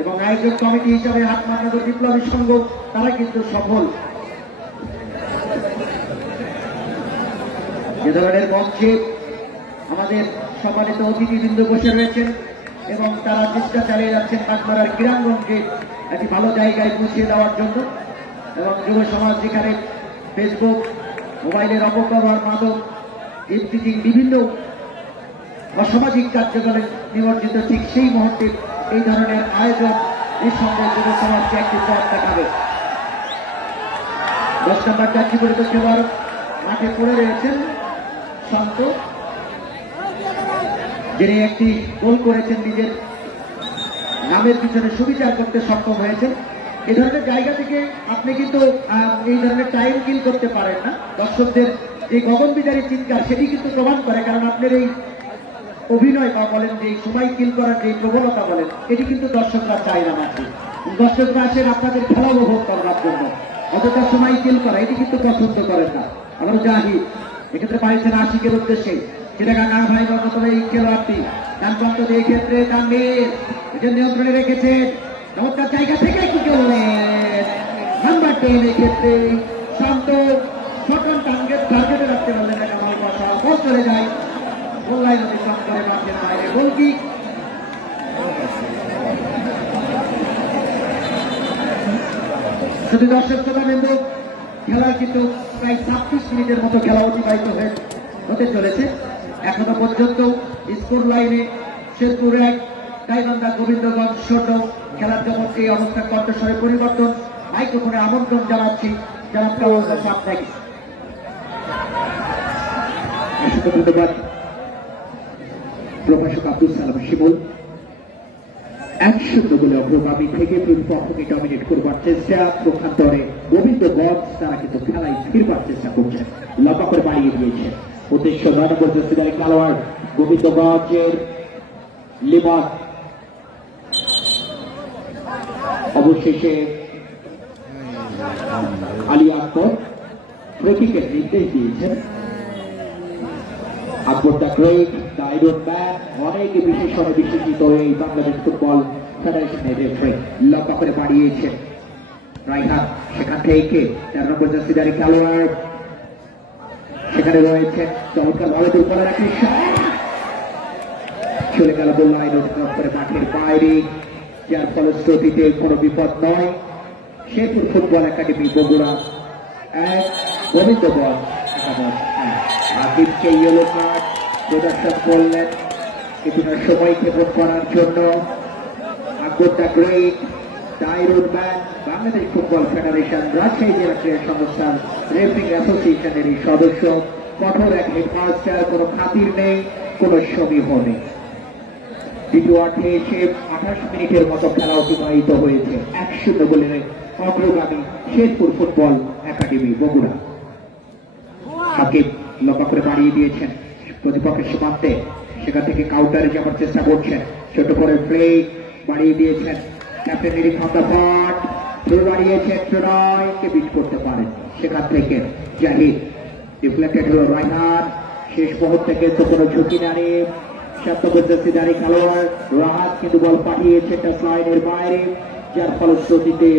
এবং আয়োজক কমিটি হিসাবে হাটমানগর বিপ্লবী সংঘ তারা কিন্তু সফল। যে ধরনের মঞ্চে আমাদের সম্মানিত অতিথিবৃন্দ বসে রয়েছেন এবং তারা চেষ্টা চালিয়ে যাচ্ছেন কাঠমারার ক্রীড়াঙ্গনকে একটি ভালো জায়গায় পৌঁছে দেওয়ার জন্য, এবং যুব সমাজ যেখানে ফেসবুক মোবাইলের অপব্যবহার, মাদক ইত্যাদি বিভিন্ন অসামাজিক কার্যকলাপে নিমজ্জিত, ঠিক সেই মুহূর্তে এই ধরনের আয়োজন নিঃসন্দেহে যুব সমাজকে একটি পথ দেখাবে। 10 নম্বর জার্সি পরিহিত খেলোয়াড় মাঠে পড়ে রয়েছেন শান্ত, যিনি একটি গোল করেছেন, নিজের নামের পিছনে সুবিচার করতে সক্ষম হয়েছেন। এই ধরনের জায়গা থেকে আপনি কিন্তু এই ধরনের টাইম কিল করতে পারেন না, দর্শকদের এই গগনবিদারী চিৎকার সেটি কিন্তু প্রমাণ করে, কারণ আপনার এই অভিনয় বা বলেন যে সময় কিল করার যে প্রবণতা বলেন, এটি কিন্তু দর্শকরা চায় না মাত্র, দর্শকরা আসেন আপনাদের খেলা উপভোগ করার জন্য, অতটা সময় কিল করা এটি কিন্তু পছন্দ করেন না। আবার জাহিদ এক্ষেত্রে পাইছেন আশিকের উদ্দেশ্যে, সেটা গাঙ্গার ভাই মতো এই খেলোয়াড়টি ডান প্রান্ত দিয়ে ক্ষেত্রে তানভীর এটা নিয়ন্ত্রণে রেখেছেন, চমৎকার জায়গা থেকে কি করলেন নাম্বার 10, এই ক্ষেত্রে শান্ত সকল টার্গেটে রাখতে পারলেন না কামাল পাশা, বল চলে যায় গোল লাইন অতিক্রম করে মাঠের বাইরে, গোল কিক। শুধু দর্শক শ্রোতাবৃন্দ, খেলার কিন্তু প্রায় 26 মিনিটের মতো খেলা অতিবাহিত হতে চলেছে, এখনো পর্যন্ত স্কোর লাইনে শেরপুর 1, গাইবান্ধা গোবিন্দগঞ্জ 0। খেলার জগৎ এই অবস্থার কণ্ঠস্বরে পরিবর্তন, মাইক্রোফোনে আমন্ত্রণ জানাচ্ছি জনাব আপনাকে। অসংখ্য ধন্যবাদ প্রভাষক আব্দুল সালাম শিমুল। 1-0 গোলে অগ্রগামী থেকে প্রতিপক্ষকে ডমিনেট করবার চেষ্টা, প্রখান্তরে গোবিন্দগঞ্জ তারা কিন্তু খেলায় ফিরবার চেষ্টা করছেন, লম্বা করে বাড়িয়ে দিয়েছে উদ্দেশ্য 9 নম্বর জার্সিধারী খেলোয়াড় গোবিন্দগঞ্জের লিমন, অবশেষে আলী আকবর ফ্রি কিকের নির্দেশ দিয়েছেন। Akbar the great, the iron man, অনেক বিশেষণে বিশেষিত এই বাংলাদেশ ফুটবল ফেডারেশনের রেফারি, লম্বা করে বাড়িয়েছেন রাইহান, সেখান থেকে 13 নম্বর জার্সিধারী খেলোয়াড় সেখানে রয়েছেন, চমৎকার ভাবে দূর করে রাখে, চলে গেল গোল লাইন অতিক্রম করে মাঠের বাইরে, যার ফলশ্রুতিতে কোনো বিপদ নয়। শেরপুর ফুটবল একাডেমি বগুড়া 1, গোবিন্দগঞ্জ একাদশ 1। আকিবকে ইয়েলো কার্ড প্রদর্শন করলেন কিছুটা সময় ক্ষেপণ করার জন্য। Akbar the great, the iron man, Bangladesh football federation, Rajshahi জেলা ক্রীড়া সংস্থান রেফারিং অ্যাসোসিয়েশনের এই সদস্য কঠোর এক হেডমাস্টার, কোনো খাতির নেই, কোনো সমীহ নেই। দ্বিতীয়ার্ধে এসে 28 মিনিটের মতো খেলা অতিবাহিত হয়েছে 1-0 গোলের অগ্রগামী শেরপুর ফুটবল একাডেমি বগুড়া। সাকিব লম্বা করে বাড়িয়ে দিয়েছেন প্রতিপক্ষের সীমান্তে, সেখান থেকে কাউন্টারে যাওয়ার চেষ্টা করছেন, ছোট করে প্লে বাড়িয়ে দিয়েছেন ক্যাপ্টেন এরিক খন্দকার, থ্রু বাড়িয়েছেন প্রণয়কে বিট করতে পারেন, সেখান থেকে জাহিদ ডিফ্লেক্টেড হলো রায়হান, শেষ মুহূর্তে কিন্তু কোনো ঝুঁকি না নিয়ে দাঁড়িয়ে খেলোয়াড় রাহাত কিন্তু বল পাঠিয়েছে টাচ লাইনের বাইরে, যার ফলশ্রুতিতে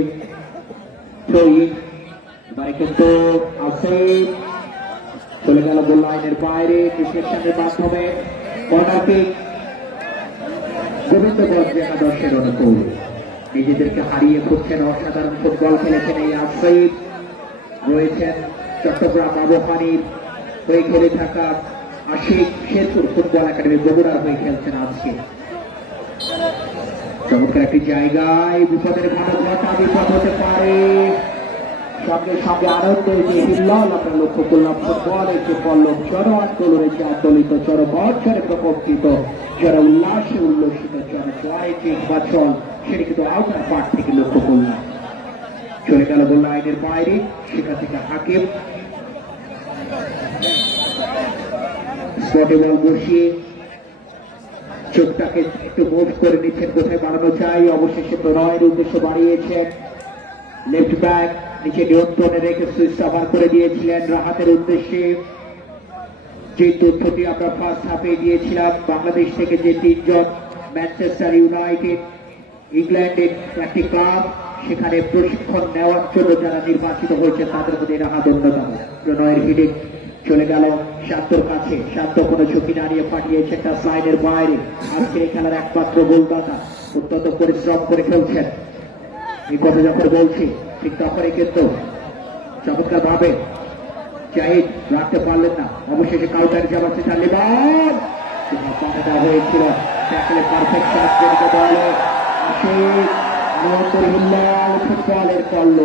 এবারে কিন্তু আসিফ চলে গেল গোল লাইনের বাইরে, ডিফ্লেকশনের মাধ্যমে কর্নার কিক। গোবিন্দগঞ্জ একাদশের অনুকূল নিজেদেরকে হারিয়ে খুঁজছেন, অসাধারণ ফুটবল খেলেছেন এই আসিফ। রয়েছেন চট্টগ্রাম আবহাওয়ার হয়ে খেলে থাকা আশিক, শেরপুর ফুটবল একাডেমি বগুড়ার হয়ে খেলছেন আজকে। চমৎকার একটি জায়গায় বিপদের ঘাটা ঘটা বিপদ হতে পারে, সঙ্গে সঙ্গে আনন্দ যে হিল্লাল আমরা লক্ষ্য করলাম ফুটবলের যে পল্লব চরম আন্দোলনের যে আন্দোলিত চরম অর্চনে প্রকম্পিত যারা উল্লাসে উল্লসিত যারা জয় যে হিমাচল, সেটা কিন্তু আউটার পার্ট থেকে লক্ষ্য করলাম। চলে গেল গোল লাইনের বাইরে, সেখান থেকে হাকিম স্পটে বল বসিয়ে চোখটাকে একটু মুভ করে নিচ্ছেন, কোথায় বাড়ানো চাই, অবশেষে প্রণয়ের উদ্দেশ্য বাড়িয়েছেন। লেফট ব্যাক নিচে নিয়ন্ত্রণে রেখে সুইচ কভার করে দিয়েছিলেন রাহাতের উদ্দেশ্যে। যে তথ্যটি আমরা ফার্স্ট হাফে দিয়েছিলাম, বাংলাদেশ থেকে যে 3 জন ম্যানচেস্টার ইউনাইটেড ইংল্যান্ডের একটি ক্লাব, সেখানে প্রশিক্ষণ নেওয়ার জন্য যারা নির্বাচিত হয়েছে তাদের মধ্যে রাহাত অন্যতম। প্রণয়ের হিডিং চলে গেল শান্তর কাছে, শান্ত কোনো ঝুঁকি না নিয়ে পাঠিয়েছে টাচ লাইনের বাইরে। আজকে এই খেলার একমাত্র গোলদাতা অত্যন্ত পরিশ্রম করে খেলছেন, এই কথা যখন বলছি ঠিক তখনই কিন্তু চমৎকার ভাবে জাহিদ রাখতে পারলেন না, অবশেষে কাউন্টারে যাওয়ার চেষ্টা লিবান হয়েছিল, পারফেক্ট শট বলে আশিক ফুটবলের পল্ল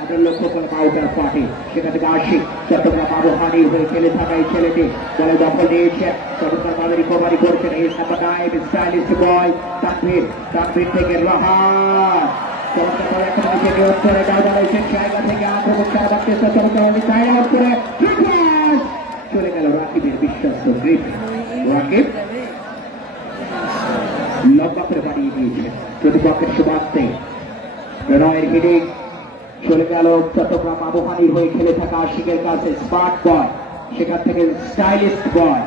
আমরা লক্ষ্য করলাম আউটার পার্টি, সেখান থেকে আশিক চট্টগ্রাম আবহাওয়ার হয়ে খেলে থাকা এই ছেলেটি বলে দখল নিয়েছে, চট্টগ্রাম ভাবে রিকভারি করছেন এই নাম্বার 9 স্টাইলিশ বয় তানভীর, তানভীর থেকে রাহাত চমৎকার একটা নিচে নিয়ন্ত্রণে জায়গা থেকে আক্রমণ করার চেষ্টা, চমৎকার চাই আউট করে চলে গেল রাকিবের বিশ্বস্ত গ্রিপ। রাকিব লম্বা করে বাড়িয়ে দিয়েছে প্রতিপক্ষের সীমান্তে, প্রণয়ের হিডিং চলে গেল চট্টগ্রাম আবহাওয়ার হয়ে খেলে থাকা আশিকের কাছে, স্মার্ট বয়, সেখান থেকে স্টাইলিশ বয়,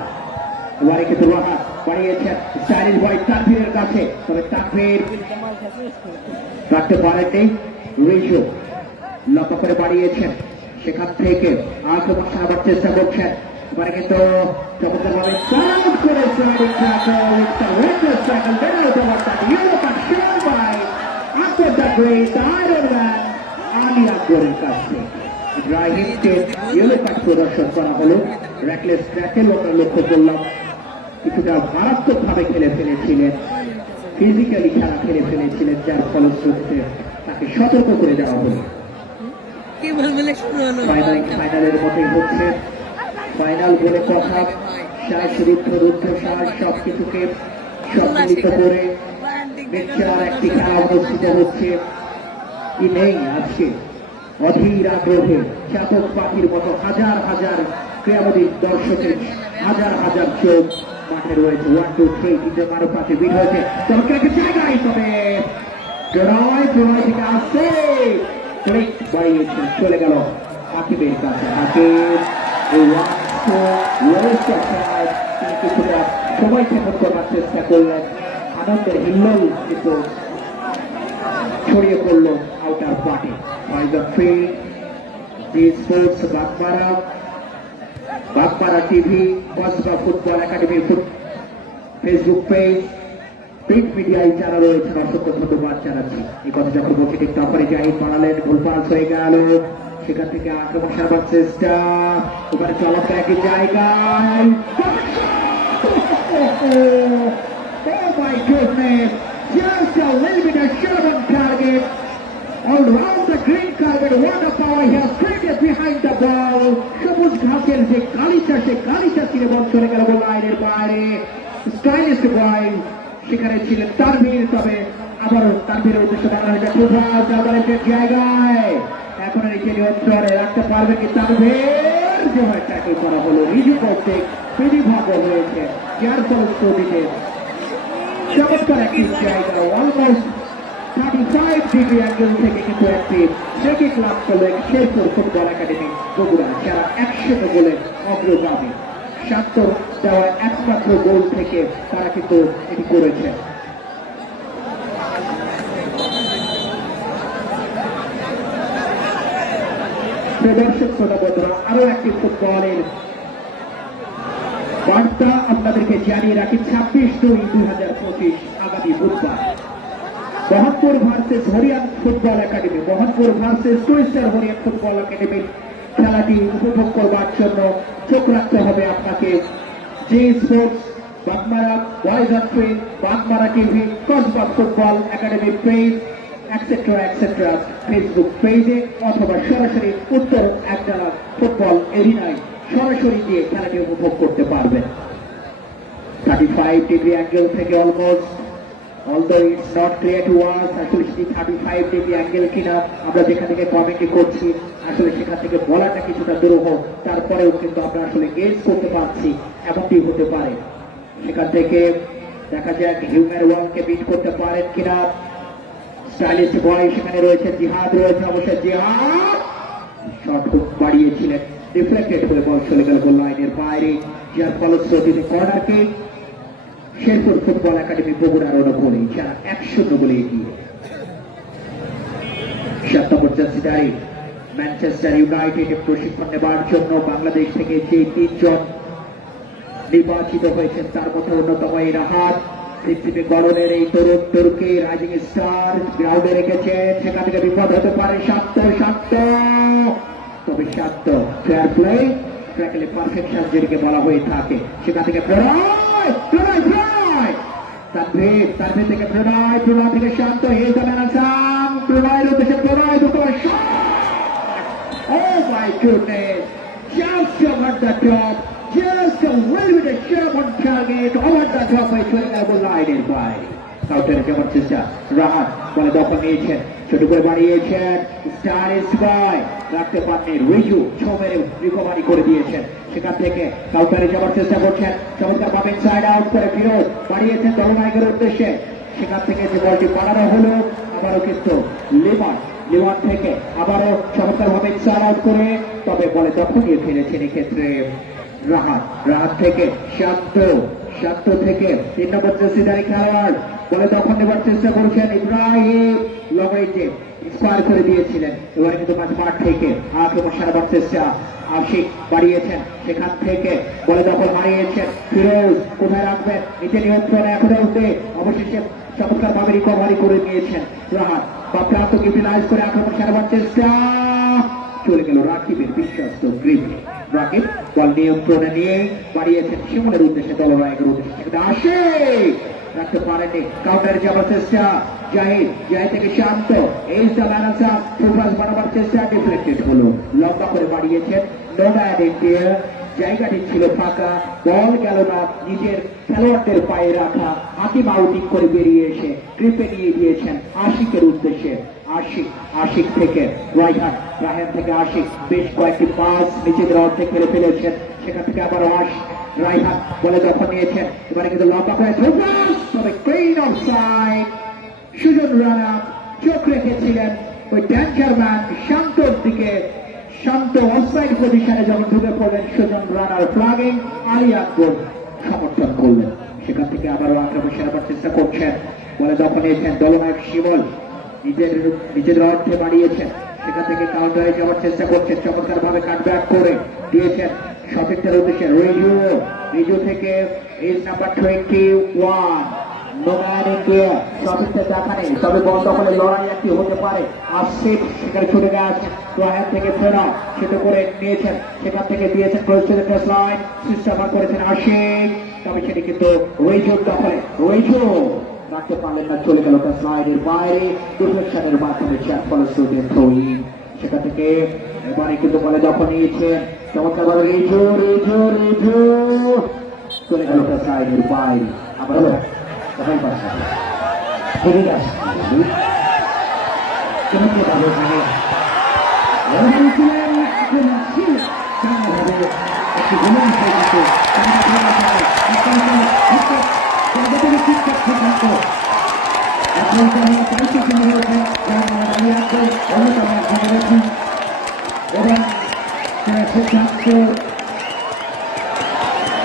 এবারে কিন্তু রাহাত বাড়িয়েছেন স্টাইলিশ বয় তানভীরের কাছে, তবে তানভীর রাখতে পারেননি, রিজু লক্ষ্য করে বাড়িয়েছেন, সেখান থেকে আক্রমণ সারাবার চেষ্টা করছেন, এবারে কিন্তু চমৎকার ভাবে প্রদর্শন করা হলো। র্যাকলেস ট্র্যাকের লক্ষ্য করলাম, কিছুটা মারাত্মক ভাবে খেলে ফেলেছিলেন, ফিজিক্যালি খেলা খেলে ফেলেছিলেন, যার ফলশ্রুতিতে তাকে সতর্ক করে দেওয়া হলো। ফাইনালের মতোই হচ্ছে, ফাইনাল বলে কথা, শ্বাস রুদ্ধশ্বাস সবকিছুকে সম্মিলিত করে মিক্সচার একটি খেলা অনুষ্ঠিত হচ্ছে। কি নেই আজকে অধীর আগ্রহে চাতক পাখির মতো হাজার হাজার ক্রীড়ামোদী দর্শকের হাজার হাজার চোখ মাঠে রয়েছে। 1 2 3 তিনটে মারো পাশে বিট হয়েছে, চমৎকার জায়গায়, তবে প্রণয় থেকে আসছে বাড়িয়েছে, চলে গেল হাকিমের কাছে। হাকিম কিছুটা সময় ক্ষেপণ করবার চেষ্টা করলেন, আনন্দের হিল্লোল কিন্তু ছড়িয়ে পড়ল outer party. Sports Bagmara TV, Kasba football academy Facebook page, print মিডিয়ায় যারা রয়েছেন অসংখ্য ধন্যবাদ জানাচ্ছি। এই কথা যখন বলছি ঠিক তারপরে জাহিদ বাড়ালেন, ভুল পাস হয়ে গেল, সেখান থেকে আক্রমণ সারবার চেষ্টা, ওখানে চমৎকার একটি জায়গায় just a little bit of shot on target, all round the green carpet, what a power, he has created behind the ball. সবুজ ঘাসের যে গালিচা, সে গালিচা ছিঁড়ে বল চলে গেল গোল লাইনের বাইরে। স্টাইলিশ বয় সেখানে ছিলেন তানভীর, তবে আবারও তানভীরের উদ্দেশ্যে বলা হয়েছে জালবালের জায়গায় এখন নিচে নিয়ন্ত্রণে রাখতে পারবে কি তানভীর, যেভাবে ট্যাকল করা হলো রিজু কর্তৃক বিধিভাগ হয়েছে, যার ফলশ্রুতিতে চমৎকার একটি জায়গা অলমোস্ট 35 ডিগ্রি অ্যাঙ্গেল থেকে কিন্তু একটি ফ্রি লাভ করলেন শেরপুর ফুটবল একাডেমি বগুড়া, যারা 100 গোলে অগ্রগামী। শান্তর দেওয়া একমাত্র গোল থেকে তারা কিন্তু এটি করেছে। দর্শক শ্রোতা বন্ধুরা, আরো একটি ফুটবলের বার্তা আপনাদেরকে জানিয়ে রাখি। 26/2/2025 আগামী বুধবার Mohammadpur versus Hariyan football academy, Mohammadpur versus twister Hariyan football একাডেমির খেলাটি উপভোগ করবার জন্য চোখ রাখতে হবে আপনাকে যে sports, Bagmara, boys on field, Bagmara TV, কসবাগ football academy page etcetera Facebook পেজে অথবা সরাসরি উত্তর একটা ফুটবল এরিনায় সরাসরি গিয়ে খেলাটি উপভোগ করতে পারবেন। 35 ডিগ্রি অ্যাঙ্গেল থেকে almost, although it's not clear to us আসলে সেটি 35 ডিগ্রি অ্যাঙ্গেল কিনা, আমরা যেখান থেকে কমেন্টে করছি আসলে সেখান থেকে বলাটা কিছুটা দুরূহ, তারপরেও কিন্তু আমরা আসলে গেজ করতে পারছি এমনটি হতে পারে। সেখান থেকে দেখা যাক হিউম্যান ওয়ালকে বিট করতে পারেন কিনা। স্টাইলিশ বয় সেখানে রয়েছে, জিহাদ রয়েছে, অবশ্যই জিহাদ শট বাড়িয়েছিলেন, ডিফ্লেক্টেড হয়ে বল চলে গেল গোল লাইনের বাইরে, যার ফলশ্রুতিতে কর্নারকে শেরপুর ফুটবল একাডেমি বগুড়ার অনুকূলে, যারা 1-0 গোলে এগিয়ে। 7 নম্বর জার্সিধারী ম্যানচেস্টার ইউনাইটেড প্রশিক্ষণ নেবার জন্য বাংলাদেশ থেকে যে 3 জন নির্বাচিত হয়েছেন তার মধ্যে অন্যতম এই রাহাত পৃথিবী গড়নের এই তরুণ তুর্কি রাইজিং স্টার গ্রাউন্ডে রেখেছেন, সেখান থেকে বিপদ হতে পারে। শান্ত তবে শান্ত ফেয়ার প্লে ট্যাকলে পারফেকশন যেটিকে বলা হয়ে থাকে, সেখান থেকে তানভীর থেকে প্রণয় থেকে শান্ত, এই প্রণয়ের উদ্দেশ্যে প্রণয় দুটো shot. Oh my goodness, just over the top, just a little bit of sharp on target, over the top by 12 line in by. কাউন্টারে যাওয়ার চেষ্টা, রাহাত বলে দখল নিয়েছেন, ছোট করে বাড়িয়েছেন, স্টাইলিশ বয় রাখতে পারেন, রিজু ছো মেরে রিকভারি করে দিয়েছেন, সেখান থেকে কাউন্টারে যাওয়ার চেষ্টা করছেন, চমৎকার পাবেন সাইড আউট করে ফিরোজ বাড়িয়েছেন দলনায়কের উদ্দেশ্যে, সেখান থেকে যে বলটি বাড়ানো হলো আবারও কিন্তু লিওয়ান থেকে আবারও চমৎকার ভাবে সাইড আউট করে, তবে বলে দখল নিয়ে ফেলেছেন এক্ষেত্রে রাহাত থেকে শান্ত থেকে 3 নম্বর জার্সিধারী খেলোয়াড় বলে দখল নেবার চেষ্টা করছেন ইব্রাহিম, লবেটে স্কোয়ার করে দিয়েছিলেন, এবারে কিন্তু মাঠ থেকে আক্রমণ সারাবার চেষ্টা, আশিক বাড়িয়েছেন, সেখান থেকে বলে দখল হারিয়েছেন, ফিরোজ কোথায় রাখবেন, নিচে নিয়ন্ত্রণে এখন উঠে অবশেষে চমৎকার ভাবে রিকভারি করে নিয়েছেন রাহাত, বা প্রান্তকে ইউটিলাইজ করে আক্রমণ সারাবার চেষ্টা, চলে গেল রাকিবের বিশ্বস্ত গ্রিপ। রাকিব বল নিয়ন্ত্রণে নিয়ে বাড়িয়েছেন শিমুলের উদ্দেশ্যে, দলনায়কের উদ্দেশ্যে আসে রাখতে পারেনি, কাউন্টারে যাবার চেষ্টা, জাহিদ থেকে শান্ত, এই বাড়াবার চেষ্টা, ডিফ্লেক্টেড হলো, লম্বা করে বাড়িয়েছেন নোম্যাড ইন্ডিয়া, জায়গাটি ছিল ফাঁকা, বল গেল না নিজের খেলোয়াড়দের পায়ে রাখা, হাকিম আউটিং করে বেরিয়ে এসে গ্রিপে নিয়ে দিয়েছেন আশিকের উদ্দেশ্যে, আশিক থেকে রায়হান থেকে আশিক বেশ কয়েকটি পাস নিজেদের অর্ধে খেলে ফেলেছেন, সেখান থেকে আবার রায়হান বলে দখল নিয়েছেন, এবারে কিন্তু লম্বা করে তবে ক্লিন অফসাইড, সুজন রানা চোখ রেখেছিলেন ওই ড্যাঞ্জার ম্যান শান্তর দিকে, শান্ত অফসাইড পজিশনে যখন ঢুকে পড়লেন সুজন রানার ফ্লাগিং আলী আকবর সমর্থন করলেন, সেখান থেকে আবারও আক্রমণ সেরাবার চেষ্টা করছেন, বলে দখল নিয়েছেন দলনায়ক শিমল, নিজেদের অর্থে বাড়িয়েছেন, সেখান থেকে কাউন্টারে যাওয়ার চেষ্টা করছেন, চমৎকার ভাবে কাটব্যাক করে দিয়েছেন সতীর্থের উদ্দেশ্যে, রিজু থেকে এজ নাম্বার 21 সতীর্থের দেখা নেই, তবে বল দখলের লড়াই একটি হতে পারে, আসিফ সেখানে ছুটে গেছেন, রায়হান থেকে ফেরাও সেটা করে নিয়েছেন, সেখান থেকে দিয়েছেন close to the touch line, system করেছেন আশিক, তবে সেটি কিন্তু রিজুর দখলে, রিজু রাখতে পারলেন না, চলে গেল টাচ লাইনের বাইরে, ডিফ্লেকশনের মাধ্যমে ফলশ্রুতি থ্রো ইন, সেখান থেকে এবারে কিন্তু বলে দখল নিয়েছেন চমৎকার ভাবে রেজো রেজো রেজো চলে গেল তার সাইডের বাইরে আবার কোথায় পাচ্ছে ঠিক আছে চমৎকার ভাবে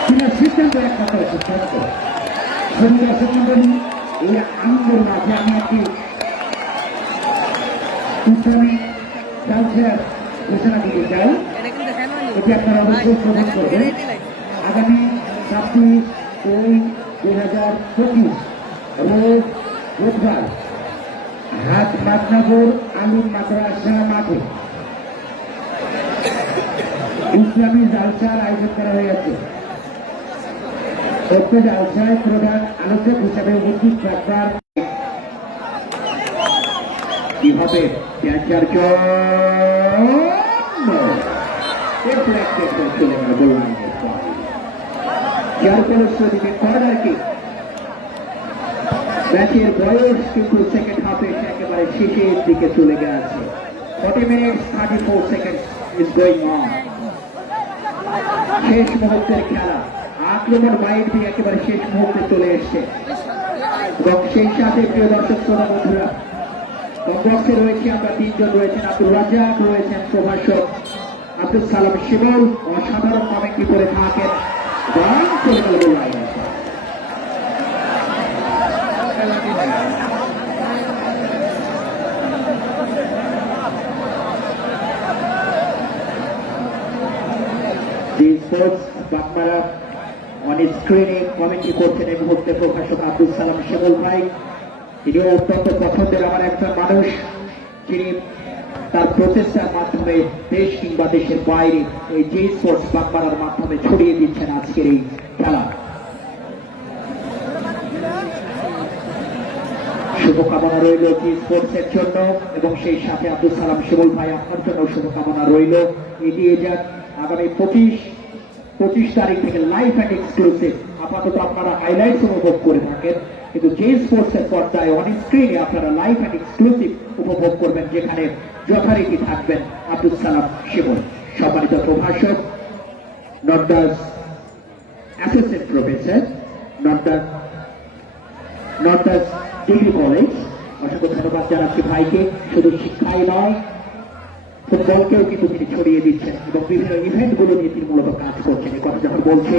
এখানে সিদ্ধান্ত একমাত্র সিদ্ধান্ত এই আন্দোলন আছে আমি একটি ঘোষণা দিতে চাই এটি আপনারা অবশ্যই প্রদান করবেন আগামী 26/2/2025 রোজ বুধবার হাট মাতনগর আলিম মাদ্রাসা মাঠে ইসলামী জালসার আয়োজন করা হয়েছে। উক্ত জালসায় প্রধান আলোচক হিসাবে উপস্থিত থাকবার কি হবে চলে গেল বললাম যার ফলশ্রুতিতে কর্নারকে ম্যাচের বয়স কিন্তু সেকেন্ড হাফে একেবারে শেষের দিকে চলে গেছে 40 minutes 34 seconds is going on শেষ মুহূর্তের খেলা আক্রমণ বাইর দিয়ে একেবারে শেষ মুহূর্তে চলে এসছে এবং সেই সাথে প্রিয় দর্শক শ্রোতা বন্ধুরা বক্সে রয়েছে আমরা তিনজন রয়েছেন আব্দুল রাজ্জাক রয়েছেন প্রভাষক আব্দুল সালাম শিমুল অসাধারণ কমেন্ট্রি করে থাকেন এবং চলে গেল গোল লাইনে বাগমারা অন স্ক্রিনে কমেন্ট্রি করছেন এই মুহূর্তে প্রভাষক আব্দুল সালাম শিমুল ভাই তিনিও অত্যন্ত পছন্দের আমার একজন মানুষ যিনি তার প্রচেষ্টার মাধ্যমে দেশ কিংবা দেশের বাইরে এই জি স্পোর্টস বাগমারার মাধ্যমে ছড়িয়ে দিচ্ছেন আজকের এই খেলা শুভকামনা রইল জি স্পোর্টস এর জন্য এবং সেই সাথে আব্দুল সালাম শিমুল ভাই আপনার জন্য শুভকামনা রইল এগিয়ে যান আগামী 25 তারিখ থেকে লাইভ অ্যান্ড এক্সক্লুসিভ আপাতত আপনারা হাইলাইটস অনুভব করে থাকেন কিন্তু যে স্পোর্টস এর পর্দায় অন স্ক্রিনে আপনারা লাইভ অ্যান্ড এক্সক্লুসিভ উপভোগ করবেন যেখানে যথারীতি থাকবেন আব্দুল সালাম শিমুল সম্মানিত প্রভাষক not the assistant professor not the degree college অসংখ্য ধন্যবাদ জানাচ্ছি ভাইকে শুধু শিক্ষাই নয় ফুটবলকেও কিন্তু তিনি ছড়িয়ে দিচ্ছেন এবং বিভিন্ন ইভেন্ট গুলো নিয়ে তিনি মূলত কাজ করছেন এই কথা যখন বলছে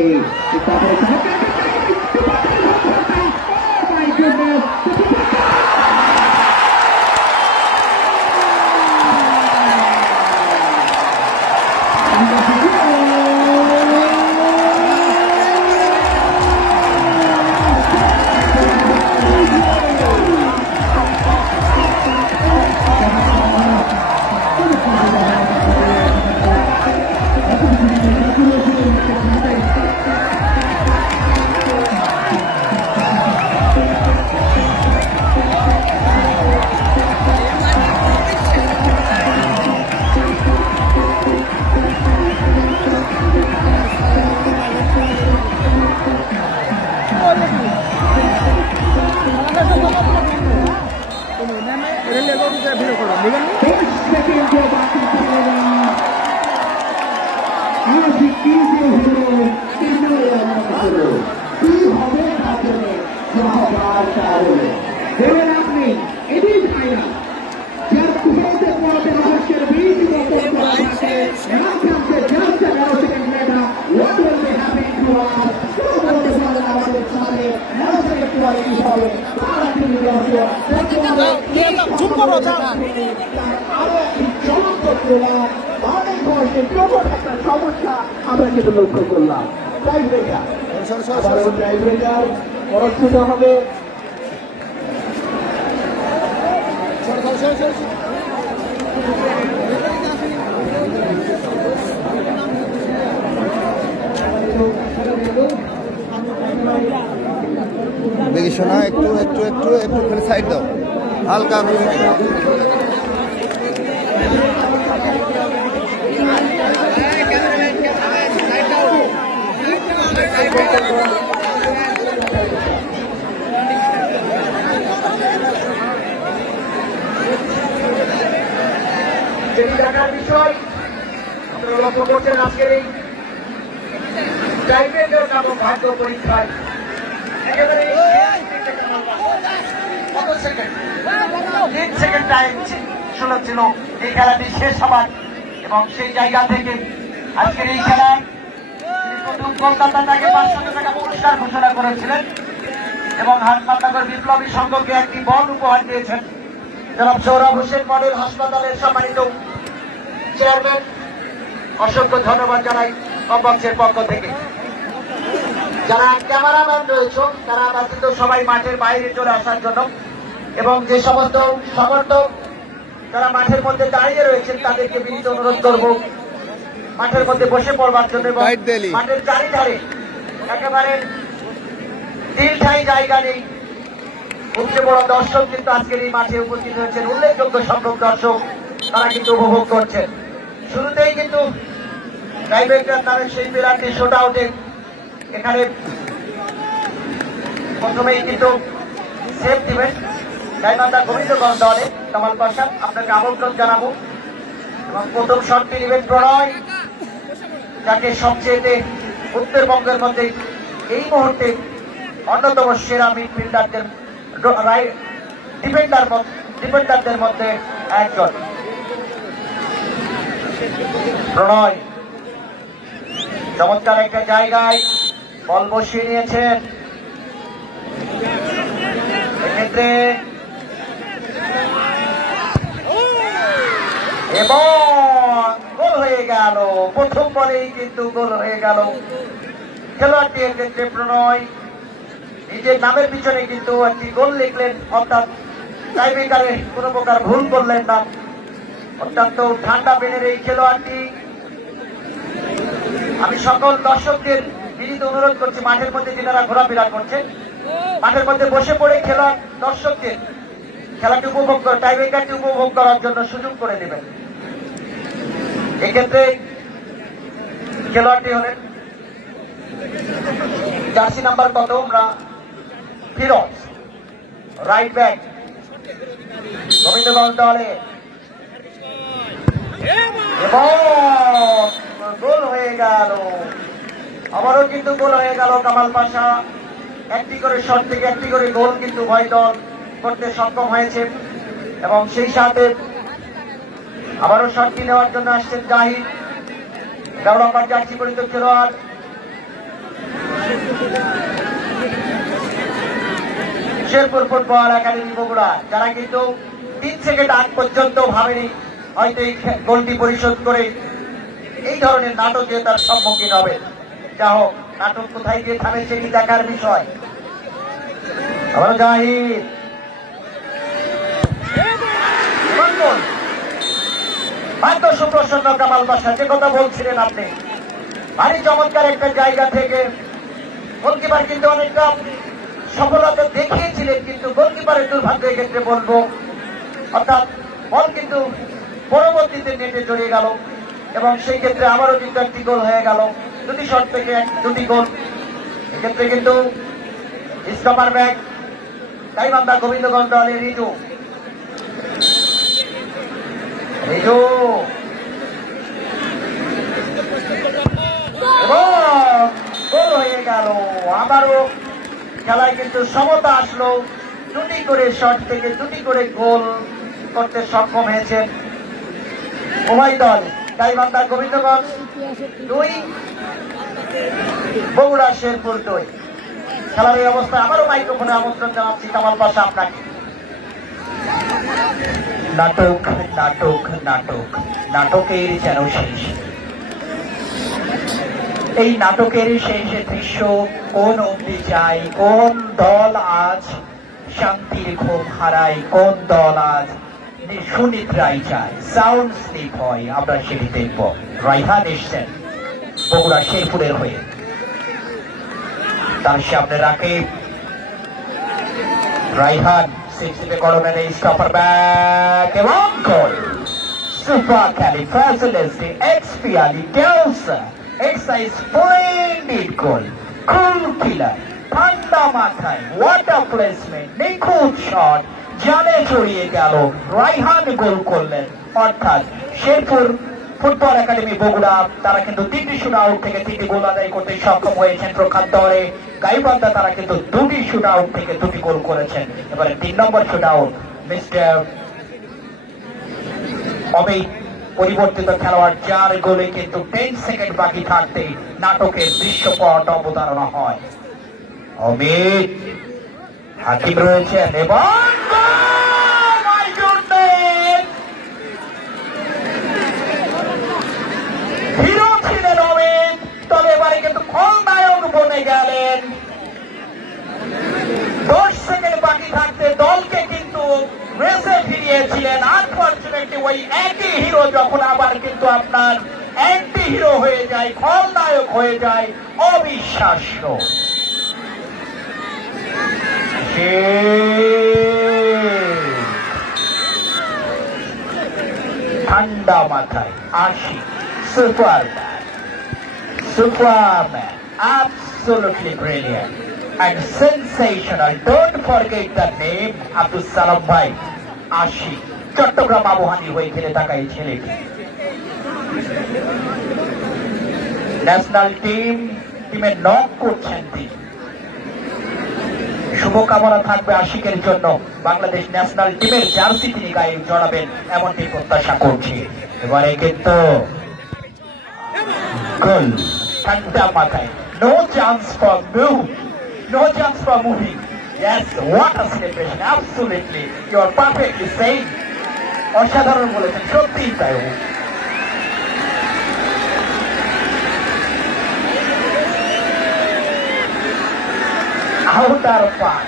সমস্যা আমরা কিন্তু লক্ষ্য করলাম টাইম ব্রেকার পরস্পর হবে দেখি শোনা একটু একটু একটু একটু সাইড দাও হালকা করে করছেন আজকের এই টাইব্রেকার নামক ভাগ্য পরীক্ষায়। একেবারে কত সেকেন্ড, 3 সেকেন্ড টাইম ছিল এই খেলাটি শেষ হবার, এবং সেই জায়গা থেকে আজকের এই খেলায় প্রথম কলকাতা তাকে 500 টাকা পুরস্কার ঘোষণা করেছিলেন এবং হাসপাতালের বিপ্লবী সংঘকে একটি বল উপহার দিয়েছেন জনাব সৌরভ হোসেন মডেল হাসপাতালের সম্মানিত চেয়ারম্যান। অসংখ্য ধন্যবাদ জানাই কমবক্সের পক্ষ থেকে। যারা ক্যামেরাম্যান রয়েছে তারা কিন্তু সবাই মাঠের বাইরে চলে আসার জন্য, এবং যে সমস্ত সমর্থক যারা মাঠের মধ্যে দাঁড়িয়ে রয়েছেন তাদেরকে বিনীত অনুরোধ করব মাঠের মধ্যে বসে পড়বার জন্য, এবং মাঠের চারিধারে একেবারে তিল ঠাই জায়গা নেই। উঠে বড় দর্শক কিন্তু আজকের এই মাঠে উপস্থিত হয়েছেন, উল্লেখযোগ্য সংখ্যক দর্শক তারা কিন্তু উপভোগ করছেন। শুরুতেই কিন্তু টাইব্রেকার নামে সেই প্লেয়ারটি শট আউটে এখানে প্রথমেই কিন্তু সেফ দিবেন গাইবান্ধা গোবিন্দগঞ্জ দলে কামাল পাশা। আপনাকে আমন্ত্রণ জানাবো, এবং প্রথম শটটি নেবেন প্রণয়, যাকে সবচেয়ে উত্তরবঙ্গের মধ্যে এই মুহূর্তে অন্যতম সেরা মিডফিল্ডারদের ডিফেন্ডারদের মধ্যে একজন। প্রণয় চমৎকার একটা জায়গায় বল বসিয়ে নিয়েছেন, এক্ষেত্রে এবং গোল হয়ে গেল। প্রথম বলেই কিন্তু গোল হয়ে গেল খেলোয়াড়টি। এক্ষেত্রে প্রণয় নিজের নামের পিছনে কিন্তু একটি গোল লিখলেন, অর্থাৎ টাইব্রেকারে কোনো প্রকার ভুল করলেন না। অত্যন্ত ঠান্ডা পেনের এই খেলোয়াড়টি। আমি সকল দর্শকদের বিনীত অনুরোধ করছি মাঠের মধ্যে যারা ঘোরাফেরা করছেন মাঠের মধ্যে বসে পড়ে খেলোয়াড় দর্শকদের খেলাটি উপভোগ করে টাইব্রেকারটি উপভোগ করার জন্য সুযোগ করে দেবেন। এক্ষেত্রে খেলোয়াড়টি হলেন জার্সি নাম্বার কত, আমরা ফিরোজ, রাইট ব্যাক গোবিন্দগঞ্জ দলে, এবং গোল হয়ে গেল। আবারও কিন্তু গোল হয়ে গেল কামাল পাশা। একটি করে শট থেকে একটি করে গোল কিন্তু উভয় দল করতে সক্ষম হয়েছে, এবং সেই সাথে আবারও শটটি নেওয়ার জন্য আসছেন জাহিদ, 11 নম্বর জার্সি পরিচিত খেলোয়াড়। শেরপুর ফুটবল একাডেমি বগুড়া, যারা কিন্তু 3 সেকেন্ড আগ পর্যন্ত ভাবেনি হয়তো এই গোলটি পরিশোধ করে এই ধরনের নাটকে তার সম্মুখীন হবে। যা হোক, নাটক কোথায় গিয়ে থামে সেটি দেখার বিষয়। আবার জাহিদ, ভাগ্য সুপ্রসন্ন কামাল পাশা, যে কথা বলছিলেন আপনি, ভারী চমৎকার একটা জায়গা থেকে গোলকিপার কিন্তু অনেকটা সফলতা দেখিয়েছিলেন, কিন্তু গোলকিপারের দুর্ভাগ্য ক্ষেত্রে বলবো, অর্থাৎ বল কিন্তু পরবর্তীতে নেটে জড়িয়ে গেল, এবং সেই ক্ষেত্রে আবারও কিন্তু একটি গোল হয়ে গেল। 2টি শট থেকে 2টি গোল। এক্ষেত্রে কিন্তু স্টপার ব্যাক গাইবান্ধা গোবিন্দগঞ্জ দলের রিজু, এবং গোল হয়ে গেল। আবারও খেলায় কিন্তু সমতা আসলো, 2টি করে শট থেকে 2টি করে গোল করতে সক্ষম হয়েছেন উভয় দল। গাইবান্ধা গোবিন্দগঞ্জ 2, বগুড়া শেরপুর 2। খেলার এই অবস্থায় আবারও মাইক্রোফোনে আমন্ত্রণ জানাচ্ছি কামাল পাশা আপনাকে। নাটক নাটক নাটক, নাটকের যেন শেষ। এই নাটকের শেষে দৃশ্য কোন অবধি যায়, কোন দল আজ শান্তির ঘুম হারায়, কোন দল আজ সুনিদ্রায় যায়, সাউন্ড স্লিপ হয়, আমরা সেটি দেখব। রাইহান এসছেন বগুড়া শেরপুরের হয়ে, তার সামনে রাখে রাইহান, সিক্সিতে করবেন এই স্টপার ব্যাক, এবং goal. Supercalifragilisticexpialidocious, it's a splendid goal, cool killer, ঠান্ডা মাথায়, ওয়াটার প্লেসমেন্ট, নিখুঁত শট, জালে জড়িয়ে গেল, রাইহান গোল করলেন। অর্থাৎ শেরপুর ফুটবল একাডেমি বগুড়া, তারা কিন্তু 3টি শুট আউট থেকে 3টি গোল আদায় করতে সক্ষম হয়েছেন। প্রখ্যাত দলে গাইবান্ধা, তারা কিন্তু 2টি শুট আউট থেকে 2টি গোল করেছেন। এবারে 3 নম্বর শুট আউট মিস্টার অমিত, পরিবর্তিত খেলোয়াড়, 4 গোলে কিন্তু 10 সেকেন্ড বাকি থাকতে নাটকের দৃশ্যপট অবতারণা হয়। অমিত, হাকিম রয়েছেন এবং হিরো ছিলেন অমিত, তবে এবারে কিন্তু খলনায়ক বনে গেলেন। 10 সেকেন্ড বাকি থাকতে দলকে কিন্তু রেসে ফিরিয়েছিলেন। আনফরচুনেটলি ওই একই হিরো যখন আবার কিন্তু আপনার অ্যান্টি হিরো হয়ে যায়, খলনায়ক হয়ে যায়, অবিশ্বাস্য। ঠান্ডা মাথায় আসি, Superman, absolutely brilliant and sensational. Don't forget the name Abdul Salam Bhai, Ashi, Chittagong Abahani হয়ে খেলে থাকা এই ছেলেটি। ন্যাশনাল টিমে নক করছেন তিনি। শুভকামনা থাকবে আশিকের জন্য। বাংলাদেশ ন্যাশনাল টিমের জার্সি তিনি গায়ে জড়াবেন এমনটি প্রত্যাশা করছি। এবারে কিন্তু গোল, ঠান্ডা মাথায়, no chance for moving. Yes, what a celebration, absolutely, you are perfectly saying. অসাধারণ বলেছেন, সত্যিই তাই। আউটার পাস,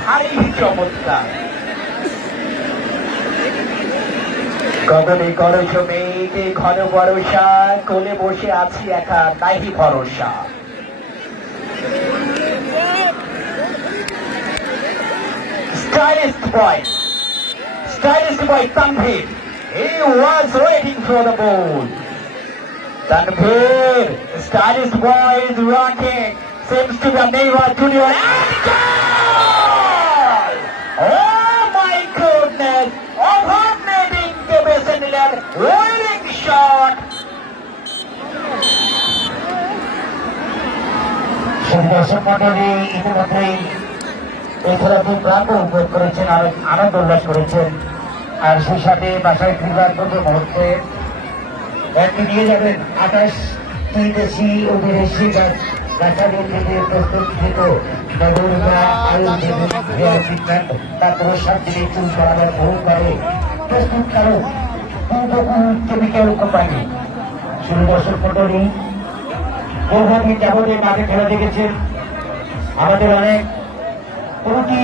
ভারী চমৎকার। গগনে গরজ মেঘে ঘন বরষা, কোলে বসে আছি একা, নাহি ভরসা। Stylist boy Tanvir, he was waiting for the ball. Tanvir, stylist boy is rocking, seems to be a Neymar Junior, and goal! Oh my goodness, overnating the Bessendiler, rolling shot. দর্শক মন্ডলী ইতিমধ্যেই এই খেলাটি প্রান্ত উপভোগ করেছেন, আনন্দ উল্লাস করেছেন। আর সেই সাথে বাসায় ফিরবার পূর্ব মুহূর্তে ব্যাটটি নিয়ে যাবেন 28টি দেশি ও বিদেশি গাছালি থেকে প্রস্তুতকৃত নবরূপা আয়ুর্বেদিক হেয়ার ট্রিটমেন্ট, তার পুরস্কার দিয়ে চুল করাবার বহু করে প্রস্তুতকারক কেমিক্যাল কোম্পানি। শুরু দর্শক মন্ডলী, বহুদিন যাবতীয় মাঠে খেলা দেখেছেন, আমাদের অনেক ত্রুটি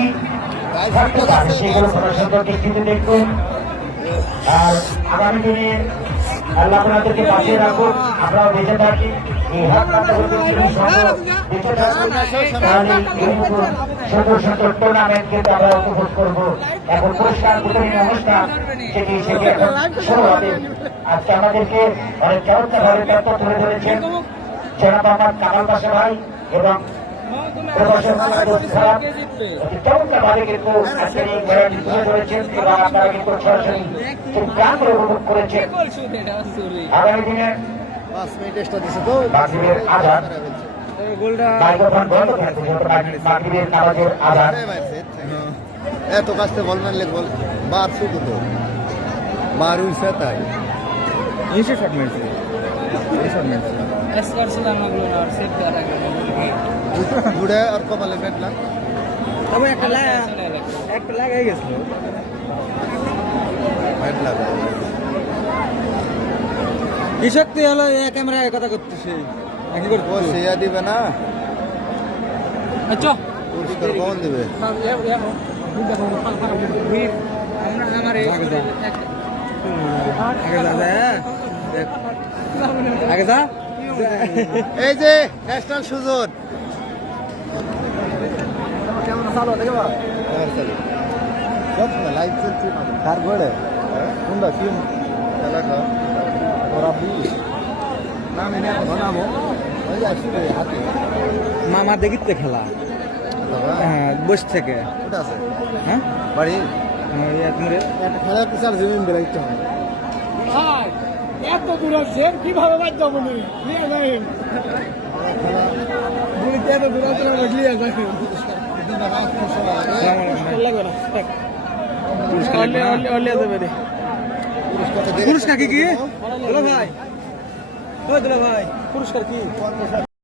সেগুলো প্রদর্শন কিন্তু দেখুন। আর আগামী দিনে আল্লাহ আপনাদেরকে বাঁচিয়ে রাখুন, আমরাও বেঁচে থাকি, এই হাত বেঁচে থাকুন, তাহলে সুন্দর সুন্দর টুর্নামেন্ট কিন্তু আমরা উপভোগ করবো। এখন পুরস্কার বিতরণী অনুষ্ঠান সেটি এখন শুরু হবে। আজকে আমাদেরকে অনেক চমৎকার ভাবে তথ্য তুলে ধরেছেন জনাব মোহাম্মদ কামাল পাশা ভাই এবং চমৎকার ভাবে কিন্তু আজকের এই খেলাটি তুলে ধরেছেন এবং আপনারা কিন্তু সরাসরি প্রাণ করে উপভোগ করেছেন। আগামী দিনে মাগরিবের আজান, মাইক্রোফোন বন্ধ থাকবে, মাগরিবের নামাজের আজান। এত কাছতে বল মারলে বল বার শুধু তো বার উঠছে তাই নিচে শট মারছে, এই শট মারছে ঘুরে আর কপালে বেটলাম, তবে একটা লাগাই গেছিল কৃষক হলো ক্যামেরায় কথা করতেছে, একই করতে সেয়া দিবে না, আচ্ছা কখন দিবে এই যে ন্যাশনাল সুযোগ লাইভ চলছে তারপরে কোনটা কি খেলা ওরা হাতে মামা দেখিতে খেলা হ্যাঁ বস থেকে আছে হ্যাঁ বাড়ি খেলা পিছার জমিন বেড়াইতে হয় এত দূর আছে কিভাবে বাদ যাবো নিয়ে যাই এত দূর আছে নিয়ে যাই পুরস্কার কি ভাই পুরস্কার কি